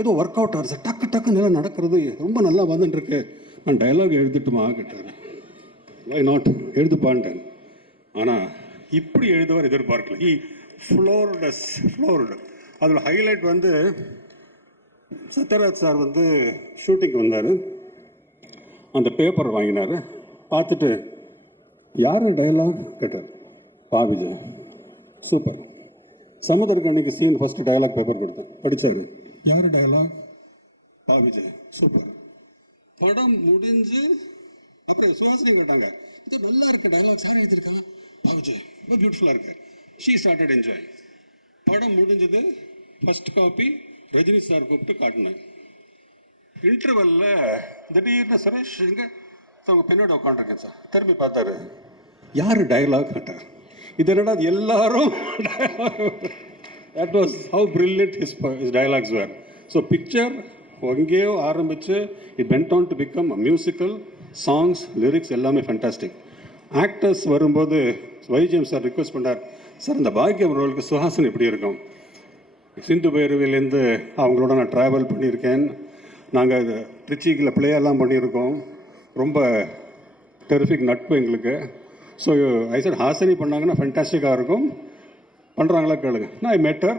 ஏதோ ஒர்க் அவுட் ஆகுது சார், டக்கு நல்லா நடக்கிறது, ரொம்ப நல்லா வந்துட்டுருக்கு, நான் டயலாக் எழுதிட்டுமா கேட்டார். வை நாட், எழுதுப்பான்ட்டேன். ஆனால் இப்படி எழுதுவார் எதிர்பார்க்கல. ஃப்ளோர்டு. அதில் ஹைலைட் வந்து சத்யராஜ் சார் வந்து ஷூட்டிங்க்கு வந்தார். அந்த பேப்பர் வாங்கினார். பார்த்துட்டு யார் டயலாக் கேட்டார். பாவிஜய். சூப்பர். சமுத்திரக்கணிக்கு சீன் ஃபஸ்ட்டு டயலாக் பேப்பர் கொடுத்தேன், படித்தார். யார் டயலாக்? பாவிஜய். சூப்பர். படம் முடிஞ்சு அப்புறம் சுஹாசினி கேட்டாங்க, இது நல்லா இருக்கு டயலாக், சார் எழுதியிருக்காங்க. பாவிஜய் ரொம்ப பியூட்டிஃபுல்லாக இருக்கு. She started enjoy. படம் முடிஞ்சது, ஃபர்ஸ்ட் காப்பி ரஜினி சார் கூப்பிட்டு காட்டினேன். இன்டர்வெல்ல திடீர்னு சுரேஷ் எங்க அவங்க பின்னாடி உட்காந்துருக்கேன் சார், திரும்பி பார்த்தாரு. யார் டயலாக் கேட்டார். இது என்னடா எல்லாரும் that was how brilliant his dialogues were. So picture எங்கேயோ ஆரம்பித்து it went on to become a musical. Songs, lyrics எல்லாமே ஃபேண்டாஸ்டிக். ஆக்டர்ஸ் வரும்போது வைஜெயம் சார் ரிக்வெஸ்ட் பண்ணார், சார் இந்த பாக்கியம் ரோலுக்கு சுஹாசினி எப்படி இருக்கும்? சிந்து பைரவிலேருந்து அவங்களோட நான் ட்ராவல் பண்ணியிருக்கேன். நாங்கள் ட்ரிச்சிக்கில் ப்ளேயெல்லாம் பண்ணியிருக்கோம். ரொம்ப டெரிஃபிக் நட்பு எங்களுக்கு. ஸோ ஐ சார் ஹாசினி பண்ணாங்கன்னா ஃபேண்டாஸ்டிக்காக இருக்கும், பண்ணுறாங்களா கேளுங்க. நான் மேட்டர்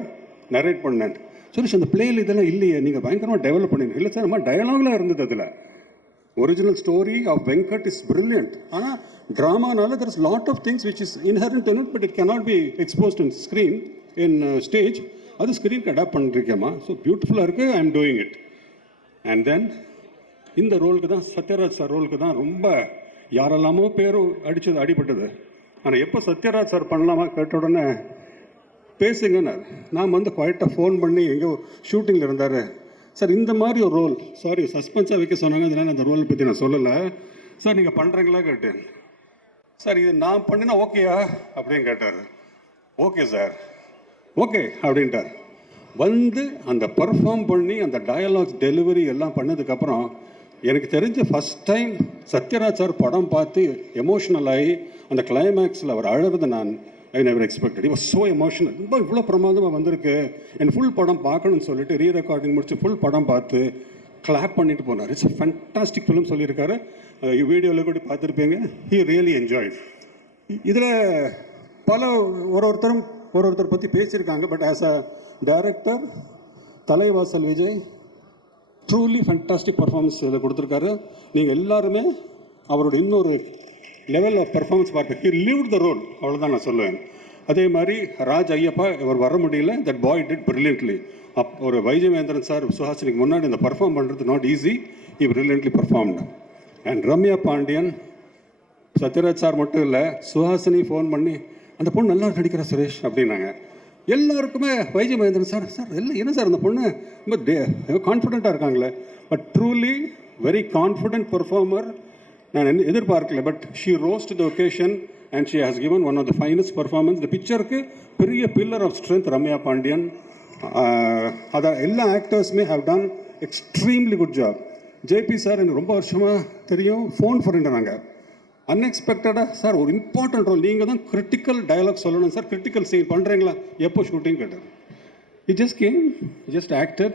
நரேட் பண்ணேன். சுரேஷ் அந்த பிளேயில் இதெல்லாம் இல்லையே, நீங்கள் பயங்கரமாக டெவலப் பண்ணிருக்கீங்க. இல்லை சார், நம்ம டயலாக்லாம் இருந்தது. அதில் original story of Venkat is brilliant. ஆனால் ட்ராமானால there is lot of things which is inherent in it, but it cannot be exposed in screen in stage. அது ஸ்க்ரீனுக்கு அடாப்ட் பண்ணிருக்கேம்மா. ஸோ பியூட்டிஃபுல்லாக இருக்குது, I am doing it. And then இந்த ரோலுக்கு தான், சத்யராஜ் சார் ரோலுக்கு தான் ரொம்ப யாரெல்லாமோ பேரும் அடிபட்டது. ஆனால் எப்போ சத்யராஜ் சார் பண்ணலாமா கேட்ட உடனே பேசுங்கன்னார். நான் வந்து குவாய்ட்டாக ஃபோன் பண்ணி எங்கேயோ ஷூட்டிங்கில் இருந்தார். சார் இந்த மாதிரி ஒரு ரோல், சாரி சஸ்பென்ஸாக வைக்க சொன்னாங்க, அதனால் அந்த ரோலை பற்றி நான் சொல்லலை. சார் நீங்கள் பண்ணுறீங்களா கேட்டேன். சார் இது நான் பண்ணினா ஓகேயா அப்படின்னு கேட்டார். ஓகே சார், ஓகே அப்படின்ட்டார். வந்து அந்த பர்ஃபார்ம் பண்ணி அந்த டயலாக்ஸ் டெலிவரி எல்லாம் பண்ணதுக்கப்புறம் எனக்கு தெரிஞ்ச ஃபஸ்ட் டைம் சத்யராஜ் சார் படம் பார்த்து எமோஷ்னல் ஆகி அந்த கிளைமேக்ஸில் அவர் அழறது நான் I never expected. It was so emotional. ரொம்ப இவ்வளோ பிரமாதமாக வந்திருக்கு, என் ஃபுல் படம் பார்க்கணும்னு சொல்லிட்டு ரீ ரெக்கார்டிங் முடிச்சு ஃபுல் படம் பார்த்து கிளாப் பண்ணிட்டு போனார். இட்ஸ் அ ஃபேண்டாஸ்டிக் ஃபிலிம் சொல்லியிருக்காரு. வீடியோவில் கூட பார்த்துருப்பீங்க. He really enjoyed. இதில் பல ஒருத்தர் பற்றி பேசியிருக்காங்க. But as a director Thalaivasal Vijay truly fantastic performance இதில் கொடுத்துருக்காரு. நீங்கள் எல்லாருமே அவரோட இன்னொரு லெவல் ஆஃப் பர்ஃபார்மன்ஸ் பார்ப்பேன். ஹி லிவ்ட் த ரோல், அவ்வளோதான் நான் சொல்லுவேன். அதே மாதிரி ராஜ் ஐயப்பா, இவர் வர முடியல, தட் பாய் டிட் பிரில்லியன்ட்லி. ஒரு வைஜய் மகேந்திரன் சார் சுஹாசினிக்கு முன்னாடி இந்த பர்ஃபார்ம் பண்ணுறது not easy, he brilliantly performed. And Ramya Pandian, Sathyaraj sir மட்டும் இல்லை, சுஹாசினி ஃபோன் பண்ணி அந்த பொண்ணு நல்லா நடிக்கிறா சுரேஷ் அப்படின்னாங்க. எல்லாருக்குமே வைஜய் மகேந்திரன் சார் சார் எல்லாம் என்ன சார் அந்த பொண்ணு ரொம்ப கான்ஃபிடென்ட்டாக இருக்காங்களே, but truly very confident performer. நான் எதிர்பார்க்கல, but she rose to the occasion and she has given one of the finest performance. இந்த பிக்சருக்கு பெரிய pillar of strength Ramya Pandian. அதை எல்லா ஆக்டர்ஸுமே have done extremely good job. JP sir எனக்கு ரொம்ப வருஷமாக தெரியும், ஃபோன் பண்ணிட்டுறாங்க அன்எக்ஸ்பெக்டடாக, சார் ஒரு இம்பார்ட்டன்ட் ரோல், நீங்கள் தான் கிரிட்டிக்கல் டயலாக் சொல்லணும் சார், கிரிட்டிக்கல் சீன் பண்ணுறீங்களா, எப்போ ஷூட்டிங் கேட்டார். He just came, he just acted,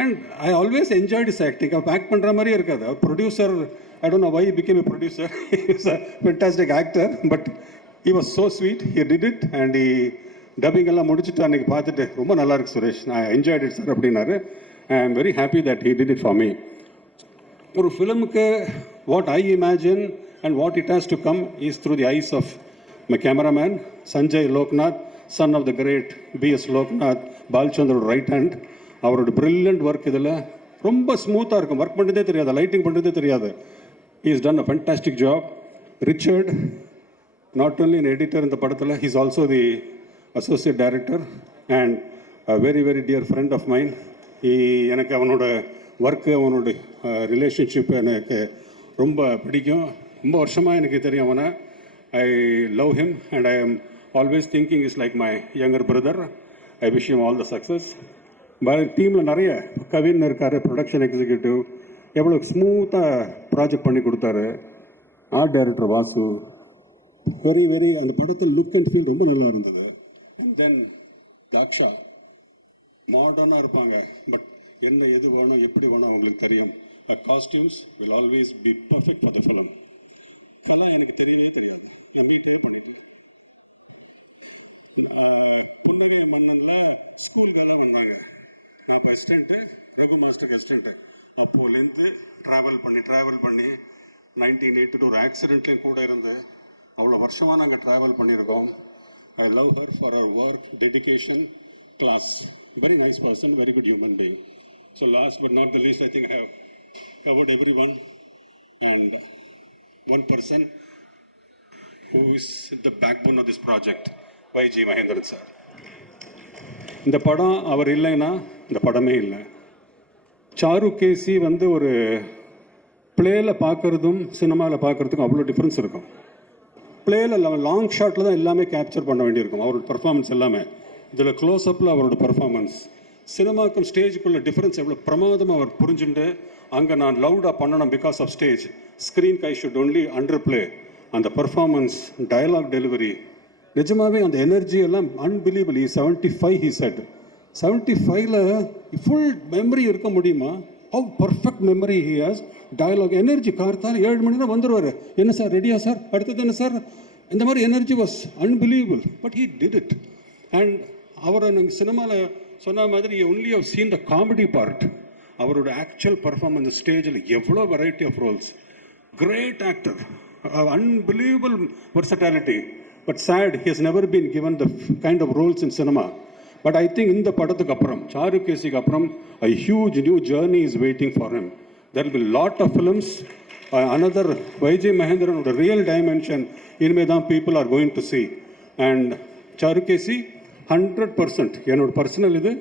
and I always enjoyed his acting. Our act பண்ணுற மாதிரியே இருக்காது. அவர் producer, I don't know why he became a producer. He was a fantastic actor, but he was so sweet. He did it, and he dubbing எல்லாம் முடிச்சுட்டு அன்றைக்கி பார்த்துட்டு ரொம்ப நல்லா இருக்கு சுரேஷ், நான் என்ஜாய்ட் இட் சார் அப்படின்னாரு. I am very happy that he did it for me. ஒரு ஃபிலிமுக்கு what I imagine and what it has to come is through the eyes of my cameraman, Sanjay Loknath, son of the great B.S. Loknath, பால்சந்தரோட ரைட் ஹேண்ட். அவரோட பிரில்லியன்ட் ஒர்க் இதில் ரொம்ப ஸ்மூத்தாக இருக்கும், ஒர்க் பண்ணுறதே தெரியாது, லைட்டிங் பண்ணுறதே தெரியாது. He has done a fantastic job. Richard, not only an editor in the படத்தில், he is also the associate director and a very very dear friend of mine. எனக்கு அவனோட ஒர்க்கு, அவனோட ரிலேஷன்ஷிப் எனக்கு ரொம்ப பிடிக்கும். ரொம்ப வருஷமாக எனக்கு தெரியும் அவனை. I love him and I am always thinking is like my younger brother. I wish him all the success. டீமில் நிறைய கவின் இருக்கார், ப்ரொடக்ஷன் எக்ஸிக்யூட்டிவ், எவ்வளோ ஸ்மூத்தாக ப்ராஜெக்ட் பண்ணி கொடுத்தாரு. Art director Vasu, very very அந்த படத்தில் லுக் அண்ட் ஃபீல் ரொம்ப நல்லா இருந்தது. அண்ட் தென் தாக்ஷா, மாடர்னாக இருப்பாங்க, பட் என்ன எது வேணும் எப்படி வேணும் அவங்களுக்கு தெரியும். Costumes will always be perfect for the film. அதெல்லாம் எனக்கு தெரியவே தெரியாது, வீட்டிலே பண்ணிட்டு. புன்னகை மன்னனில் ஸ்கூலுக்கெல்லாம் வந்தாங்க. நான் இப்போ அசிஸ்டண்ட்டு, ரகு மாஸ்டருக்கு அசிஸ்டண்ட்டு. அப்போலேருந்து ட்ராவல் பண்ணி 1982 ஒரு ஆக்சிடென்ட்லேயும் கூட இருந்து அவ்வளோ வருஷமாக நாங்கள் ட்ராவல் பண்ணியிருக்கோம். I love her for her work, dedication, class. Very nice person, very good human being. So last but not the least, I think I have covered everyone. And one person who is the backbone of this project, YG Mahendran sir. இந்த படம் அவர் இல்லைன்னா இந்த படமே இல்லை. சாரு கேசி வந்து ஒரு பிளேயில் பார்க்குறதும் சினிமாவில் பார்க்குறதுக்கும் அவ்வளோ டிஃப்ரென்ஸ் இருக்கும். பிளேயில் லாங் ஷாட்டில் தான் எல்லாமே கேப்சர் பண்ண வேண்டியிருக்கும், அவரோட பர்ஃபார்மன்ஸ் எல்லாமே. இதில் க்ளோஸ்அப்பில் அவரோட பர்ஃபார்மன்ஸ், சினிமாக்கும் ஸ்டேஜுக்குள்ள டிஃப்ரென்ஸ் எவ்வளோ பிரமாதமாக அவர் புரிஞ்சுட்டு, அங்கே நான் லவுடாக பண்ணணும் because of stage, screen I should only underplay. அந்த பர்ஃபார்மன்ஸ், டயலாக் டெலிவரி, நிஜமாகவே அந்த எனர்ஜி எல்லாம் அன்பிலீவபிள். 75 he said. 75ல் ஃபுல் மெமரி இருக்க முடியுமா? How perfect memory he has. Dialogue energy, கார்த்தால் 7 மணி தான் வந்துடுவார். என்ன சார் ரெடியா சார், அடுத்தது என்ன சார், இந்த மாதிரி energy was unbelievable. But he did it. And அவரை நாங்கள் சினிமாவில் சொன்ன மாதிரி only have seen the comedy part. அவரோட ஆக்சுவல் பர்ஃபார்மன்ஸ் ஸ்டேஜில் எவ்வளோ variety of roles. Great actor, unbelievable versatility. But sad, he has never been given the kind of roles in cinema. But I think இந்த படத்துக்கு அப்புறம், சாரு கேசிக்கு அப்புறம், a huge new journey is waiting for him. There will be lot of films. Another YJ Mahendran with a real dimension இனிமே தான் people are going to see. And Charu கேசி 100% என்னோட பர்சனல் இது,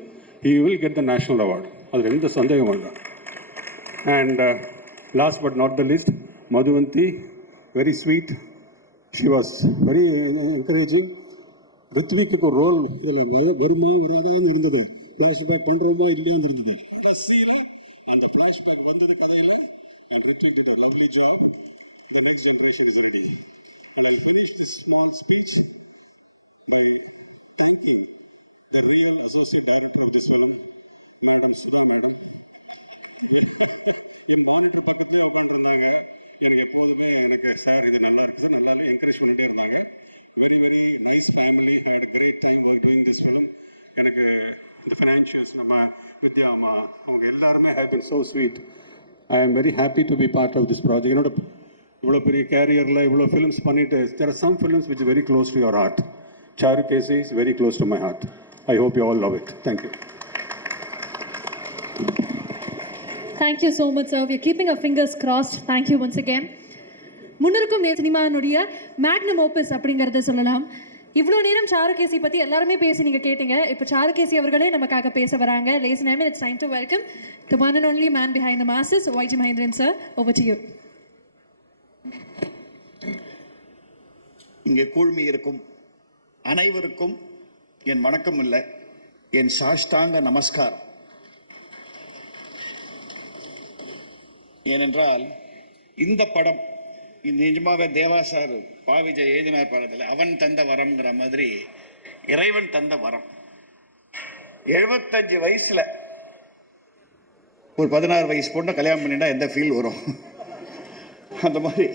he will get the national award. அதில் எந்த சந்தேகம் வேண்டாம். And last but not the least, Madhuvanti, very sweet. She was very encouraging. ரித்விக்கு ஒரு ரோல் இதில் வருமா வராதான்னு இருந்தது, ஃப்ளாஷ்பேக் பண்ணுறோமா இல்லையான்னு இருந்தது. கடைசியில் அந்த ஃப்ளாஷ்பேக் வந்தது கதையில். And Rithvik did a lovely job. The next generation is ready. And I'll finish this small speech by thanking the real associate director of this film, Madam Sudha Madam. N monitor பக்கத்துலேயே உட்காந்துருந்தாங்க. எனக்கு எப்போதுமே எனக்கு சார் இது நல்லா இருக்குது சார், நல்லா என்கரேஜ் பண்ணிட்டே இருந்தாங்க. Very very nice family. I had a great time while doing this film. எனக்கு இந்த ஃபினான்ஷியல்ஸ், நம்ம வித்யா அம்மா, அவங்க எல்லாருமே have been so sweet. I am very happy to be part of this project. என்னோட இவ்வளோ பெரிய கேரியரில் இவ்வளோ ஃபிலிம்ஸ் பண்ணிட்டு there are some films which are very close to your heart. Charukesi is very close to my heart. I hope you all love it. Thank you. Thank you so much, sir. We are keeping our fingers crossed. Thank you once again. முன்னிருக்கும் சினிமானுடைய மேக்னம் ஓப்பஸ் அப்படிங்கிறத சொல்லலாம். இவ்வளோ நேரம் சாருகேசி பற்றி எல்லாருமே பேசி நீங்கள் கேட்டீங்க. இப்போ சாருகேசி அவர்களே நமக்காக பேச வராங்க. Ladies and gentlemen, it's time to welcome the one and only man behind the masses, YG Mahendran sir. Over to you. இங்கே கூழ்மி இருக்கும் அனைவருக்கும் என் வணக்கம் இல்லை, என் சாஷ்டாங்க நமஸ்காரம். ஏனென்றால் இந்த படம் நிஜமாவே தேவா சார் பாவிஜய் எழுதினார் படத்தில் அவன் தந்த வரம்ங்கிற மாதிரி இறைவன் தந்த வரம். 75 வயசுல ஒரு 16 வயசு பொண்ணை கல்யாணம் பண்ணிட்டா எந்த ஃபீல் வரும்? அந்த மாதிரி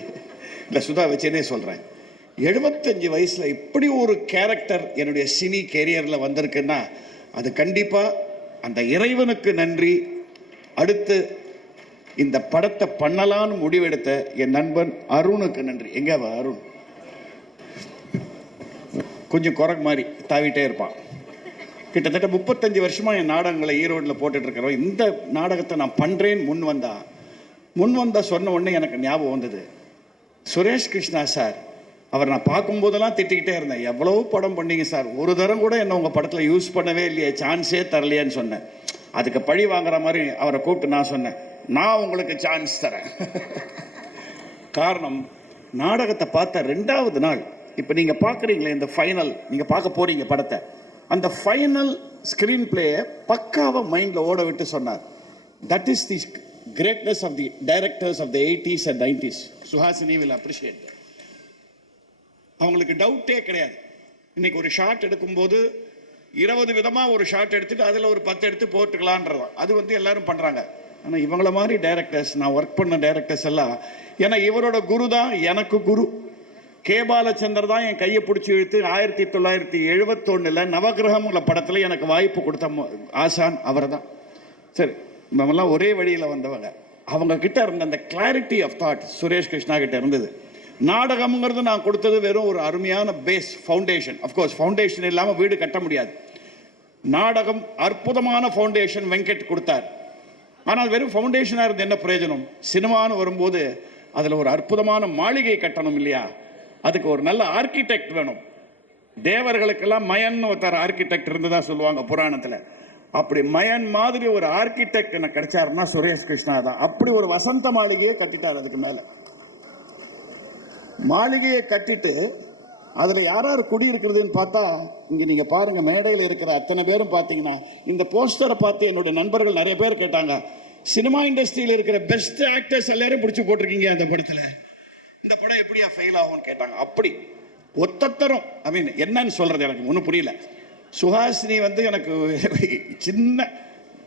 இல்லை, சுதா வச்சேனே சொல்கிறேன். 75 வயசில் இப்படி ஒரு கேரக்டர் என்னுடைய சினி கேரியரில் வந்திருக்குன்னா அது கண்டிப்பாக அந்த இறைவனுக்கு நன்றி. அடுத்து இந்த படத்தை பண்ணலான்னு முடிவெடுத்த என் நண்பன் அருணுக்கு நன்றி. எங்க அருண் கொஞ்சம் குரங்கு மாதிரி தாவிட்டே இருப்பான். கிட்டத்தட்ட 35 வருஷமாக என் நாடகங்களை ஈரோட்டில் போட்டுட்டு இருக்கிறோம். இந்த நாடகத்தை நான் பண்ணுறேன்னு முன் வந்தா சொன்ன உடனே எனக்கு ஞாபகம் வந்தது சுரேஷ் கிருஷ்ணா சார். அவர் நான் பார்க்கும்போதெல்லாம் திட்டிக்கிட்டே இருந்தேன், எவ்வளோ படம் பண்ணீங்க சார், ஒரு தரம் கூட என்ன உங்கள் படத்தில் யூஸ் பண்ணவே இல்லையே, சான்ஸே தரலையேன்னு சொன்னேன். அதுக்கு பழி வாங்குற மாதிரி அவரை கூப்பிட்டு நான் சொன்னேன், நான் உங்களுக்கு சான்ஸ் தரேன். காரணம், நாடகத்தை பார்த்த 2வது நாள் இப்போ நீங்கள் பார்க்குறீங்களே இந்த ஃபைனல், நீங்கள் பார்க்க போகிறீங்க படத்தை, அந்த ஃபைனல் ஸ்க்ரீன் பிளேயை பக்காவாக மைண்டில் ஓட விட்டு சொன்னார். That is the greatness of the directors of the 80s and 90s. Suhasini will appreciate. அவங்களுக்கு டவுட்டே கிடையாது. இன்னைக்கு ஒரு ஷாட் எடுக்கும்போது 20 விதமாக ஒரு ஷாட் எடுத்துட்டு அதில் ஒரு 10 எடுத்து போட்டுக்கலான்றதான் அது எல்லாரும் பண்ணுறாங்க. ஆனால் இவங்கள மாதிரி டைரக்டர்ஸ், நான் ஒர்க் பண்ண டைரக்டர்ஸ் எல்லாம், ஏன்னா இவரோட குரு தான் எனக்கு குரு. கே பாலச்சந்தர் தான் என் கையை பிடிச்சி இழுத்து 1971 நவகிரகம்ல படத்தில் எனக்கு வாய்ப்பு கொடுத்த ஆசான் அவர் தான். சரி, நம்மெல்லாம் ஒரே வழியில் வந்தவங்க. அவங்க கிட்ட இருந்த அந்த clarity of thought Suresh Krishna கிட்ட இருந்தது. நாடகம்ங்கிறது நான் கொடுத்தது வெறும் ஒரு அருமையான பேஸ், ஃபவுண்டேஷன். அஃப்கோர்ஸ் ஃபவுண்டேஷன் இல்லாமல் வீடு கட்ட முடியாது. நாடகம் அற்புதமான ஃபவுண்டேஷன் வெங்கட் கொடுத்தார். ஆனால் வெறும் ஃபவுண்டேஷனாக இருந்து என்ன பிரயோஜனம்? சினிமான்னு வரும்போது அதில் ஒரு அற்புதமான மாளிகை கட்டணும் இல்லையா? அதுக்கு ஒரு நல்ல ஆர்கிடெக்ட் வேணும். தேவர்களுக்கெல்லாம் மயன் ஒருத்தர் ஆர்கிடெக்ட் இருந்ததா சொல்லுவாங்க புராணத்தில். அப்படி மயன் மாதிரி ஒரு ஆர்கிடெக்ட் எனக்கு கிடைச்சாருன்னா சுரேஷ் கிருஷ்ணா தான். அப்படி ஒரு வசந்த மாளிகையை கட்டிட்டார். அதுக்கு மேலே மாளிகையை கட்டிட்டு அதில் யார் யார் குடியிருக்கிறதுன்னு பார்த்தா, இங்கே நீங்கள் பாருங்கள், மேடையில் இருக்கிற அத்தனை பேரும் பார்த்தீங்கன்னா, இந்த போஸ்டரை பார்த்து என்னுடைய நண்பர்கள் நிறைய பேர் கேட்டாங்க, சினிமா இண்டஸ்ட்ரியில் இருக்கிற பெஸ்ட் ஆக்டர்ஸ் எல்லாரும் பிடிச்சி போட்டிருக்கீங்க அந்த படத்தில், இந்த படம் எப்படியா ஃபெயில் ஆகும்னு கேட்டாங்க. அப்படி ஒத்தத்தரும் என்னன்னு சொல்கிறது எனக்கு ஒன்றும் புரியல. சுஹாசினி எனக்கு சின்ன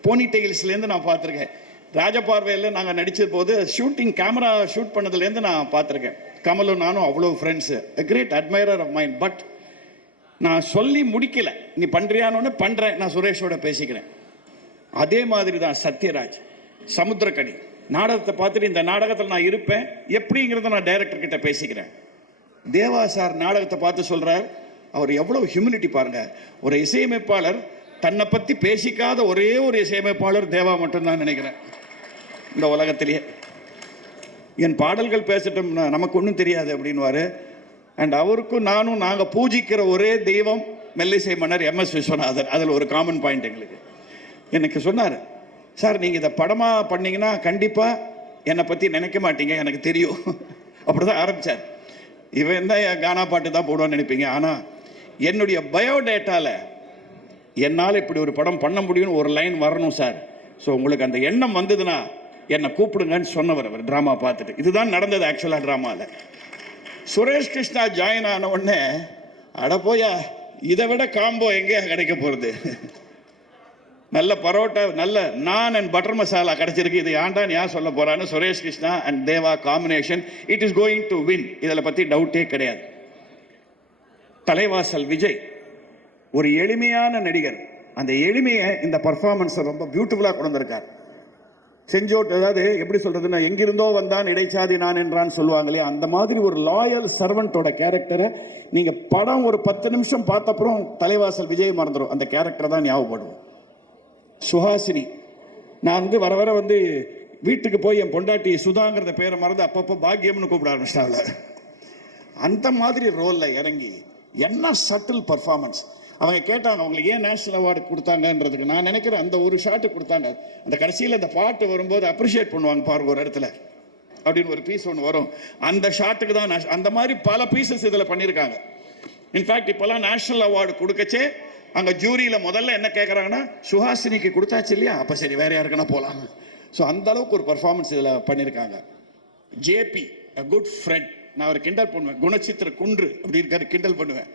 போனி டெயில்ஸ்லேருந்து நான் பார்த்துருக்கேன். ராஜபார்வையில் நாங்கள் நடித்த போது ஷூட்டிங் கேமரா ஷூட் பண்ணதுலேருந்து நான் பார்த்துருக்கேன். கமலும் நானும் அவ்வளோ friends, a great admirer of mine. But நான் சொல்லி முடிக்கல, நீ பண்ணுறியான்னு பண்ணுறேன், நான் சுரேஷோட பேசிக்கிறேன். அதே மாதிரி தான் சத்யராஜ், சமுத்திரக்கனி நாடகத்தை பார்த்துட்டு இந்த நாடகத்தில் நான் இருப்பேன் எப்படிங்கிறத நான் டைரக்டர் கிட்ட பேசிக்கிறேன். தேவா சார் நாடகத்தை பார்த்து சொல்கிறார், அவர் எவ்வளோ ஹியூமிலிட்டி பாருங்க. ஒரு இசையமைப்பாளர் தன்னை பற்றி பேசிக்காத ஒரே ஒரு இசையமைப்பாளர் தேவா மட்டும்தான் நினைக்கிறேன் இந்த உலகத்திலேயே. என் பாடல்கள் பேசட்டும், நமக்கு ஒன்றும் தெரியாது அப்படின்வாரு. அண்ட் அவருக்கும் நானும் நாங்கள் பூஜிக்கிற ஒரே தெய்வம் மெல்லிசை மன்னர் MS விஸ்வநாதன். அதில் ஒரு காமன் பாயிண்ட் எங்களுக்கு. எனக்கு சொன்னார், சார் நீங்கள் இதை படமாக பண்ணீங்கன்னா கண்டிப்பாக என்னை பற்றி நினைக்க மாட்டீங்க, எனக்கு தெரியும். அப்படி தான் ஆரம்பித்தார். இவன் தான் கானா பாட்டு தான் போடுவான்னு நினைப்பீங்க, ஆனால் என்னுடைய பயோடேட்டாவில் என்னால் இப்படி ஒரு படம் பண்ண முடியும்னு ஒரு லைன் வரணும் சார். ஸோ உங்களுக்கு அந்த எண்ணம் வந்ததுன்னா என்னை கூப்பிடுங்கன்னு சொன்னவர் அவர் ட்ராமா பார்த்துட்டு. இதுதான் நடந்தது ஆக்சுவலாக ட்ராமாவில். சுரேஷ் கிருஷ்ணா ஜாயின் ஆன உடனே அட போயா, இதை விட காம்போ எங்கேயா கிடைக்க போகிறது? நல்ல பரோட்டா, நல்ல நான் அண்ட் பட்டர் மசாலா கிடைச்சிருக்கு. இது ஆண்டான் யார் சொல்ல போகிறான்னு Suresh Krishna and Deva combination, it is going to win. இதில் பற்றி டவுட்டே கிடையாது. தலைவாசல் விஜய் ஒரு எளிமையான நடிகர். அந்த எளிமையை இந்த பர்ஃபார்மன்ஸை ரொம்ப பியூட்டிஃபுல்லாக கொண்டு வந்திருக்கார். செஞ்சோட்டு, அதாவது எப்படி சொல்றதுன்னா, எங்கிருந்தோ வந்தான் இடைச்சாதி நான் என்றான்னு சொல்லுவாங்க இல்லையா, அந்த மாதிரி ஒரு லாயல் சர்வெண்டோட கேரக்டரை நீங்க படம் ஒரு 10 நிமிஷம் பார்த்த அப்புறம் தலைவாசல் விஜய் மறந்துடும், அந்த கேரக்டர் தான் ஞாபகப்படும். சுஹாசினி, நான் வந்து வர வர வந்து வீட்டுக்கு போய் என் பொண்டாட்டி சுதாங்கிறத பேரை மறந்து அப்பப்போ பாக்கியம்னு கூப்பிட ஆரம்பிச்சிட்டாங்க. அந்த மாதிரி ரோல்ல இறங்கி என்ன சட்டில் பர்ஃபார்மன்ஸ். அவங்க கேட்டாங்க அவங்களுக்கு ஏன் நேஷனல் அவார்டு கொடுத்தாங்கன்றதுக்கு. நான் நினைக்கிறேன் அந்த ஒரு ஷாட்டு கொடுத்தாங்க, அந்த கடைசியில் அந்த பாட்டு வரும்போது அப்ரிஷியேட் பண்ணுவாங்க பாருங்க ஒரு இடத்துல அப்படின்னு ஒரு பீஸ் ஒன்று வரும், அந்த ஷாட்டுக்கு தான். அந்த மாதிரி பல பீசஸ் இதில் பண்ணியிருக்காங்க. இன்ஃபேக்ட் இப்போல்லாம் நேஷனல் அவார்டு கொடுக்கச்சே அங்கே ஜூரியில் முதல்ல என்ன கேட்குறாங்கன்னா, சுஹாசினிக்கு கொடுத்தாச்சு இல்லையா, அப்போ சரி வேற யாருக்குன்னா போகலாம். ஸோ அந்த அளவுக்கு ஒரு பர்ஃபார்மன்ஸ் இதில் பண்ணியிருக்காங்க. ஜேபி, அ குட் ஃப்ரெண்ட், நான் ஒரு கிண்டல் பண்ணுவேன், குணச்சித்திர குன்று அப்படி இருக்காரு, கிண்டல் பண்ணுவேன்.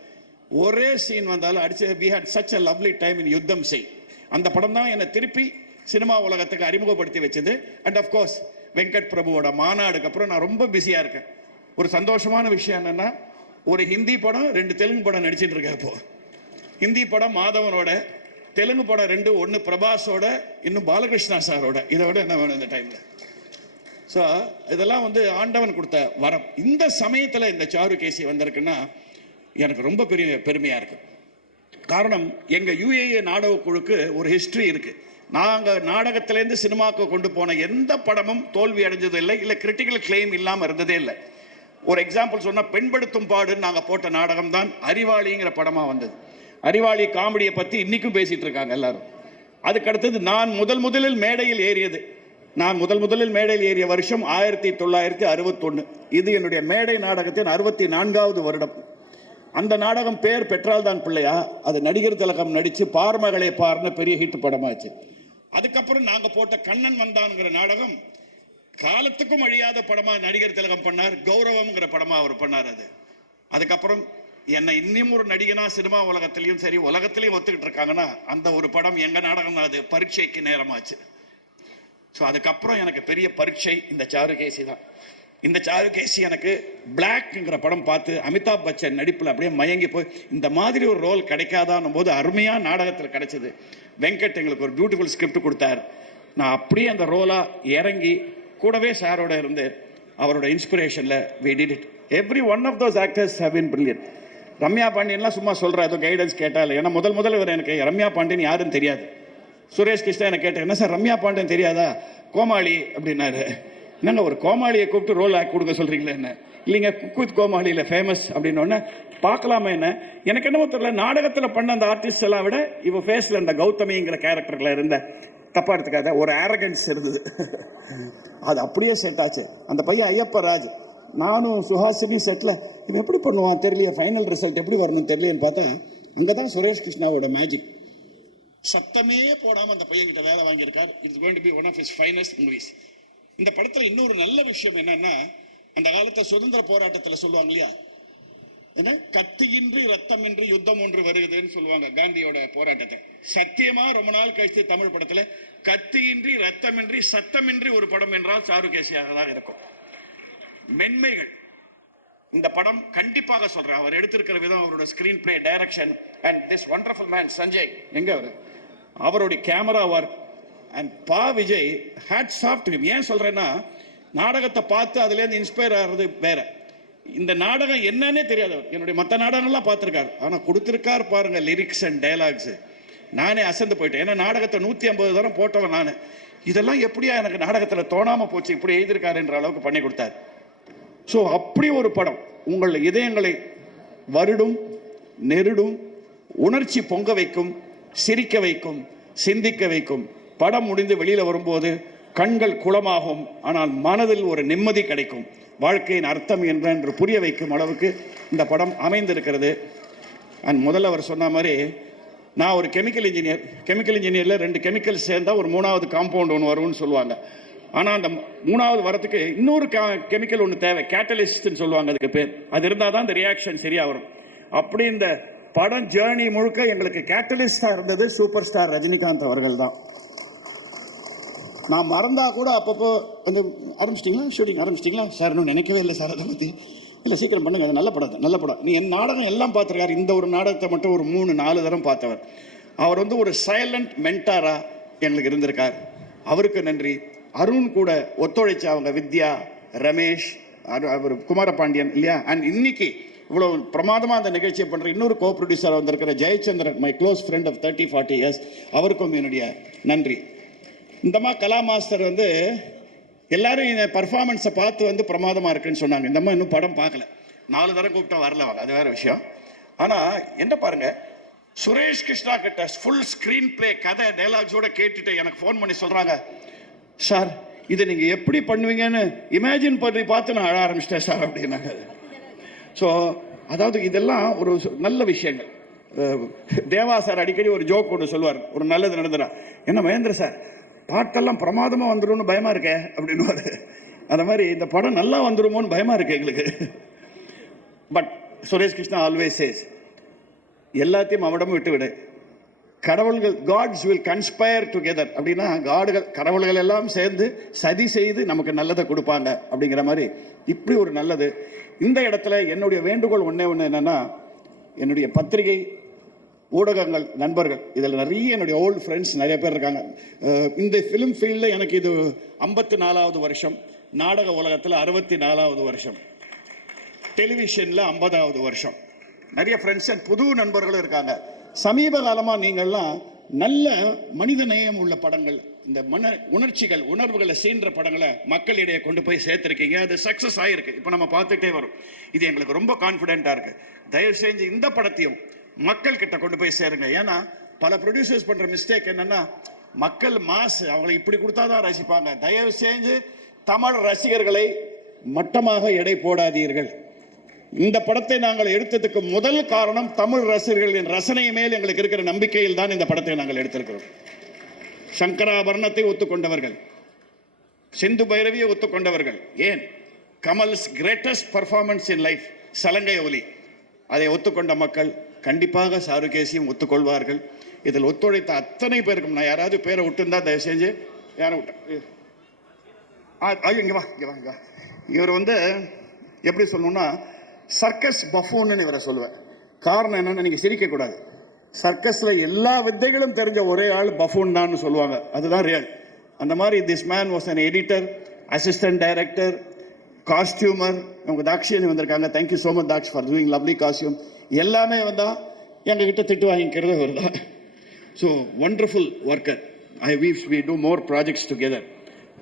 ஒரே சீன் வந்தாலும் அடிச்சு we had such a lovely time in Yuddham Sei. அந்த படம் தான் என்னை திருப்பி சினிமா உலகத்துக்கு அறிமுகப்படுத்தி வச்சது. அண்ட் அஃப்கோர்ஸ் வெங்கட் பிரபுவோட மாநாடுக்கு அப்புறம் நான் ரொம்ப பிஸியாக இருக்கேன். ஒரு சந்தோஷமான விஷயம் என்னென்னா, ஒரு ஹிந்தி படம் 2 தெலுங்கு படம் நடிச்சிட்டு இருக்கேன். இப்போ ஹிந்தி படம் மாதவனோட, தெலுங்கு படம் 2, ஒன்று பிரபாஸோட, இன்னும் பாலகிருஷ்ணா சாரோட. இதை விட என்ன வேணும் இந்த டைமில்? ஸோ இதெல்லாம் வந்து ஆண்டவன் கொடுத்த வரம். இந்த சமயத்தில் இந்த சாருகேசி வந்திருக்குன்னா எனக்கு ரொம்ப பெரிய பெருமையாக இருக்கு. காரணம், எங்கள் யுஏஏ நாடக குழுக்கு ஒரு ஹிஸ்ட்ரி இருக்குது. நாங்கள் நாடகத்திலேருந்து சினிமாவுக்கு கொண்டு போன எந்த படமும் தோல்வி அடைஞ்சது இல்லை, இல்லை கிரிட்டிக்கல் கிளைம் இல்லாமல் இருந்ததே இல்லை. ஒரு எக்ஸாம்பிள் சொன்னால், பெண்படுத்தும் பாடுன்னு நாங்கள் போட்ட நாடகம் தான் அறிவாளிங்கிற படமாக வந்தது. அறிவாளி காமெடியை பற்றி இன்றைக்கும் பேசிகிட்டு இருக்காங்க எல்லாரும். அதுக்கடுத்தது நான் முதலில் மேடையில் ஏறியது, நான் முதலில் மேடையில் ஏறிய வருஷம் 1961. இது என்னுடைய மேடை நாடகத்தின் 64வது வருடம். அந்த நாடகம் பேர் பெற்றால் தான் பிள்ளையா, அது நடிகர் திலகம் நடித்து பார்மகளே பார்னு பெரிய ஹிட் படமாச்சு. அதுக்கப்புறம் நாங்கள் போட்ட கண்ணன் வந்தான்ங்கிற நாடகம் காலத்துக்கும் அழியாத படமாக நடிகர் திலகம் பண்ணார். கௌரவம்ங்கிற படமாக அவர் பண்ணார். அதுக்கப்புறம் என்னை இன்னும் ஒரு நடிகனா சினிமா உலகத்திலையும் சரி உலகத்திலையும் ஒத்துக்கிட்டு இருக்காங்கன்னா அந்த ஒரு படம் எங்கள் நாடகம் தான். அது பரீட்சைக்கு நேரமாச்சு. ஸோ அதுக்கப்புறம் எனக்கு பெரிய பரீட்சை இந்த சாருகேசி தான். இந்த சாருகேசி எனக்கு பிளாக்ங்கிற படம் பார்த்து அமிதாப் பச்சன் நடிப்பில் அப்படியே மயங்கி போய் இந்த மாதிரி ஒரு ரோல் கிடைக்காதான்னும் போது அருமையாக நாடகத்தில் கிடைச்சிது. வெங்கட் எங்களுக்கு ஒரு பியூட்டிஃபுல் ஸ்கிரிப்ட் கொடுத்தார். நான் அப்படியே அந்த ரோலாக இறங்கி கூடவே சாரோட இருந்து அவரோட இன்ஸ்பிரேஷனில் we did it. every one of those actors have been brilliant. Ramya பாண்டியன்லாம் சும்மா சொல்கிறேன், ஏதோ கைடன்ஸ் கேட்டால். ஏன்னா முதல் இவர் எனக்கு ரம்யா பாண்டியன் யாருன்னு தெரியாது. சுரேஷ் கிருஷ்ணா எனக்கு கேட்டேன், என்ன சார் ரம்யா பாண்டியன் தெரியாதா, கோமாளி அப்படின்னாரு. என்னங்க ஒரு கோமாளியை கூப்பிட்டு ரோல் ஆக்ட் கொடுக்க சொல்கிறீங்களே என்ன? இல்லைங்க குக் வித் கோமாளியில் ஃபேமஸ் அப்படின்னோடனே பார்க்கலாமா என்ன. எனக்கு என்னமோ தெரியல, நாடகத்தில் பண்ண அந்த ஆர்டிஸ்ட் எல்லாம் விட இவ ஃபேஸில் இந்த கௌதமிங்கிற கேரக்டரில் இருந்த, தப்பாக எடுத்துக்காத, ஒரு ஆரகன்ஸ் இருந்தது. அது அப்படியே செட் ஆச்சு. அந்த பையன் ஐயப்ப ராஜ், நானும் சுஹாசினி செட்டில் இவன் எப்படி பண்ணுவான் தெரியலையே, ஃபைனல் ரிசல்ட் எப்படி வரணும்னு தெரியலையேன்னு பார்த்தா அங்கே தான் சுரேஷ் கிருஷ்ணாவோட மேஜிக். சத்தமே போடாமல் அந்த பையன்கிட்ட வேலை வாங்கியிருக்கார். It's going to be one of his finest movies. இந்த படத்தில் இன்னொரு நல்ல விஷயம் என்னன்னா, அந்த காலத்தை சுதந்திர போராட்டத்தில் சொல்லுவாங்க இல்லையா, என்ன கத்தியின்றி ரத்தமின்றி யுத்தம் ஒன்று வருகுதுன்னு சொல்லுவாங்க காந்தியோட போராட்டத்தை. சத்தியமா ரொம்ப நாள் கழித்து தமிழ் படத்துல கத்தியின்றி ரத்தமின்றி சத்தமின்றி ஒரு படம் என்றால் சாருகேசியாக தான் இருக்கும். மென்மைகள் இந்த படம் கண்டிப்பாக சொல்றேன். அவர் எடுத்திருக்கிற விதம், அவரோட screen play, direction and this wonderful man Sanjay, எங்க அவருடைய camera work and Pa Vijay, hats off to him. ஏன் சொல்றேன்னா, நாடகத்தை பார்த்து அதுலேருந்து இன்ஸ்பயர் ஆகிறது வேற. இந்த நாடகம் என்னன்னே தெரியாது. என்னுடைய மற்ற நாடகங்கள்லாம் பார்த்துருக்காரு, ஆனால் கொடுத்துருக்கார் பாருங்க லிரிக்ஸ் அண்ட் டைலாக்ஸ். நானே அசந்து போயிட்டேன். ஏன்னா நாடகத்தை 150 தரம் போட்டவன் நான். இதெல்லாம் எப்படியா எனக்கு நாடகத்தில் தோணாமல் போச்சு, இப்படி எழுதியிருக்காருன்ற அளவுக்கு பண்ணி கொடுத்தார். ஸோ அப்படி ஒரு படம் உங்கள் இதயங்களை வருடும், நெருடும், உணர்ச்சி பொங்க வைக்கும், சிரிக்க வைக்கும், சிந்திக்க வைக்கும். படம் முடிந்து வெளியில் வரும்போது கண்கள் குளமாகும், ஆனால் மனதில் ஒரு நிம்மதி கிடைக்கும். வாழ்க்கையின் அர்த்தம் என்று புரிய வைக்கும் அளவுக்கு இந்த படம் அமைந்திருக்கிறது. அண்ட் முதல்ல அவர் சொன்ன மாதிரி, நான் ஒரு கெமிக்கல் இன்ஜினியரில் 2 கெமிக்கல் சேர்ந்தால் ஒரு 3வது காம்பவுண்ட் ஒன்று வரும்னு சொல்லுவாங்க. ஆனால் அந்த 3வது வரத்துக்கு இன்னொரு கெமிக்கல் ஒன்று தேவை, கேட்டலிஸ்ட்னு சொல்லுவாங்க அதுக்கு பேர். அது இருந்தால் தான் இந்த ரியாக்ஷன் சரியாக வரும். அப்படி இந்த படம் ஜேர்னி முழுக்க எங்களுக்கு கேட்டலிஸ்டாக இருந்தது சூப்பர் ஸ்டார் ரஜினிகாந்த் அவர்கள் தான். நான் மறந்தா கூட அப்பப்போ அந்த ஆரம்பிச்சிட்டிங்களா, ஷூட்டிங் ஆரம்பிச்சிட்டிங்களா சார், இன்னும் நினைக்கவே இல்லை சார் அதை பற்றி. இல்லை சீக்கிரம் பண்ணுங்க, அது நல்ல படம். நீ என் நாடகம் எல்லாம் பார்த்துருக்காரு, இந்த ஒரு நாடகத்தை மட்டும் ஒரு 3-4 தரம் பார்த்தவர். அவர் ஒரு சைலண்ட் மென்டாராக எங்களுக்கு இருந்திருக்கார். அவருக்கு நன்றி. அருண் கூட ஒத்துழைச்ச அவங்க வித்யா, ரமேஷ், அவர் குமாரபாண்டியன் இல்லையா, அண்ட் இன்னைக்கு இவ்வளோ பிரமாதமாக அந்த நிகழ்ச்சியை பண்ணுற இன்னொரு கோ ப்ரொடியூசர் வந்திருக்கிற Jayachandran, my close friend of 30-40 years, அவருக்கும் என்னுடைய நன்றி. இந்தம்மா கலா மாஸ்டர் வந்து எல்லாரும் இந்த பர்ஃபார்மன்ஸை பார்த்து வந்து பிரமாதமாக இருக்குன்னு சொன்னாங்க. இந்தம்மா இன்னும் படம் பார்க்கல, 4 தடவை கூப்பிட்டா வரல வாங்க, அது வேற விஷயம். ஆனால் என்ன பாருங்க, சுரேஷ் கிருஷ்ணா கிட்ட ஃபுல் ஸ்க்ரீன் பிளே கதை டைலாக்ஸோட கேட்டுட்டு எனக்கு ஃபோன் பண்ணி சொல்கிறாங்க, சார் இதை நீங்கள் எப்படி பண்ணுவீங்கன்னு இமேஜின் பண்ணி பார்த்து நான் அழ ஆரம்பிச்சிட்டேன் சார் அப்படின்னாங்க. ஸோ அதாவது இதெல்லாம் ஒரு நல்ல விஷயங்கள். தேவா சார் அடிக்கடி ஒரு ஜோக் ஒன்று சொல்லுவார், ஒரு நல்லது நடந்துடா, என்ன மகேந்திர சார் பாட்டெல்லாம் பிரமாதமாக வந்துடும்னு பயமாக இருக்கே அப்படின்னுவார். அந்த மாதிரி இந்த படம் நல்லா வந்துடுமோன்னு பயமாக இருக்கு எங்களுக்கு. But Suresh Krishna always says, எல்லாத்தையும் அவனிடம் விட்டு விடு, கடவுள்கள் காட்ஸ் வில் கன்ஸ்பயர் டுகெதர் அப்படின்னா கடவுள்கள் எல்லாம் சேர்ந்து சதி செய்து நமக்கு நல்லதை கொடுப்பாங்க அப்படிங்கிற மாதிரி இப்படி ஒரு நல்லது. இந்த இடத்துல என்னுடைய வேண்டுகோள் ஒன்றே ஒன்று என்னன்னா, என்னுடைய பத்திரிகை ஊடகங்கள் நண்பர்கள், இதில் நிறைய என்னுடைய ஓல்டு ஃப்ரெண்ட்ஸ் நிறைய பேர் இருக்காங்க. இந்த ஃபிலிம் ஃபீல்டில் எனக்கு இது 54வது வருஷம், நாடக உலகத்தில் 64வது வருஷம், டெலிவிஷனில் 50வது வருஷம். நிறைய ஃப்ரெண்ட்ஸ் அண்ட் புது நண்பர்களும் இருக்காங்க. சமீப காலமாக நீங்கள்லாம் நல்ல மனித நேயம் உள்ள படங்கள், இந்த உணர்ச்சிகள் உணர்வுகளை சீன்ற படங்களை மக்களிடையே கொண்டு போய் சேர்த்துருக்கீங்க. அது சக்ஸஸ் ஆகிருக்கு, இப்போ நம்ம பார்த்துட்டே வரும். இது எங்களுக்கு ரொம்ப கான்ஃபிடென்ட்டாக இருக்குது. தயவு செஞ்சு இந்த படத்தையும் மக்கள் கிட்ட கொண்டு போய் சேருங்க. ஏன்னா பல ப்ரொடியூசர்ஸ் பண்ணுற மிஸ்டேக் என்னன்னா, மக்கள் மாஸ் அவங்களை இப்படி கொடுத்தா தான் ரசிப்பாங்க. தயவு செஞ்சு தமிழ் ரசிகர்களை மட்டமாக எடை போடாதீர்கள். இந்த படத்தை நாங்கள் எடுத்ததுக்கு முதல் காரணம் தமிழ் ரசிகர்களின் ரசனை மேல் எங்களுக்கு இருக்கிற நம்பிக்கையில் தான் இந்த படத்தை நாங்கள் எடுத்திருக்கிறோம். சங்கராபரணத்தை ஒத்துக்கொண்டவர்கள், சிந்து பைரவியை ஒத்துக்கொண்டவர்கள், ஏன் Kamal's greatest performance in life சலங்கை ஒலி, அதை ஒத்துக்கொண்ட மக்கள் கண்டிப்பாக சாருகேசியும் ஒத்துக்கொள்வார்கள். இதில் ஒத்துழைத்த அத்தனை பேருக்கும், நான் யாராவது பேரை விட்டுருந்தா தயவு செஞ்சு யாரை விட்டேன், இங்கே வா இங்கே வா இங்கே வா. இவர் வந்து எப்படி சொல்லணும்னா சர்க்கஸ் பஃபூன்னு இவரை சொல்லுவேன். காரணம் என்னன்னு, நீங்கள் சிரிக்கக்கூடாது, சர்க்கஸில் எல்லா வித்தைகளும் தெரிஞ்ச ஒரே ஆள் பஃபூன் தான் சொல்லுவாங்க, அதுதான் ரியல். அந்த மாதிரி this man was an editor, assistant director, costumer. அவங்க தாக்ஷியனி வந்திருக்காங்க, thank you so much Daksh for doing lovely costume. எல்லாமே வந்தால் எங்ககிட்ட திட்டு வாங்கிக்கிறது அவர் தான். So wonderful worker. We do more projects together.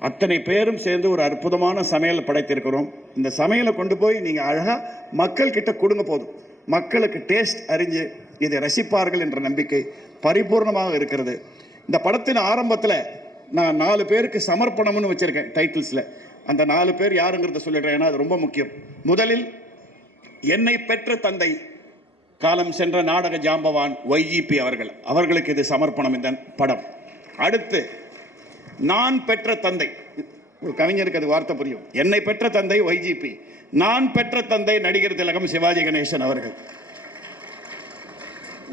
அத்தனை பேரும் சேர்ந்து ஒரு அற்புதமான சமையலை படைத்திருக்கிறோம். இந்த சமையலை கொண்டு போய் நீங்கள் அழகாக மக்கள் கிட்ட கொடுங்க, போதும். மக்களுக்கு டேஸ்ட் அறிஞ்சு இதை ரசிப்பார்கள் என்ற நம்பிக்கை பரிபூர்ணமாக இருக்கிறது. இந்த படத்தின் ஆரம்பத்தில் நான் 4 பேருக்கு சமர்ப்பணம்னு வச்சுருக்கேன் டைட்டில்ஸில். அந்த 4 பேர் யாருங்கிறத சொல்லிடுறேன், ஏன்னா அது ரொம்ப முக்கியம். முதலில் என்னை பெற்ற தந்தை, காலம் சென்ற நாடக ஜாம்பவான் YGP அவர்களுக்கு இது சமர்ப்பணம் இந்த படம். அடுத்து நான் பெற்ற தந்தை, ஒரு கவிஞருக்கு அது வார்த்தை புரியும். என்னை பெற்ற தந்தை YGP, நான் பெற்ற தந்தை நடிகர் திலகம் சிவாஜி கணேசன் அவர்கள்.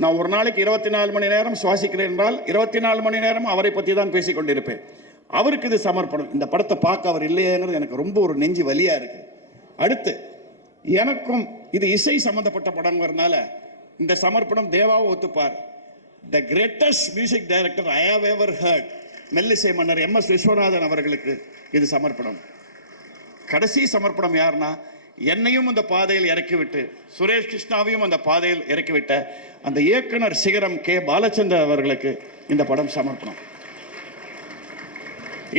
நான் ஒரு நாளைக்கு 24 மணி நேரம் சுவாசிக்கிறேன் என்றால் 24 மணி நேரம் அவரை பற்றி தான் பேசிக் கொண்டிருப்பேன். அவருக்கு இது சமர்ப்பணம். இந்த படத்தை பார்க்க அவர் இல்லையேங்கிறது எனக்கு ரொம்ப ஒரு நெஞ்சு வலியா இருக்கு. அடுத்து எனக்கும் இது இசை சம்பந்தப்பட்ட படங்கிறதுனால இந்த சமர்ப்பணம் தேவாவை ஒத்துப்பார். The greatest music director I have ever heard, மெல்லிசை மன்னர் MS விஸ்வநாதன் அவர்களுக்கு இது சமர்ப்பணம். கடைசி சமர்ப்பணம் யாருன்னா, என்னையும் அந்த பாதையில் இறக்கிவிட்டு சுரேஷ் கிருஷ்ணாவையும் அந்த பாதையில் இறக்கிவிட்ட அந்த இயக்குனர் சிகரம் K. பாலச்சந்தர் அவர்களுக்கு இந்த படம் சமர்ப்பணம்.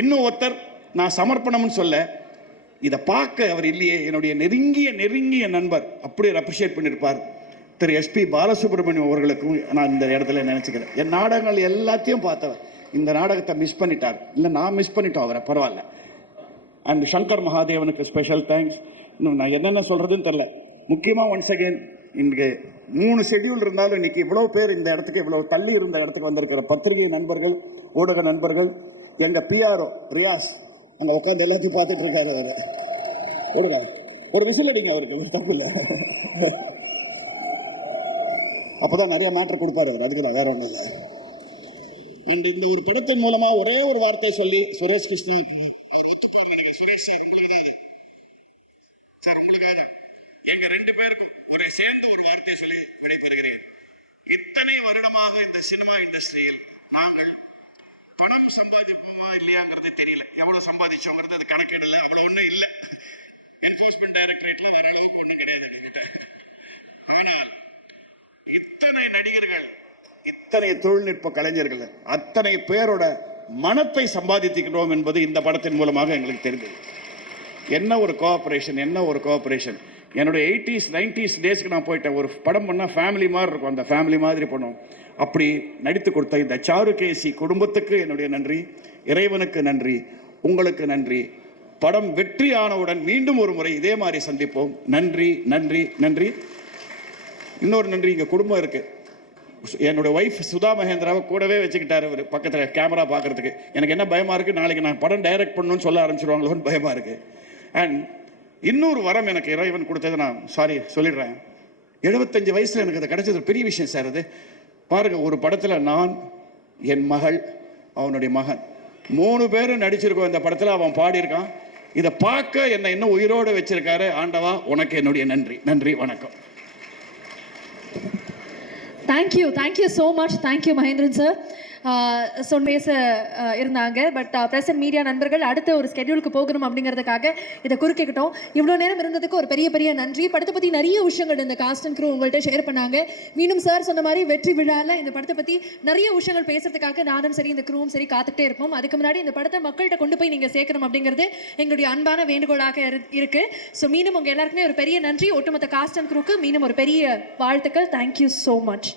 இன்னும் ஒருத்தர் நான் சமர்ப்பணம்னு சொல்ல, இதை பார்க்க அவர் இல்லையே, என்னுடைய நெருங்கிய நண்பர் அப்படியே அப்ரிஷியேட் பண்ணியிருப்பார், திரு SP பாலசுப்ரமணியம் அவர்களுக்கும் நான் இந்த இடத்துல நினைச்சுக்கிறேன். என் நாடகங்கள் எல்லாத்தையும் பார்த்தவர் இந்த நாடகத்தை மிஸ் பண்ணிட்டார், இல்லை நான் மிஸ் பண்ணிட்டோம் அவரை, பரவாயில்ல. அண்ட் சங்கர் மகாதேவனுக்கு ஸ்பெஷல் தேங்க்ஸ். இன்னும் நான் என்னென்ன சொல்கிறதுன்னு தெரில. முக்கியமாக ஒன்ஸ் அகெயின், இன்றைக்கு 3 ஷெட்யூல் இருந்தாலும் இன்னைக்கு இவ்வளோ பேர் இந்த இடத்துக்கு, இவ்வளோ தள்ளி இருந்த இடத்துக்கு வந்திருக்கிற பத்திரிகை நண்பர்கள், ஊடக நண்பர்கள், எங்கள் PRO ரியாஸ் அங்கே உட்காந்து எல்லாத்தையும் பார்த்துட்டு இருக்காரு. அவர் கொடுங்க, ஒரு விசில் அடிங்க அவருக்கு, தப்பு இல்லை. அப்போதான் நிறைய மேட்டர் கொடுப்பாரு அவர், அதுக்கு தான், வேற ஒன்றும் இல்லை. அண்ட் இந்த ஒரு படத்தின் மூலமாக ஒரே ஒரு வார்த்தை சொல்லி சுரேஷ் கிருஷ்ணா எங்க 2 பேருக்கும் ஒரு சேர்ந்து ஒரு வார்த்தை சொல்லி விடைபெறுகிறேன். இத்தனை வருடமாக இந்த சினிமா இண்டஸ்ட்ரியில் நாங்கள் பணம் சம்பாதிப்போமா இல்லையாங்கிறது தெரியல. எவ்வளவு சம்பாதிச்சோங்கிறது அது கணக்கிடல, அவ்வளவு ஒன்றும் இல்லை. என்ஃபோர்ஸ்மெண்ட் டைரக்டரேட்ல தாராளமாக பண்ண கிடையாது. ஆனால் இத்தனை நடிகர்கள், இத்தனை தொழில்நுட்ப கலைஞர்கள், அத்தனை பேரோட மனத்தை சம்பாதித்துக்கிறோம் என்பது இந்த படத்தின் மூலமாக எங்களுக்கு தெரிந்தது. என்ன ஒரு கோஆப்ரேஷன், என்ன ஒரு கோஆப்ரேஷன். என்னுடைய 80s 90s டேஸ்க்கு நான் போயிட்டேன். ஒரு படம் பண்ணால் ஃபேமிலி மாதிரி இருக்கும், அந்த ஃபேமிலி மாதிரி பண்ணோம். அப்படி நடித்து கொடுத்த இந்த சாருகேசி குடும்பத்துக்கு என்னுடைய நன்றி, இறைவனுக்கு நன்றி, உங்களுக்கு நன்றி. படம் வெற்றி ஆனவுடன் மீண்டும் ஒரு முறை இதே மாதிரி சந்திப்போம். நன்றி நன்றி நன்றி. இன்னொரு நன்றி, இங்கே குடும்பம் இருக்கு. என்னுடைய ஒய்ஃப் சுதா மகேந்திராவை கூடவே வச்சுக்கிட்டாரு ஒரு பக்கத்தில் கேமரா பார்க்கறதுக்கு. எனக்கு என்ன பயமாக இருக்குது, நாளைக்கு நான் படம் டைரக்ட் பண்ணணும்னு சொல்ல ஆரம்பிச்சிருவாங்களோன்னு பயமாக இருக்குது. அண்ட் இன்னொரு வரம் எனக்கு இறைவன் கொடுத்தது, நான் சொல்லிடுறேன். 75 வயசில் எனக்கு அது கிடைச்சது பெரிய விஷயம் சார். அது பாருங்க, ஒரு படத்தில் நான், என் மகள், அவனுடைய மகன் 3 பேரும் நடிச்சிருக்கோம் இந்த படத்தில். அவன் பாடியிருக்கான். இதை பார்க்க என்னை இன்னும் உயிரோடு வச்சிருக்காரு. ஆண்டவா, உனக்கு என்னுடைய நன்றி. நன்றி, வணக்கம். Thank you so much. Thank you Mahendran sir. பேச இருந்தாங்க. பட் ப்ரெஸ் அண்ட் மீடியா நண்பர்கள் அடுத்த ஒரு ஸ்கெடியூலுக்கு போகணும் அப்படிங்கிறதுக்காக இதை குறுக்கிக்கிட்டோம். இவ்வளோ நேரம் இருந்ததுக்கு ஒரு பெரிய நன்றி. படத்தை பற்றி நிறைய விஷயங்கள் இந்த காஸ்ட் அண்ட் க்ரூ உங்கள்கிட்ட ஷேர் பண்ணாங்க. மீண்டும் சார் சொன்ன மாதிரி வெற்றி விழாவில் இந்த படத்தை பற்றி நிறைய விஷயங்கள் பேசுறதுக்காக நானும் சரி இந்த க்ரூவும் சரி காத்துக்கிட்டே இருப்போம். அதுக்கு முன்னாடி இந்த படத்தை மக்கள்கிட்ட கொண்டு போய் நீங்கள் சேர்க்கணும் அப்படிங்கிறது எங்களுடைய அன்பான வேண்டுகோளாக இருக்கு. ஸோ மீண்டும் உங்கள் எல்லாருக்குமே ஒரு பெரிய நன்றி. ஒட்டுமொத்த காஸ்ட் அண்ட் க்ரூக்கு மீண்டும் ஒரு பெரிய வாழ்த்துக்கள். Thank you so much.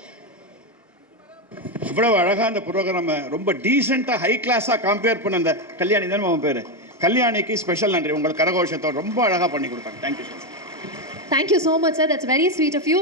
இவ்வளவு அழகாக அந்த ப்ரோக்ராம் ரொம்ப டீசெண்டாக ஹை கிளாஸாக கம்பேர் பண்ண அந்த கல்யாணி தானே அவன் பேர், கல்யாணிக்கு ஸ்பெஷல் நன்றி. உங்களுக்கு கரகோஷத்தோடு ரொம்ப அழகாக பண்ணி கொடுத்தாங்க. Thank you so much. Thank you so much, sir. That's very sweet of you.